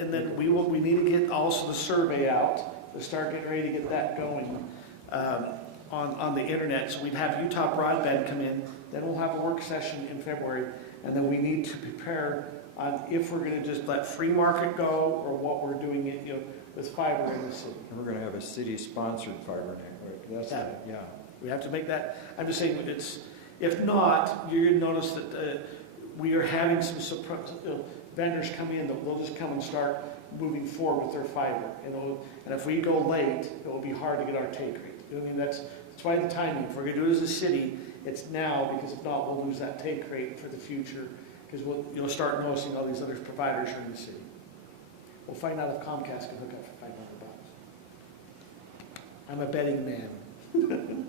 And then we need to get also the survey out to start getting ready to get that going on the internet. So we'd have Utah Broadband come in, then we'll have a work session in February, and then we need to prepare on if we're going to just let free market go or what we're doing it, you know, with fiber in the city. And we're going to have a city-sponsored fiber network. That's it. Yeah. We have to make that. I'm just saying, if not, you're going to notice that we are having some vendors come in that will just come and start moving forward with their fiber. And if we go late, it will be hard to get our take rate. You know what I mean? That's why the timing. If we're going to do it as a city, it's now, because if not, we'll lose that take rate for the future. Because you'll start noticing all these other providers are in the city. We'll find out if Comcast can hook up for $500. I'm a betting man.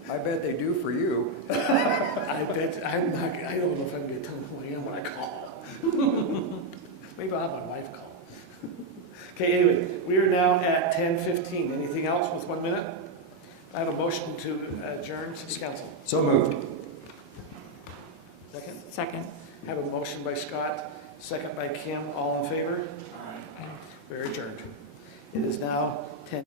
I bet they do for you. I don't know if I'm going to tell them who I am when I call. Maybe I'll have my wife call. Okay, anyway, we are now at 10:15. Anything else with 1 minute? I have a motion to adjourn City Council. So moved. Second? Second. I have a motion by Scott, second by Kim. All in favor? Aye. We're adjourned. It is now 10.